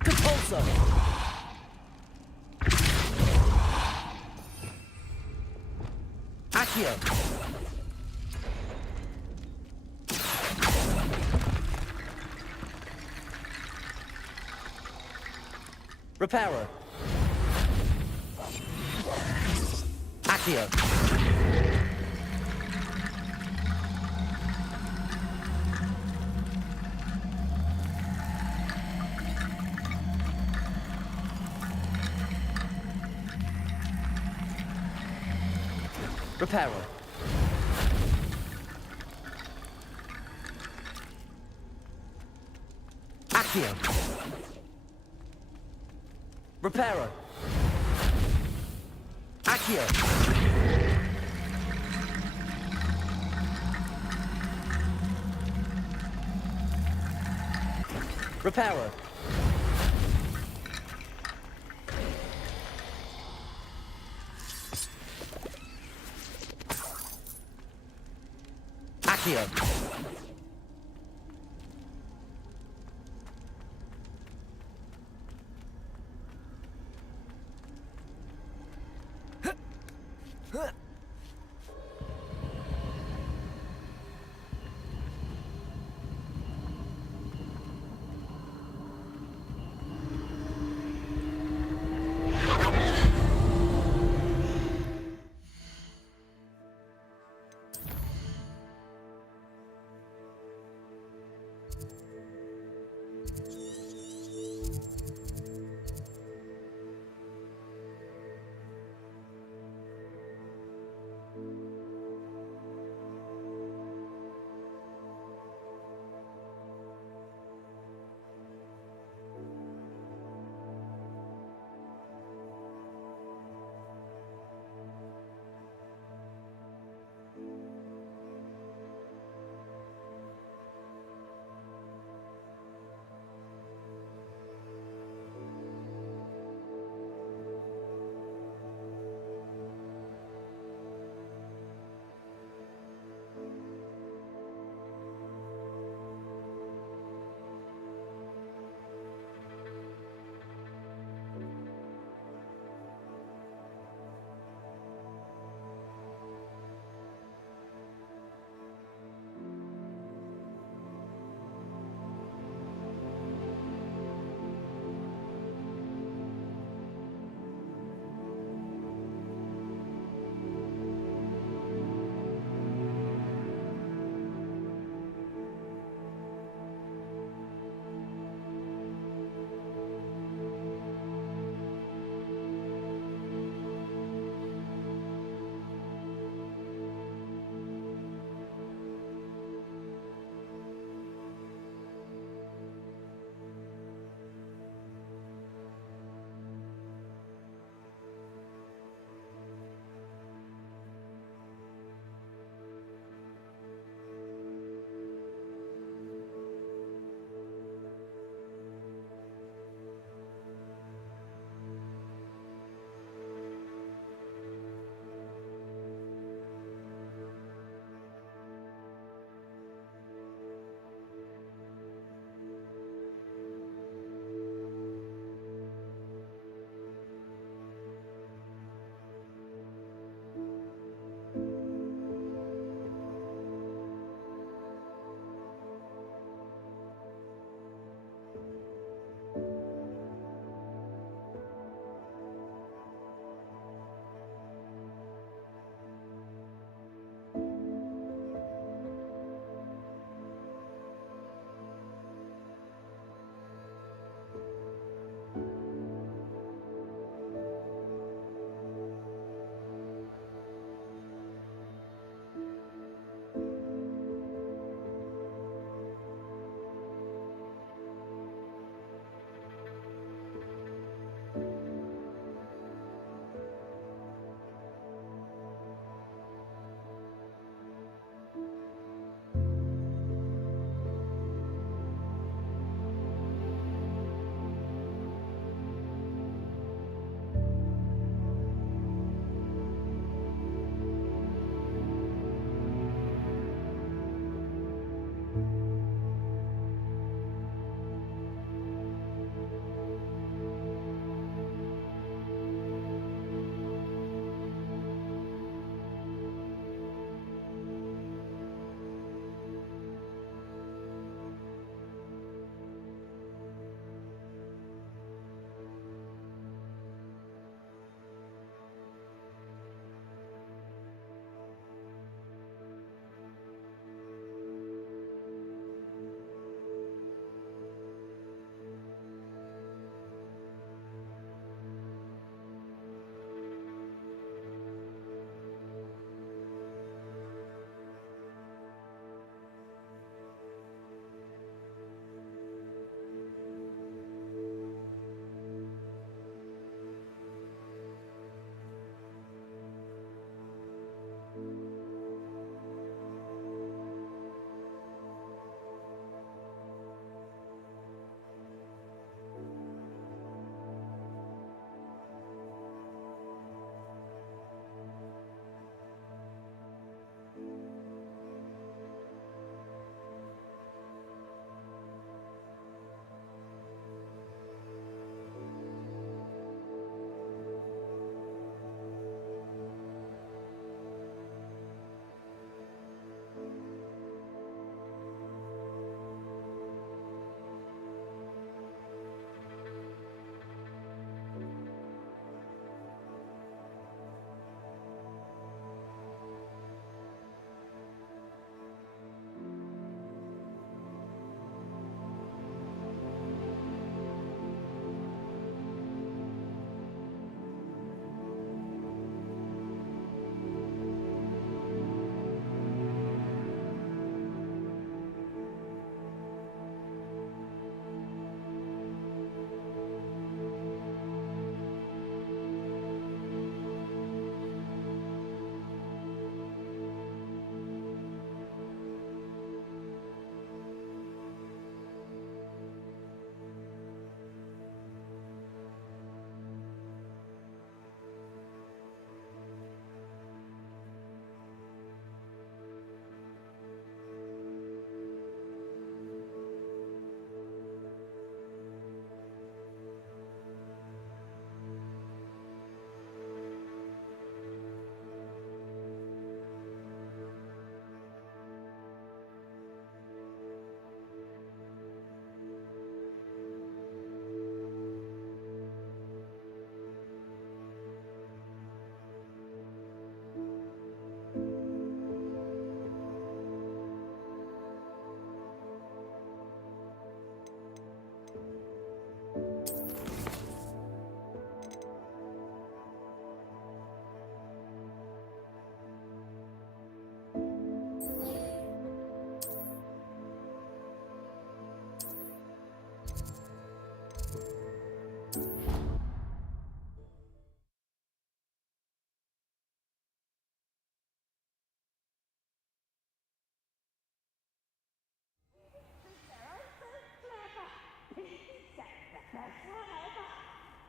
Repulsor! Accio! Reparo! Accio! Reparo. Accio. Reparo. Accio. Reparo. Accio.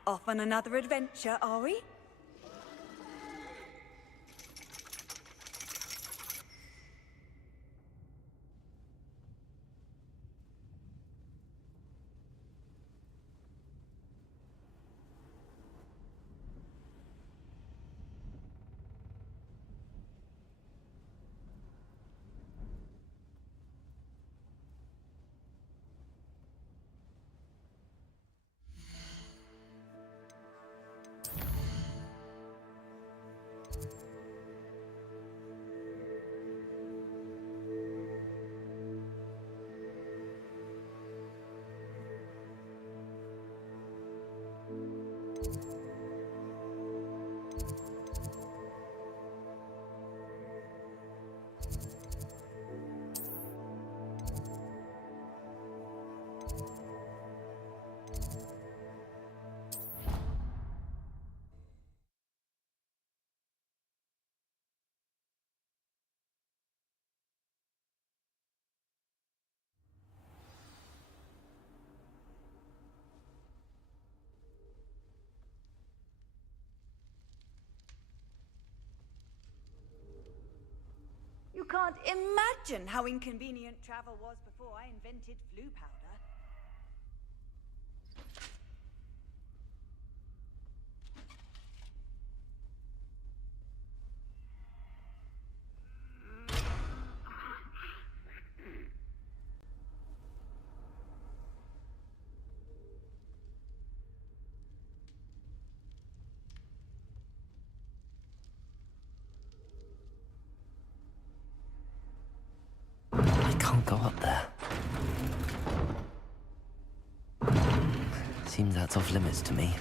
Off on another adventure, are we? You can't imagine how inconvenient travel was before I invented flu powder. I can't go up there. Seems that's off limits to me.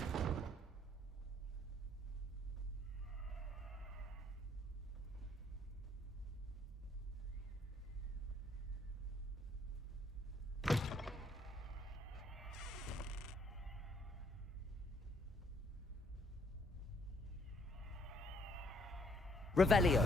Revelio.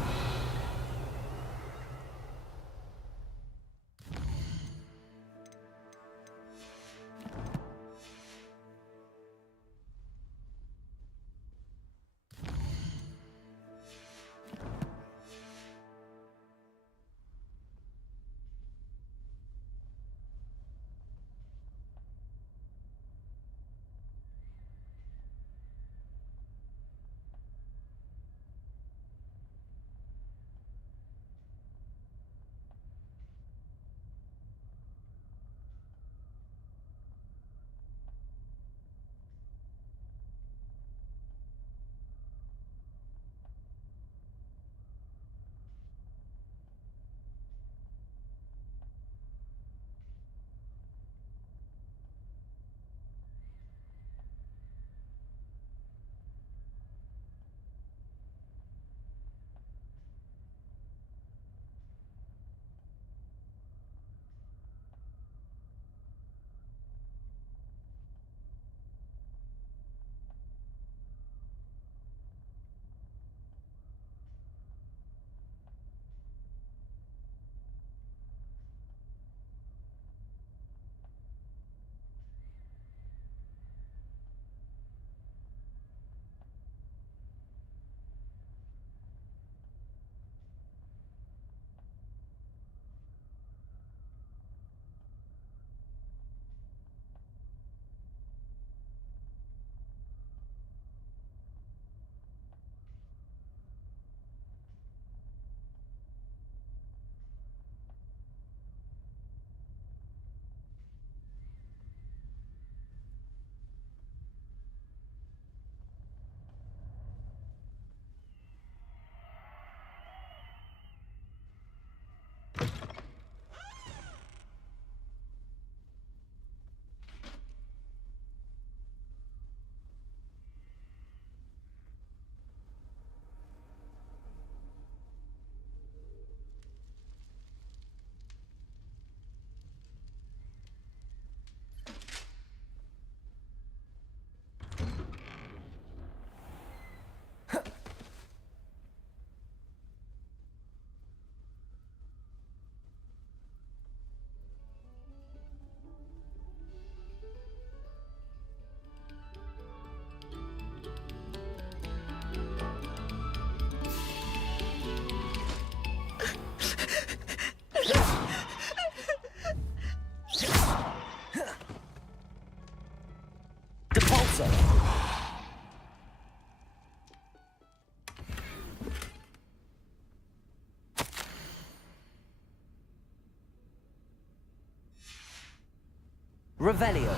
Revelio.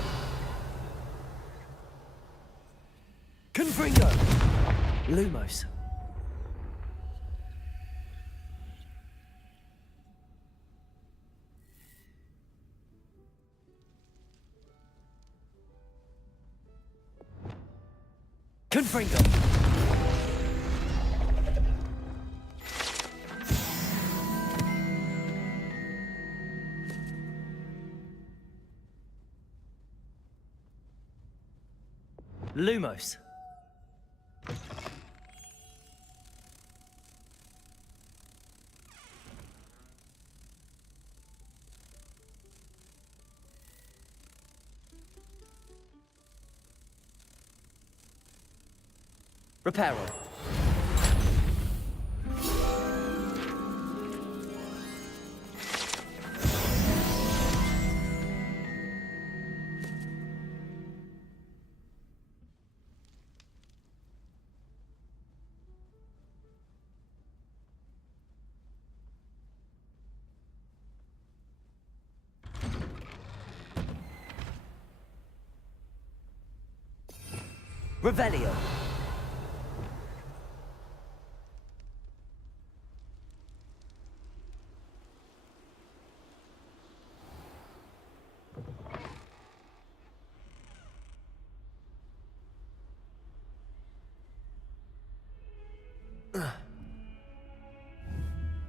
Confringo. Lumos. Confringo. Lumos. Reparo. Revelio.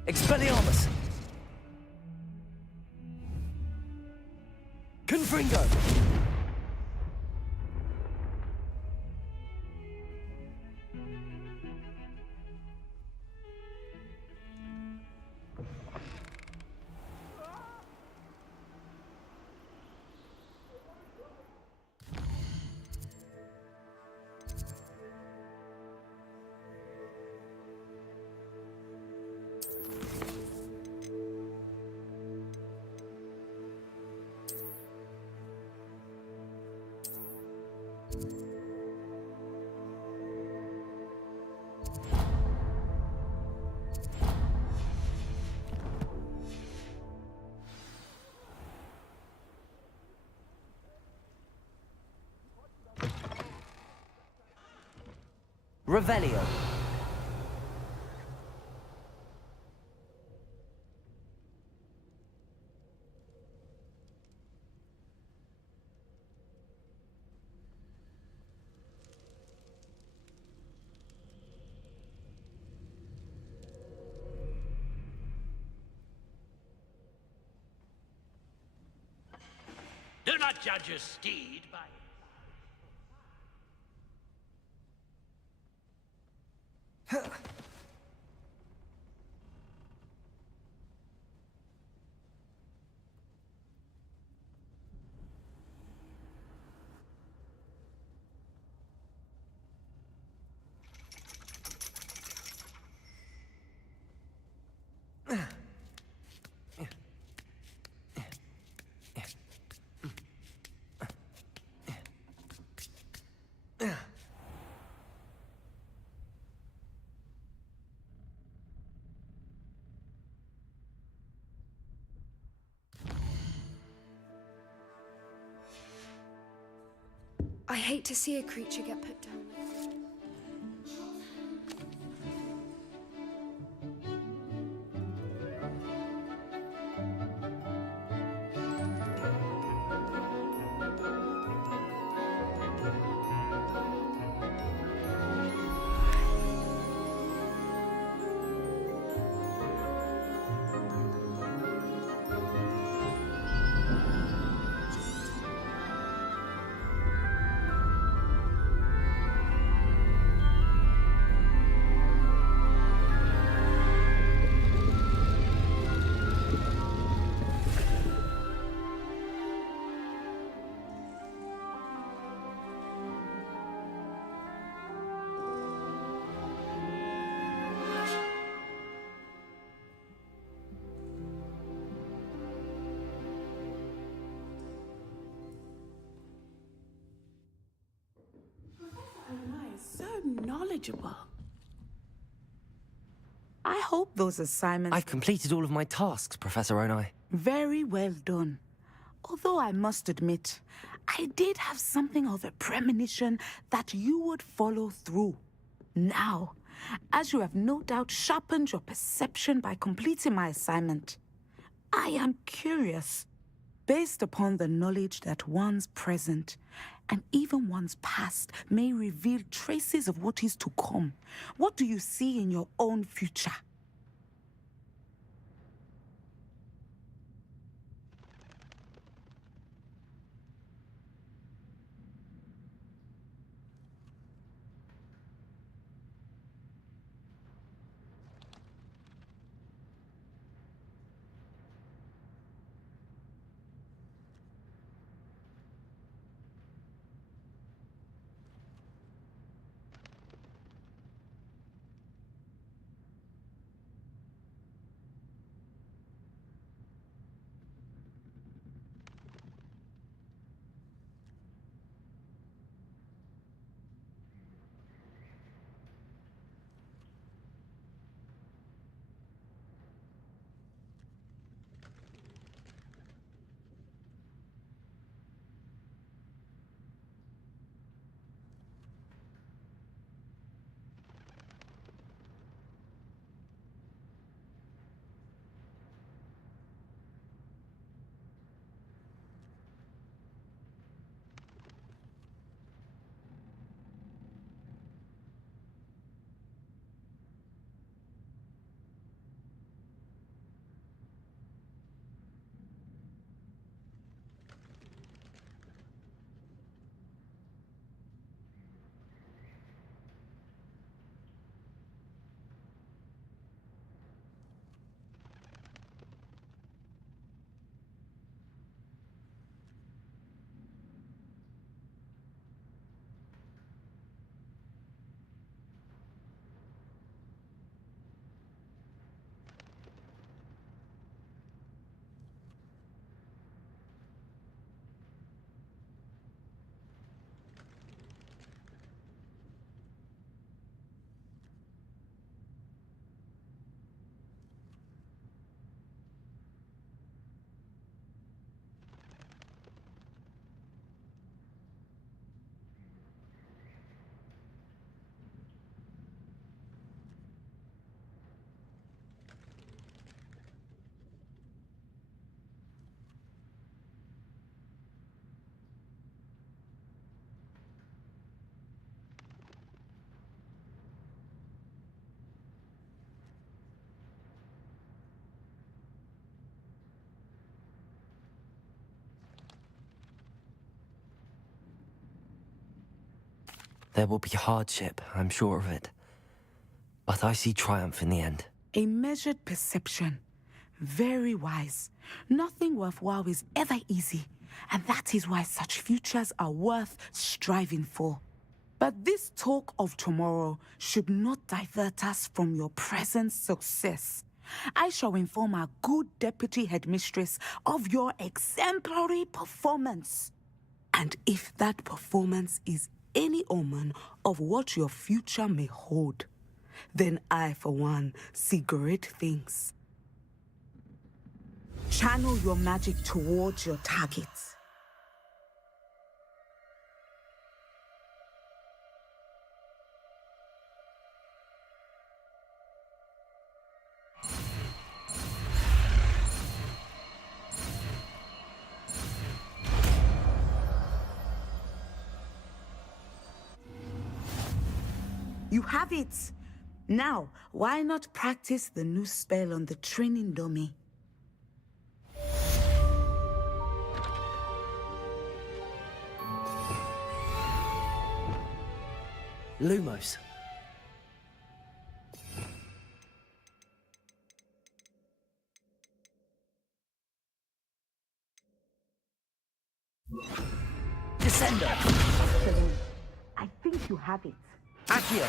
Expelliarmus! Confringo! Revelio. Do not judge a steed by... I hate to see a creature get put down. Knowledgeable. I hope those assignments... I've completed all of my tasks, Professor Onai. Very well done. Although I must admit, I did have something of a premonition that you would follow through. Now, as you have no doubt sharpened your perception by completing my assignment, I am curious, based upon the knowledge that one's present and even one's past may reveal traces of what is to come. What do you see in your own future? There will be hardship, I'm sure of it. But I see triumph in the end. A measured perception. Very wise. Nothing worthwhile is ever easy, and that is why such futures are worth striving for. But this talk of tomorrow should not divert us from your present success. I shall inform our good deputy headmistress of your exemplary performance. And if that performance is any omen of what your future may hold, then I, for one, see great things. Channel your magic towards your targets. You have it! Now, why not practice the new spell on the training dummy? Lumos. Descender! I think you have it. Accio!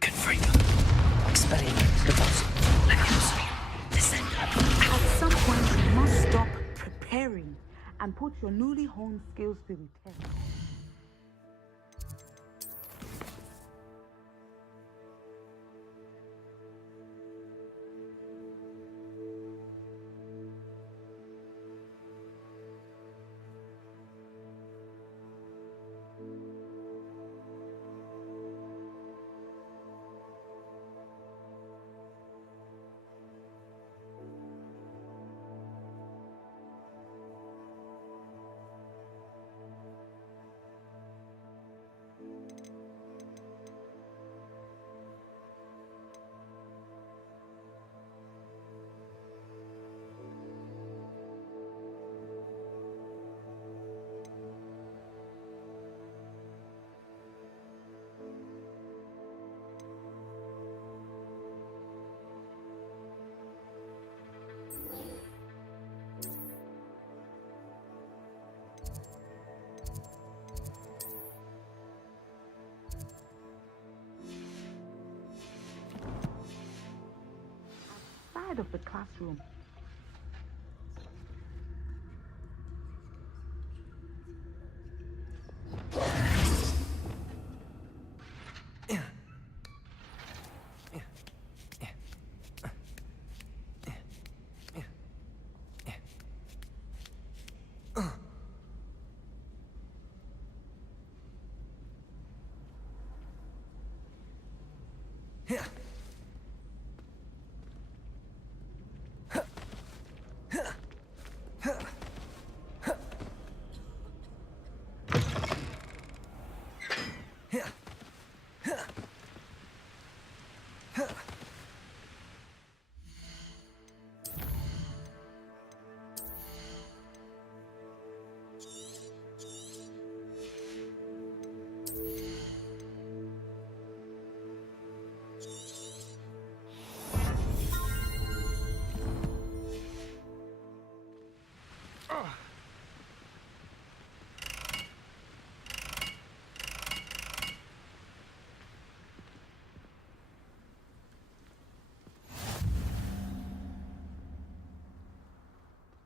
Confringo. Expelliarmus. Leviosa. Descender. At some point, you must stop preparing and put your newly honed skills to the test. side of the classroom.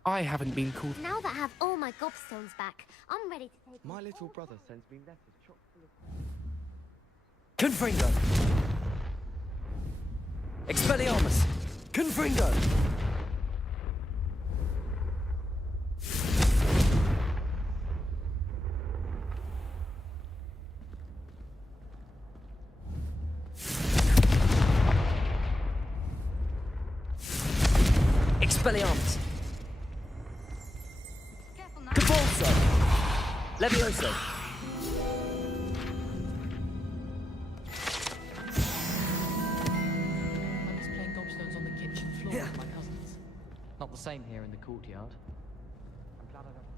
I haven't been called. Now that I have all my gobstones back, I'm ready to take. My little brother sends me letters chock full of. Confringo! Expelliarmus! Confringo! Expelliarmus! Cabalso! Levioso! I was playing gobstones on the kitchen floor with my cousins. Not the same here in the courtyard. I'm glad I don't.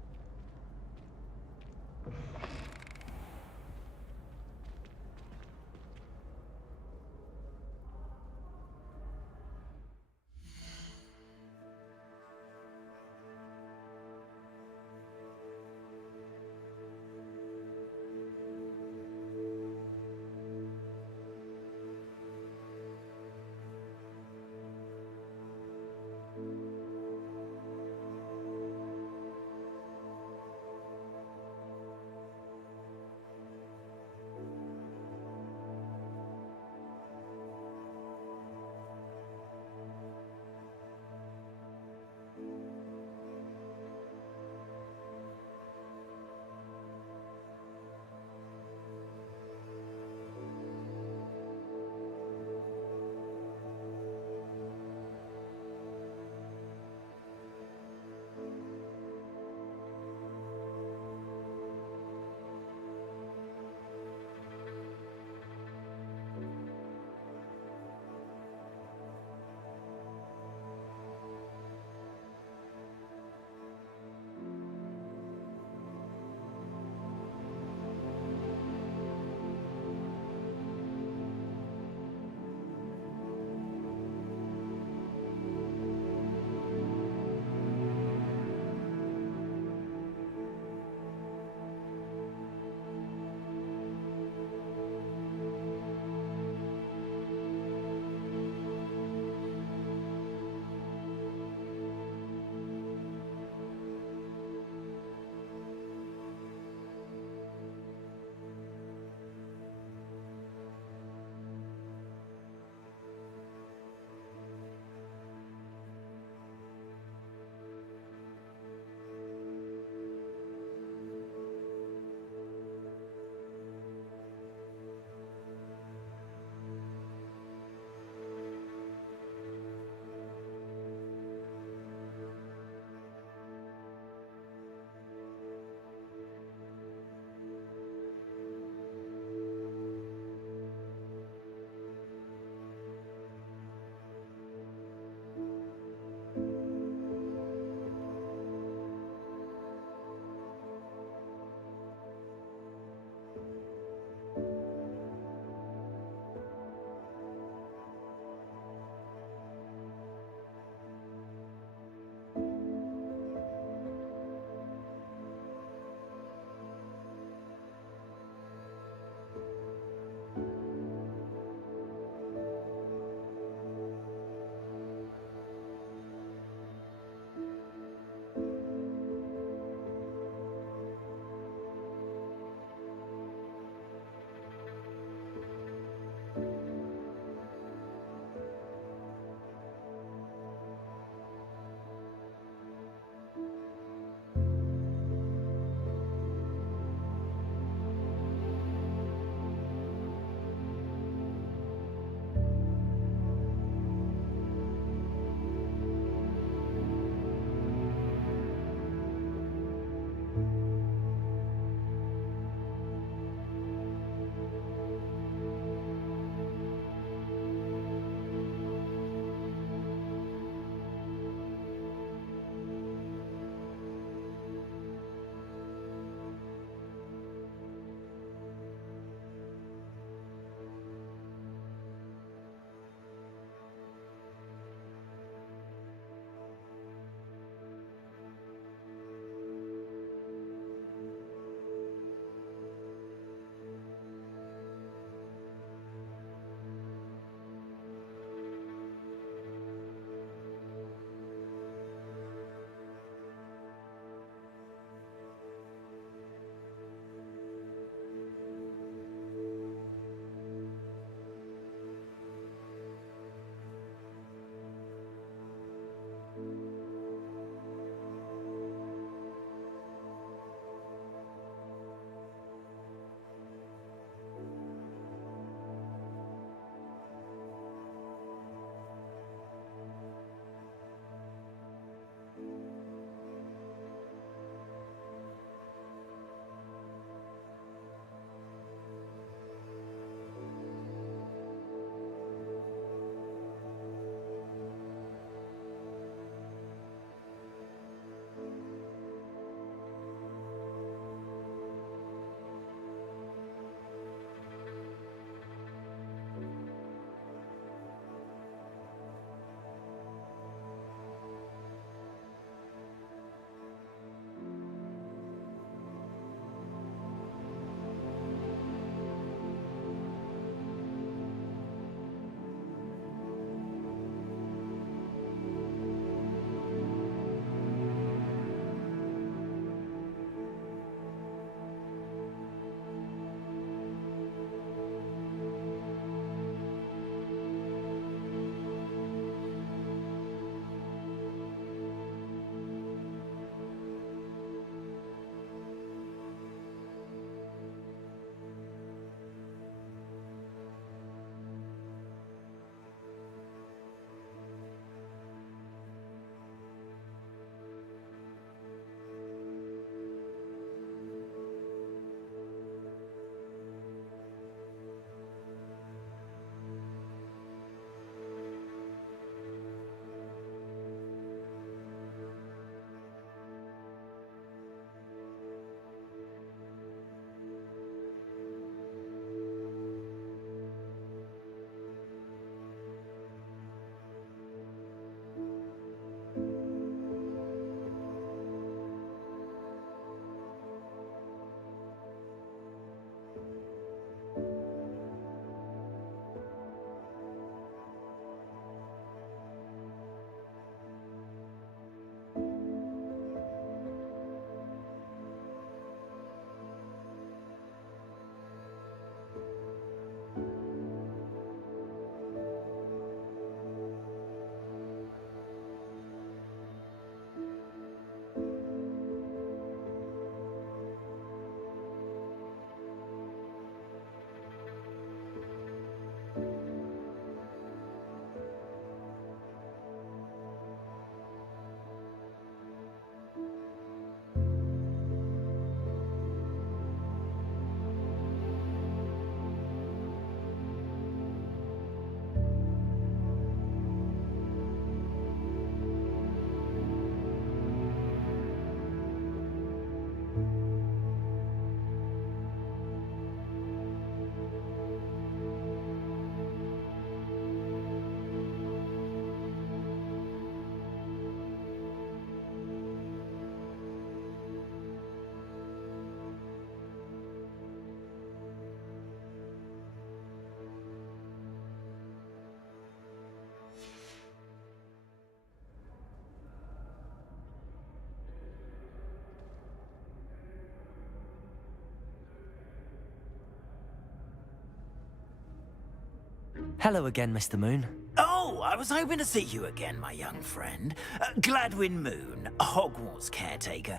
Hello again, Mr. Moon. Oh, I was hoping to see you again, my young friend. Gladwin Moon, Hogwarts caretaker,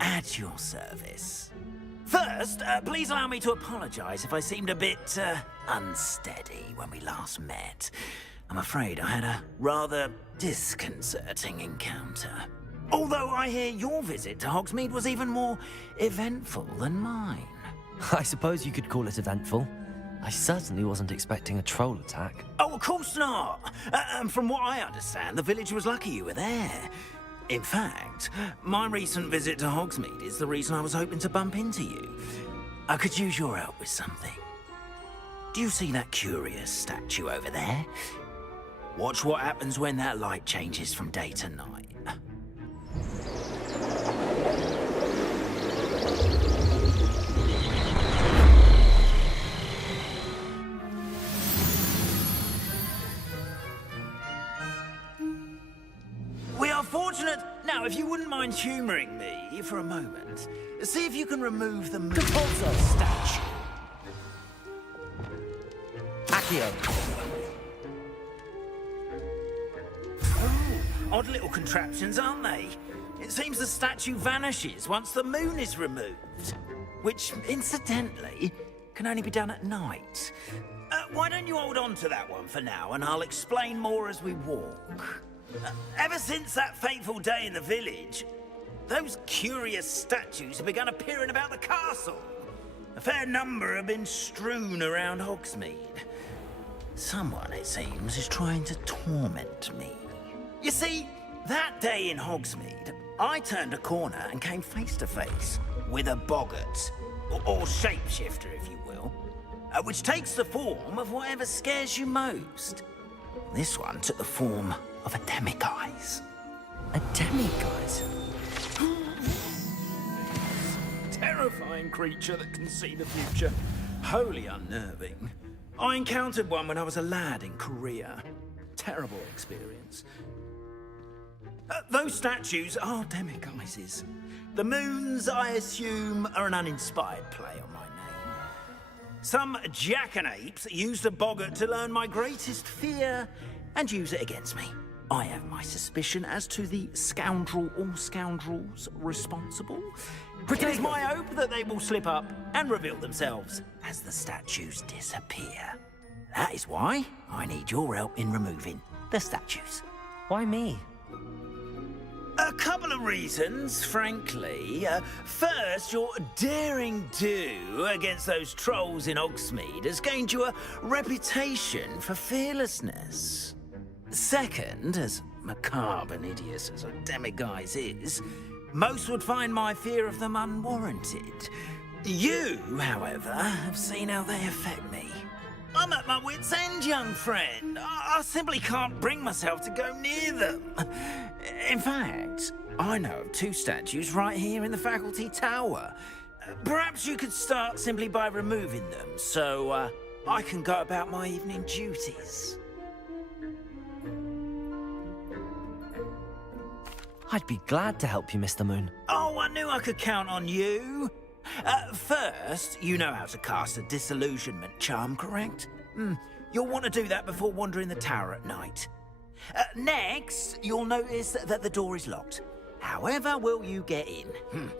at your service. First, please allow me to apologize if I seemed a bit unsteady when we last met. I'm afraid I had a rather disconcerting encounter. Although I hear your visit to Hogsmeade was even more eventful than mine. I suppose you could call it eventful. I certainly wasn't expecting a troll attack. Oh, of course not. From what I understand, the village was lucky you were there. In fact, my recent visit to Hogsmeade is the reason I was hoping to bump into you. I could use your help with something. Do you see that curious statue over there? Watch what happens when that light changes from day to night. We are fortunate. Now, if you wouldn't mind humoring me for a moment, see if you can remove the Compulsor statue. Accio. Oh, odd little contraptions, aren't they? It seems the statue vanishes once the moon is removed. Which, incidentally, can only be done at night. Why don't you hold on to that one for now, and I'll explain more as we walk. Ever since that fateful day in the village, those curious statues have begun appearing about the castle. A fair number have been strewn around Hogsmeade. Someone, it seems, is trying to torment me. You see, that day in Hogsmeade, I turned a corner and came face to face with a boggart, or shapeshifter, if you will, which takes the form of whatever scares you most. This one took the form of a demiguise. A demiguise? Terrifying creature that can see the future. Wholly unnerving. I encountered one when I was a lad in Korea. Terrible experience. Those statues are demiguises. The moons, I assume, are an uninspired play on my name. Some jackanapes used a boggart to learn my greatest fear and use it against me. I have my suspicion as to the scoundrel or scoundrels responsible. It is my hope that they will slip up and reveal themselves as the statues disappear. That is why I need your help in removing the statues. Why me? A couple of reasons, frankly. First, your daring do against those trolls in Hogsmeade has gained you a reputation for fearlessness. Second, as macabre and hideous as a demiguise is, most would find my fear of them unwarranted. You, however, have seen how they affect me. I'm at my wit's end, young friend. I simply can't bring myself to go near them. In fact, I know of two statues right here in the faculty tower. Perhaps you could start simply by removing them, so I can go about my evening duties. I'd be glad to help you, Mr. Moon. Oh, I knew I could count on you. First, you know how to cast a disillusionment charm, correct? You'll want to do that before wandering the tower at night. Next, you'll notice that the door is locked. However will you get in?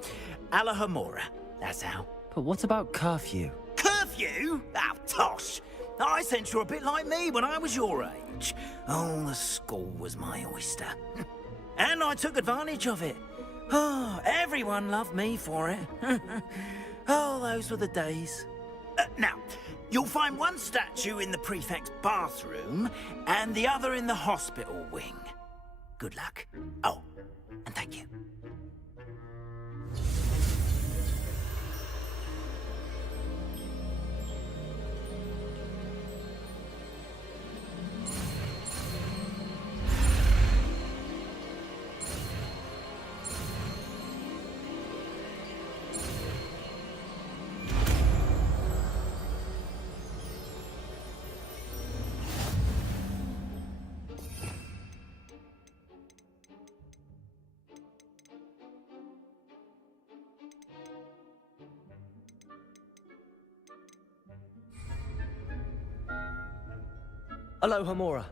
Alahomora, that's how. But what about curfew? Curfew? Oh, tosh. I sense you're a bit like me when I was your age. Oh, the school was my oyster. And I took advantage of it. Oh, everyone loved me for it. Oh, those were the days. Now, you'll find one statue in the prefect's bathroom and the other in the hospital wing. Good luck. Oh, and thank you. Aloha Mora.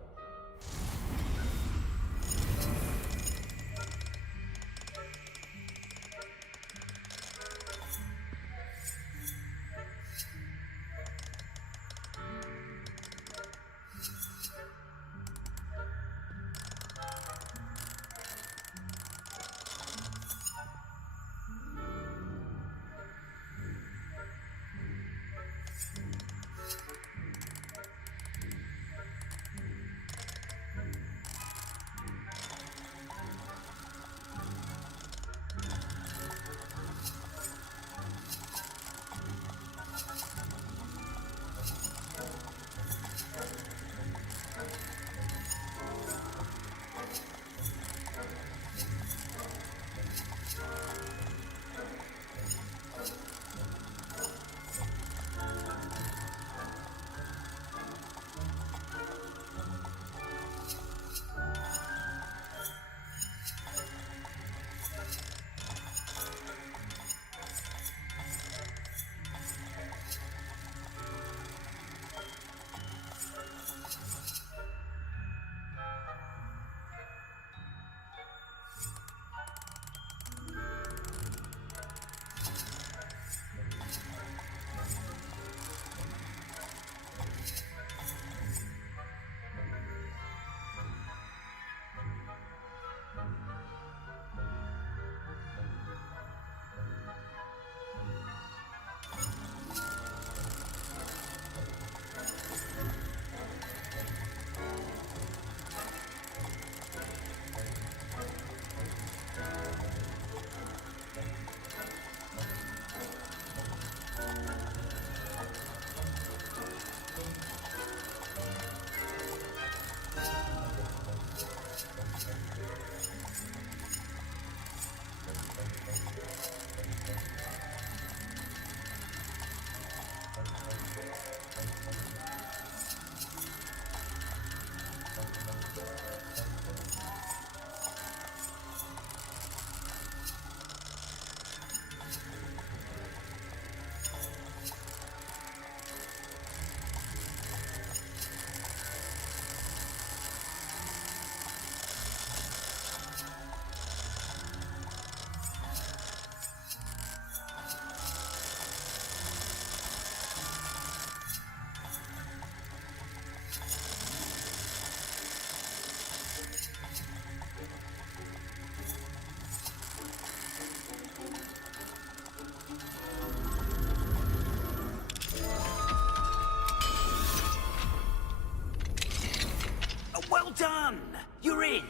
Well done! You're in.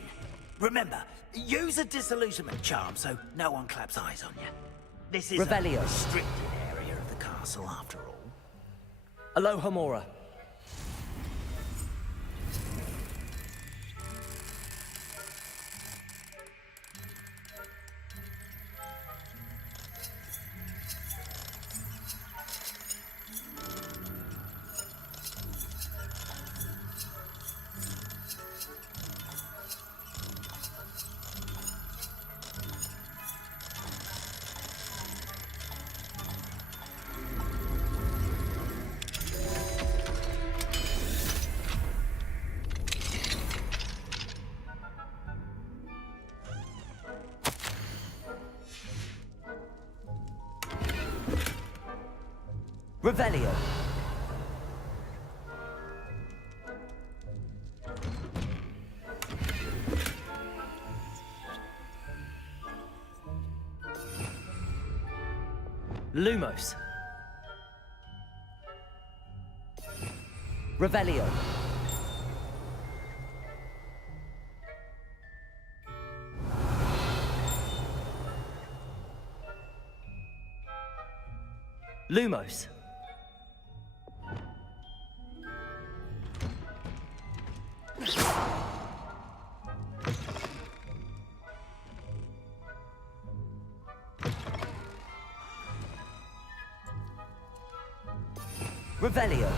Remember, use a disillusionment charm so no one claps eyes on you. This is Revelio. a restricted area of the castle, after all. Aloha Mora. Revelio. Lumos. Revelio. Lumos. Revelio.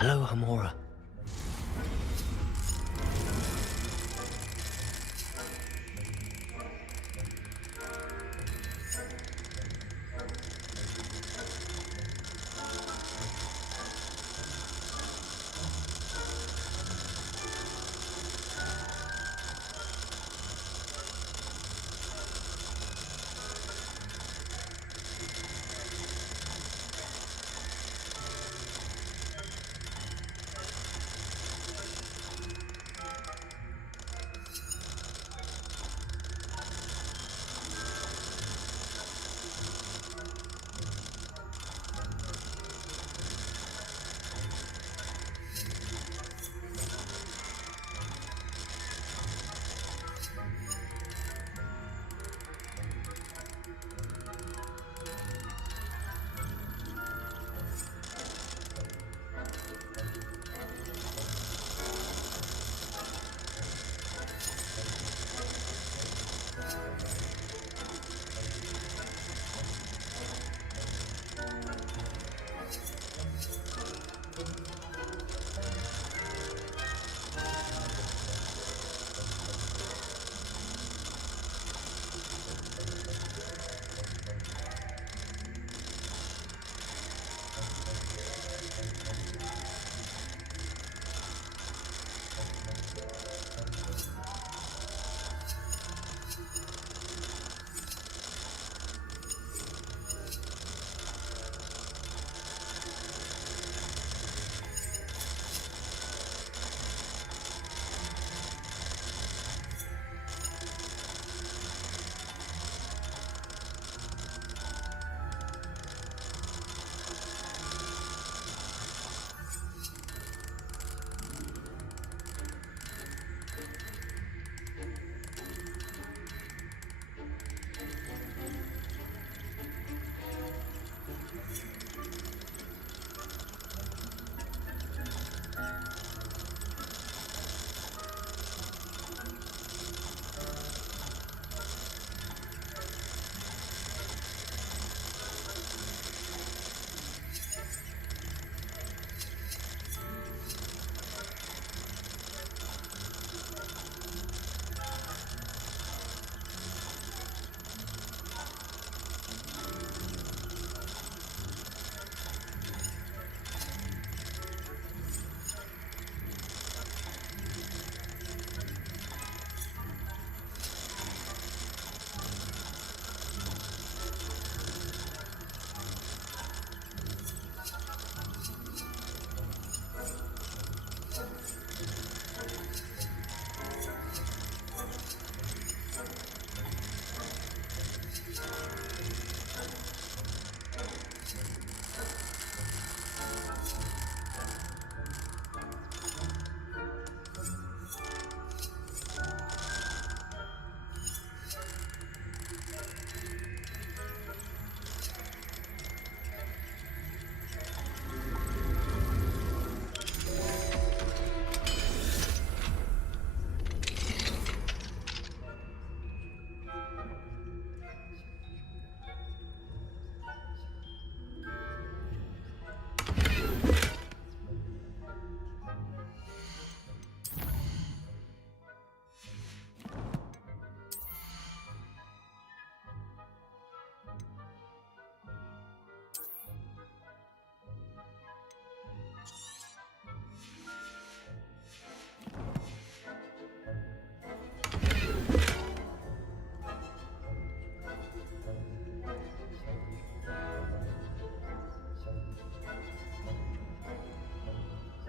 Hello, Hamura.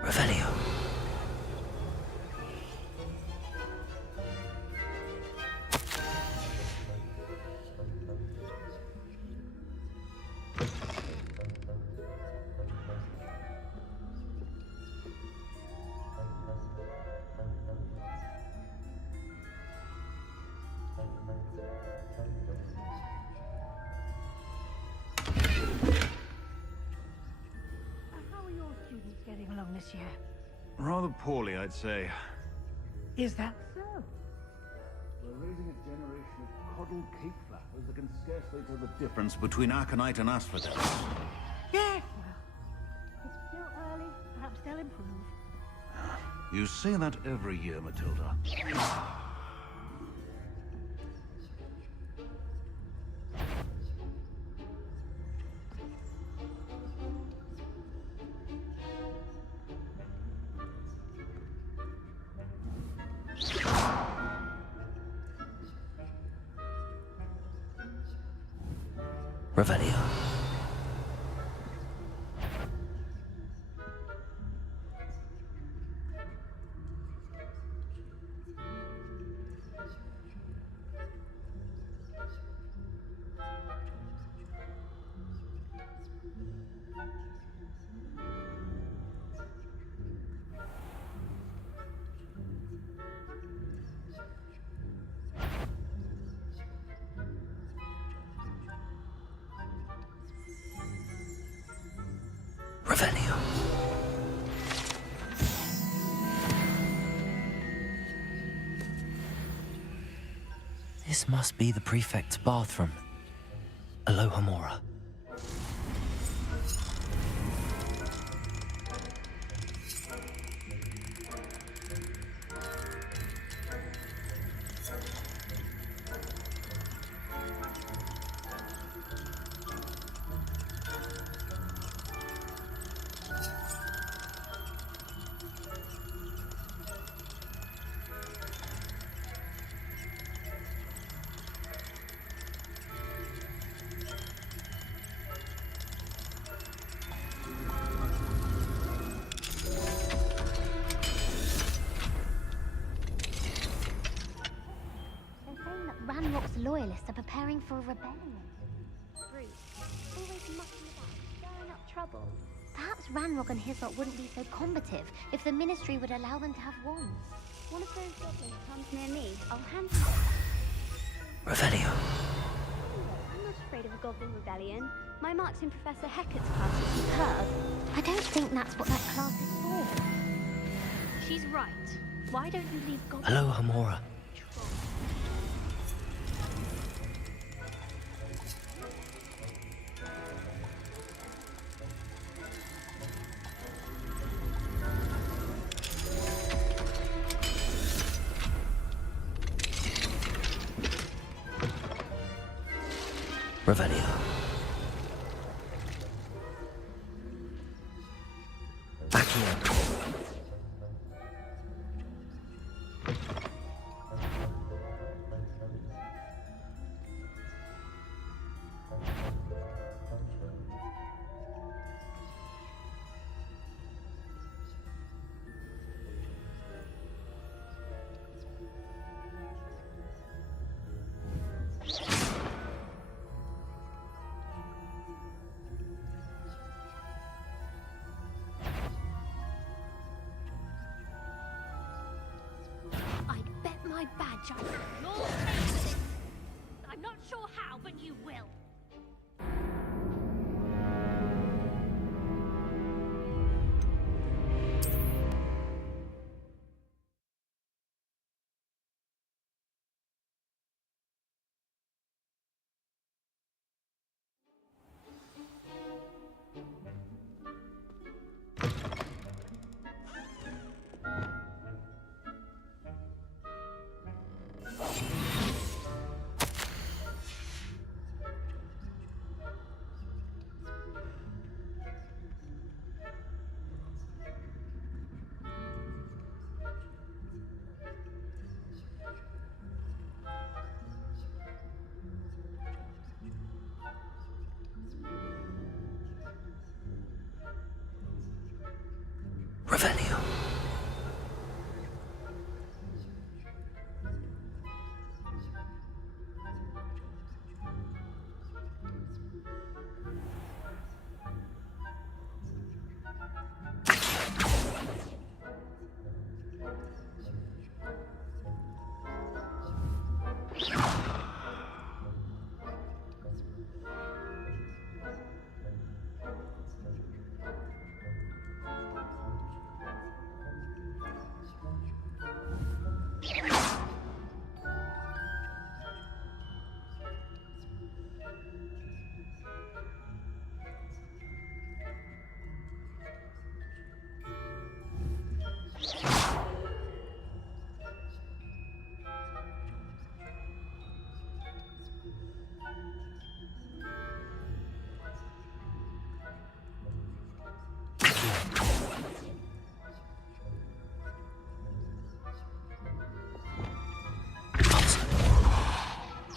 Revelio. How are your students getting along this year? Rather poorly, I'd say. Is that so? We're raising a generation of coddled cake flappers that can scarcely tell the difference between Aconite and Asphodel. Yes. Well, it's still early. Perhaps They'll improve. You say that every year, Matilda. Revelio. Revelio. This must be the prefect's bathroom. Aloha Mora. Ranrock's loyalists are preparing for a rebellion. Bruce, always mucking about, stirring up trouble. Perhaps Ranrock and his lot wouldn't be so combative if the Ministry would allow them to have wands. One of those goblins comes near me, I'll hand him it. Revelio. I'm not afraid of a goblin rebellion. My marks in Professor Hecat's class are superb. I don't think that's what that class is for. She's right. Why don't you leave goblins? Aloha Mora. Revelio. Back here.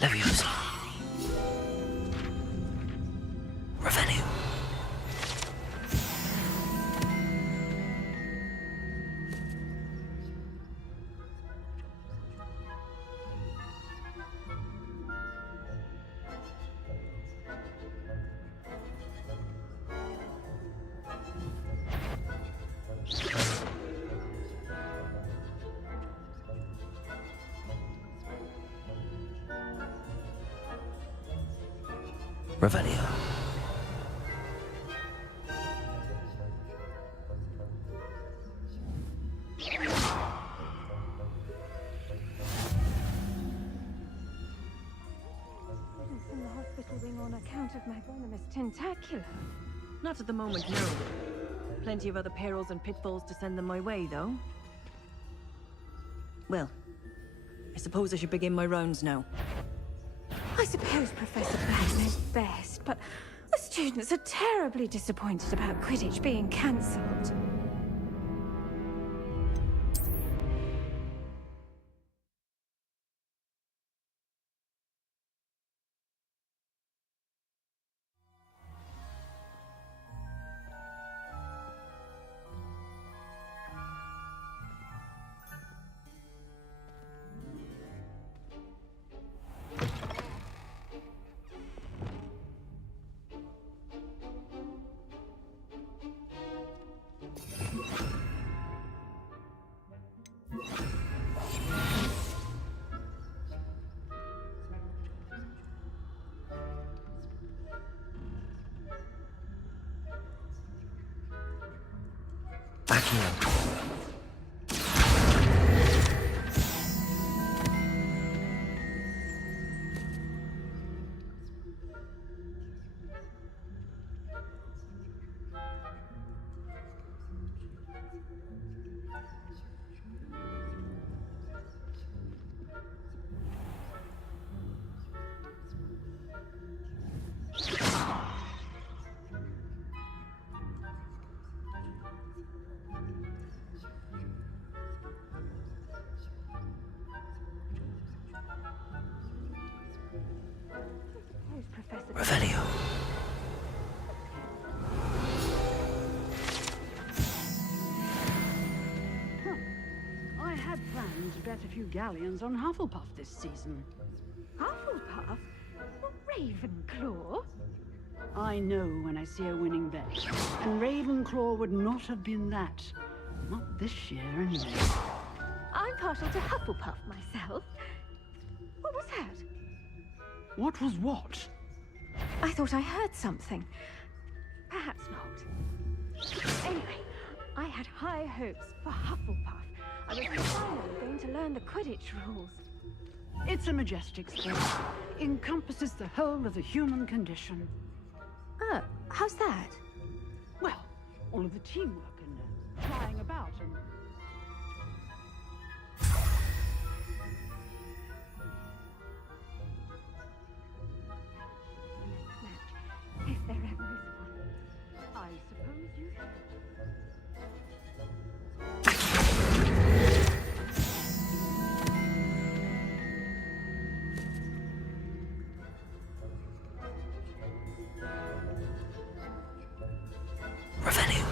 Leviosa. Revenue. Revelio. In the hospital wing on account of my venomous tentacula. Not at the moment, no. Plenty of other perils and pitfalls to send them my way, though. Well, I suppose I should begin my rounds now. I suppose Professor Black knows best, but the students are terribly disappointed about Quidditch being cancelled. Backing up. Revelio. I had planned to bet a few galleons on Hufflepuff this season. Hufflepuff? Ravenclaw? I know when I see a winning bet. And Ravenclaw would not have been that. Not this year, anyway. I'm partial to Hufflepuff myself. What was that? What was what? I thought I heard something. Perhaps not. Anyway, I had high hopes for Hufflepuff. I was finally going to learn the Quidditch rules. It's a majestic sport. Encompasses the whole of the human condition. How's that? Well, all of the teamwork and flying about and... If there ever is one. I suppose you should. Revenue.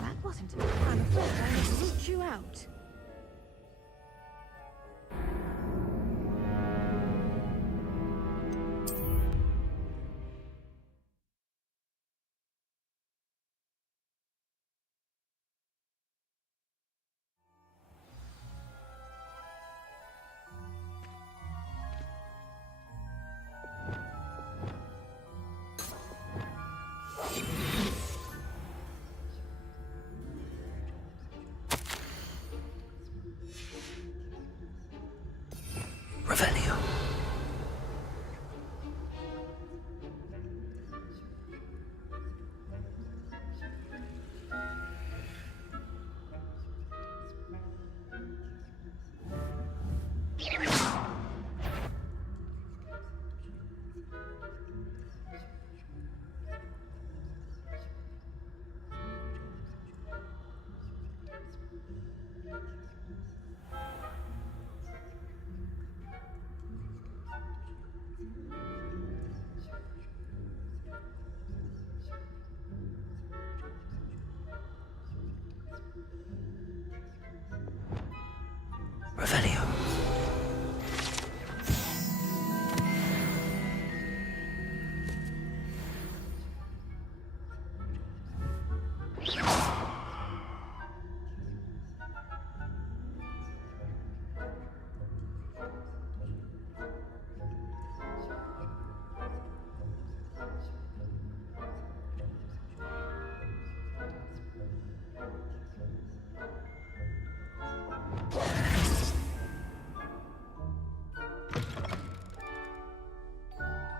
That wasn't a plan of thought. I would root you out. Revelio.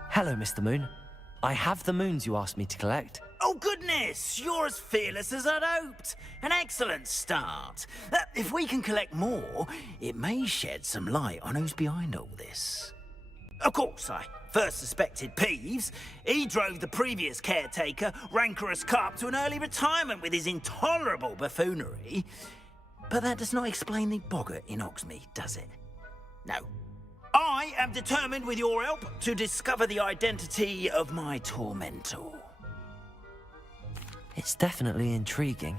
Hello, Mr. Moon. I have the moons you asked me to collect. Oh, goodness! You're as fearless as I'd hoped. An excellent start. If we can collect more, it may shed some light on who's behind all this. Of course, I first suspected Peeves. He drove the previous caretaker, Rancorous Carp, to an early retirement with his intolerable buffoonery. But that does not explain the boggart in Oxmead, does it? No. I am determined, with your help, to discover the identity of my tormentor. It's definitely intriguing.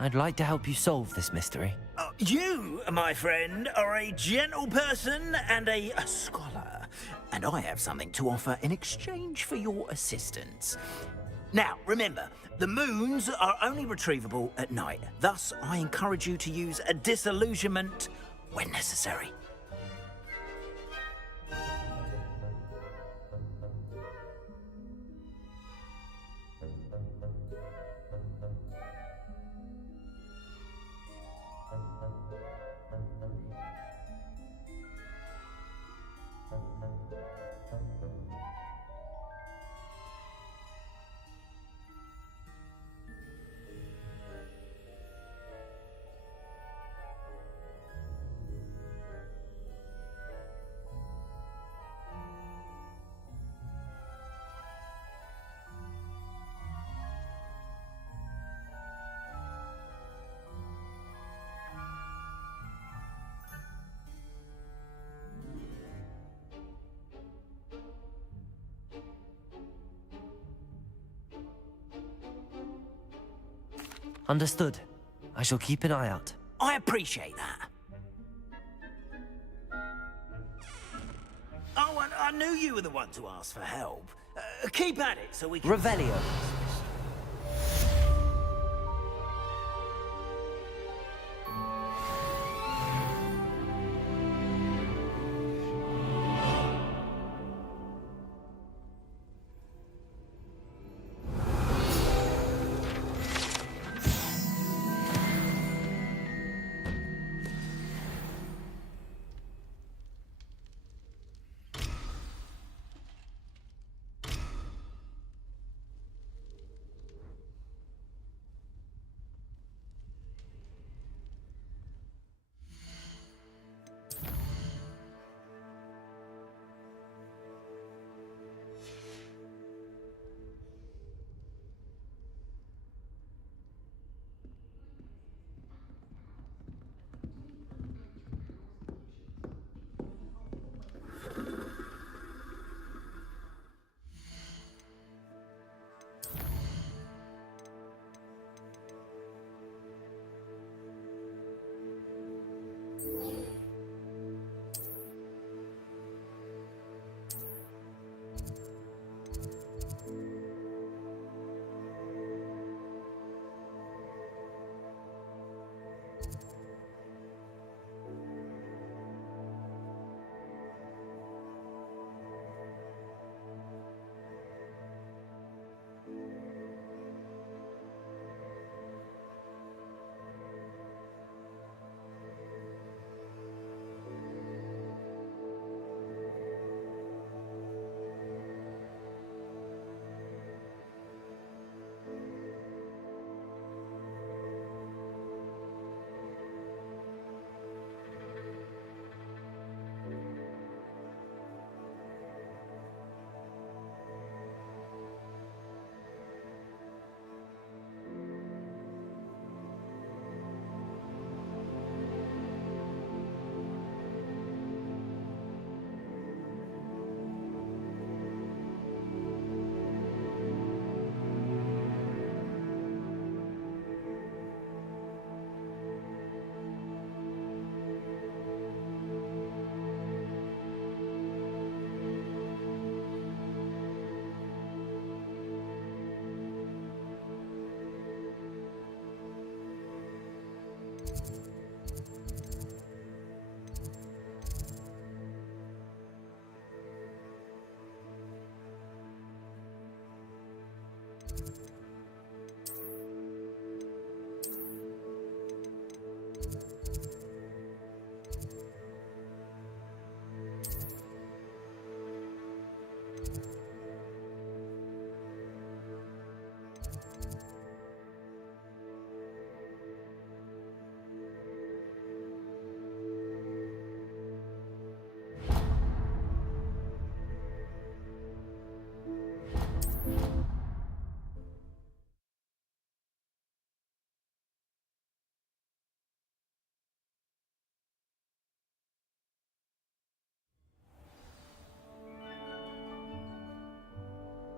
I'd like to help you solve this mystery. You, my friend, are a gentle person and a scholar, and I have something to offer in exchange for your assistance. Now, remember, the moons are only retrievable at night. Thus, I encourage you to use a disillusionment when necessary. Understood. I shall keep an eye out. I appreciate that. Oh, and I knew you were the one to ask for help. Keep at it so we can... Revelio.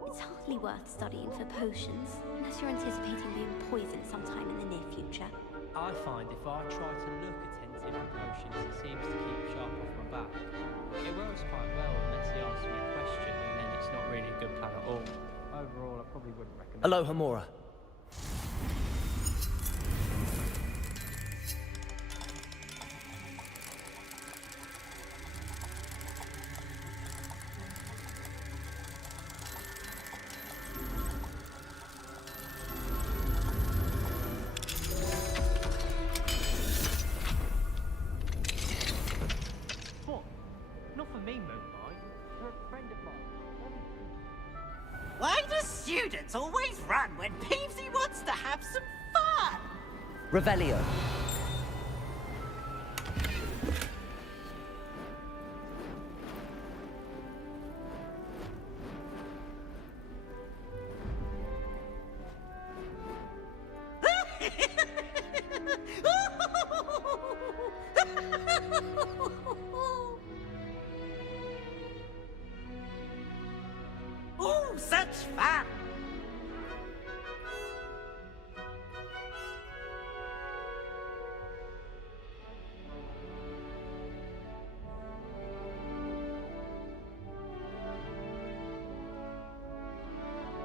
It's hardly worth studying for potions, unless you're anticipating being poisoned sometime in the near future. I find if I try to look attentive in potions, it seems to keep sharp off my back. It works quite well unless he asks me a question, and then it's not really a good plan at all. Overall, I probably wouldn't recommend. Aloha Mora. What? Not for me, Moonlight. For a friend of mine. Why do students always run when Peevesy wants to have some fun? Revelio. Ooh, such fun!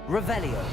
Revelio.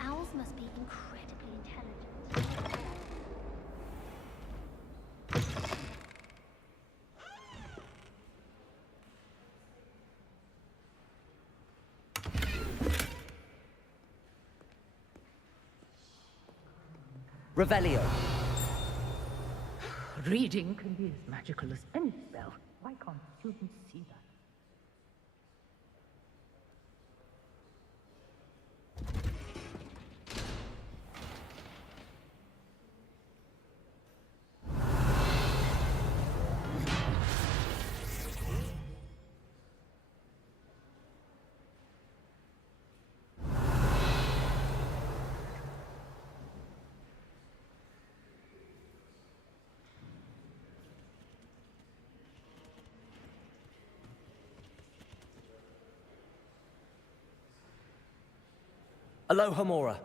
Owls must be incredibly intelligent. Revelio. Reading can be as magical as any spell. Why can't students see that? Aloha Mora.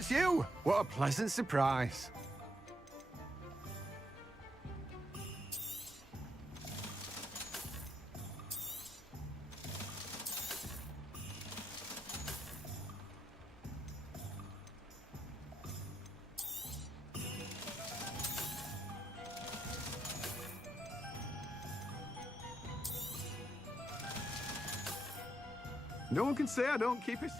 it's you! What a pleasant surprise. No one can say I don't keep it.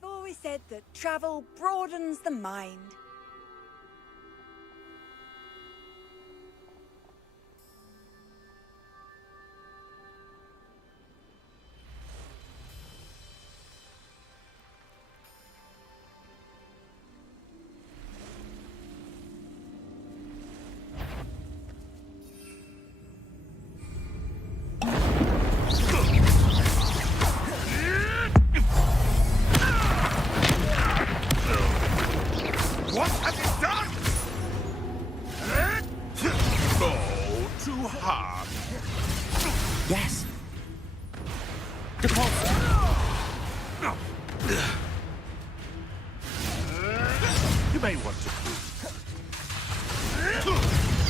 I've always said that travel broadens the mind. What have you done? Oh, too hard. Yes. You may want to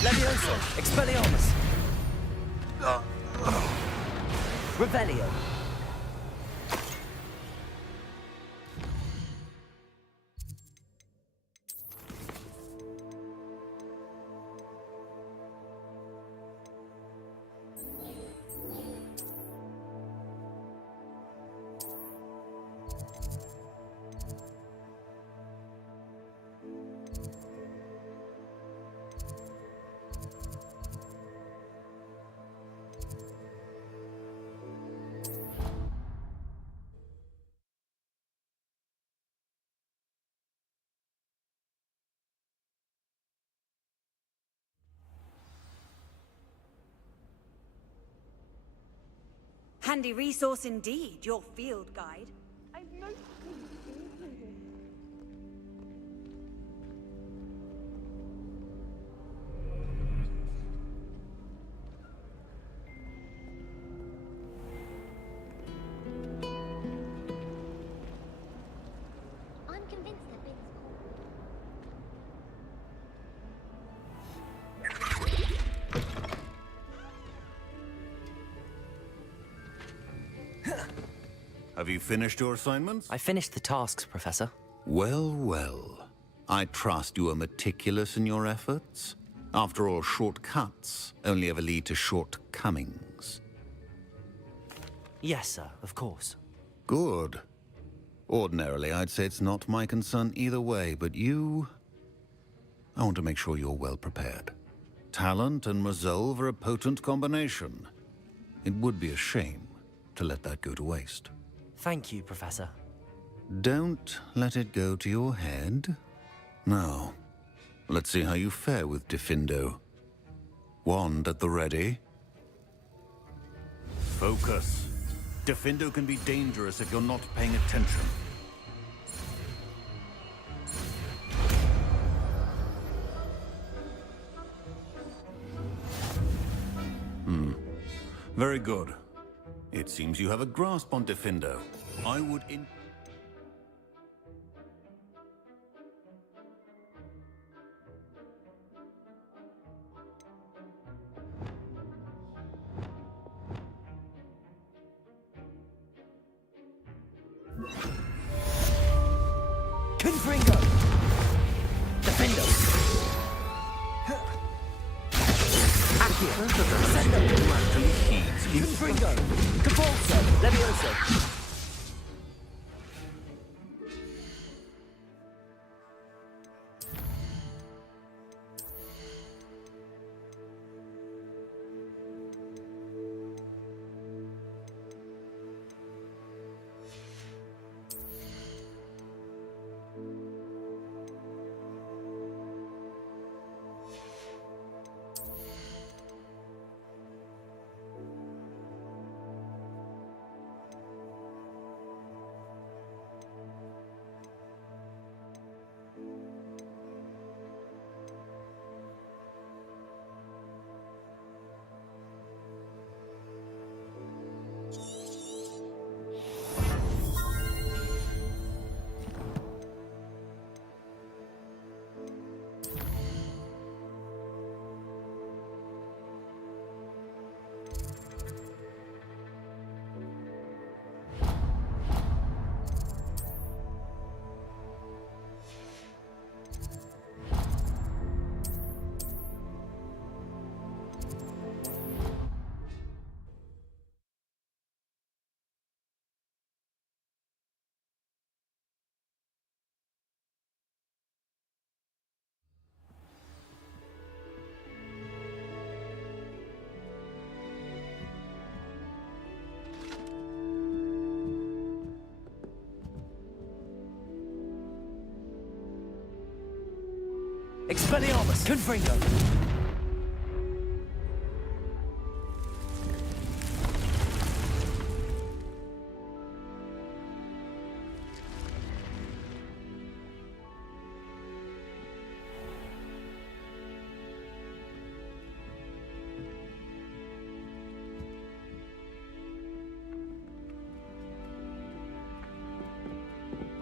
Levioso, Expelliarmus. Revelio. Handy resource indeed, your field guide. I've noticed included. I'm convinced that Bill's Have you finished your assignments? I finished the tasks, Professor. Well, well. I trust you are meticulous in your efforts. After all, shortcuts only ever lead to shortcomings. Yes, sir, of course. Good. Ordinarily, I'd say it's not my concern either way, but you... I want to make sure you're well prepared. Talent and resolve are a potent combination. It would be a shame to let that go to waste. Thank you, Professor. Don't let it go to your head. Now, let's see how you fare with Diffindo. Wand at the ready. Focus. Diffindo can be dangerous if you're not paying attention. Very good. It seems you have a grasp on Diffindo. I would Confringo! Defendo! Accio! Sendo! Confringo! Cavalso! Levioso! Expelliarmus! Confringo!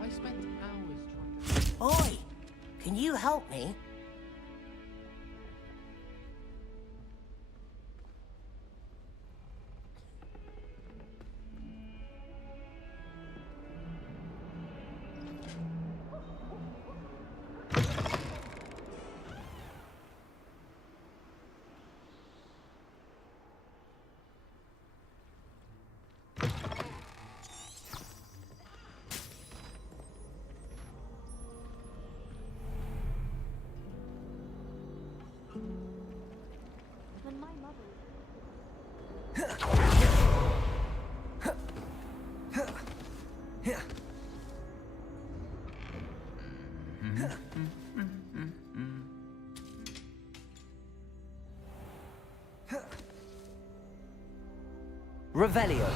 I spent hours trying to... Oi! Can you help me? When my mother Revelio.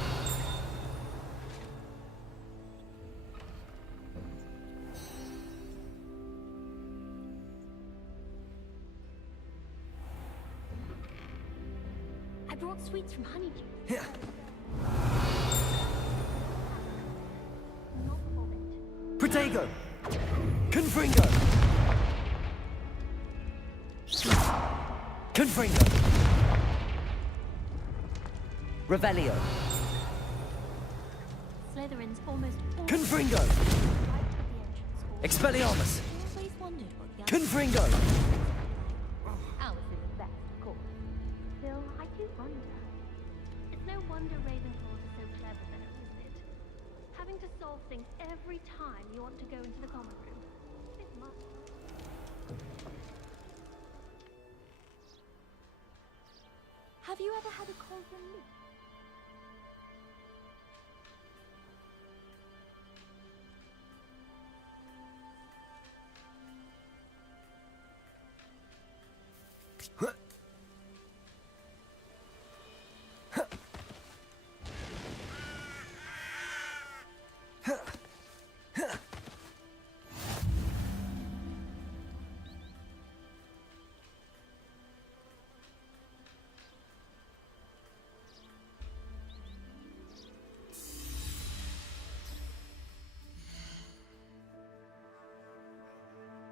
I brought sweets from Honeydew. Protego! Confringo! Confringo! Revelio! Slytherin's almost all Confringo! Expelliarmus! always wondered what the Confringo! Alice is the best, of course. Still, I do wonder. It's no wonder Ravenclaws are so clever, though, is it? Having to solve things every time you want to go into the common room. It must. Have you ever had a cauldron leak?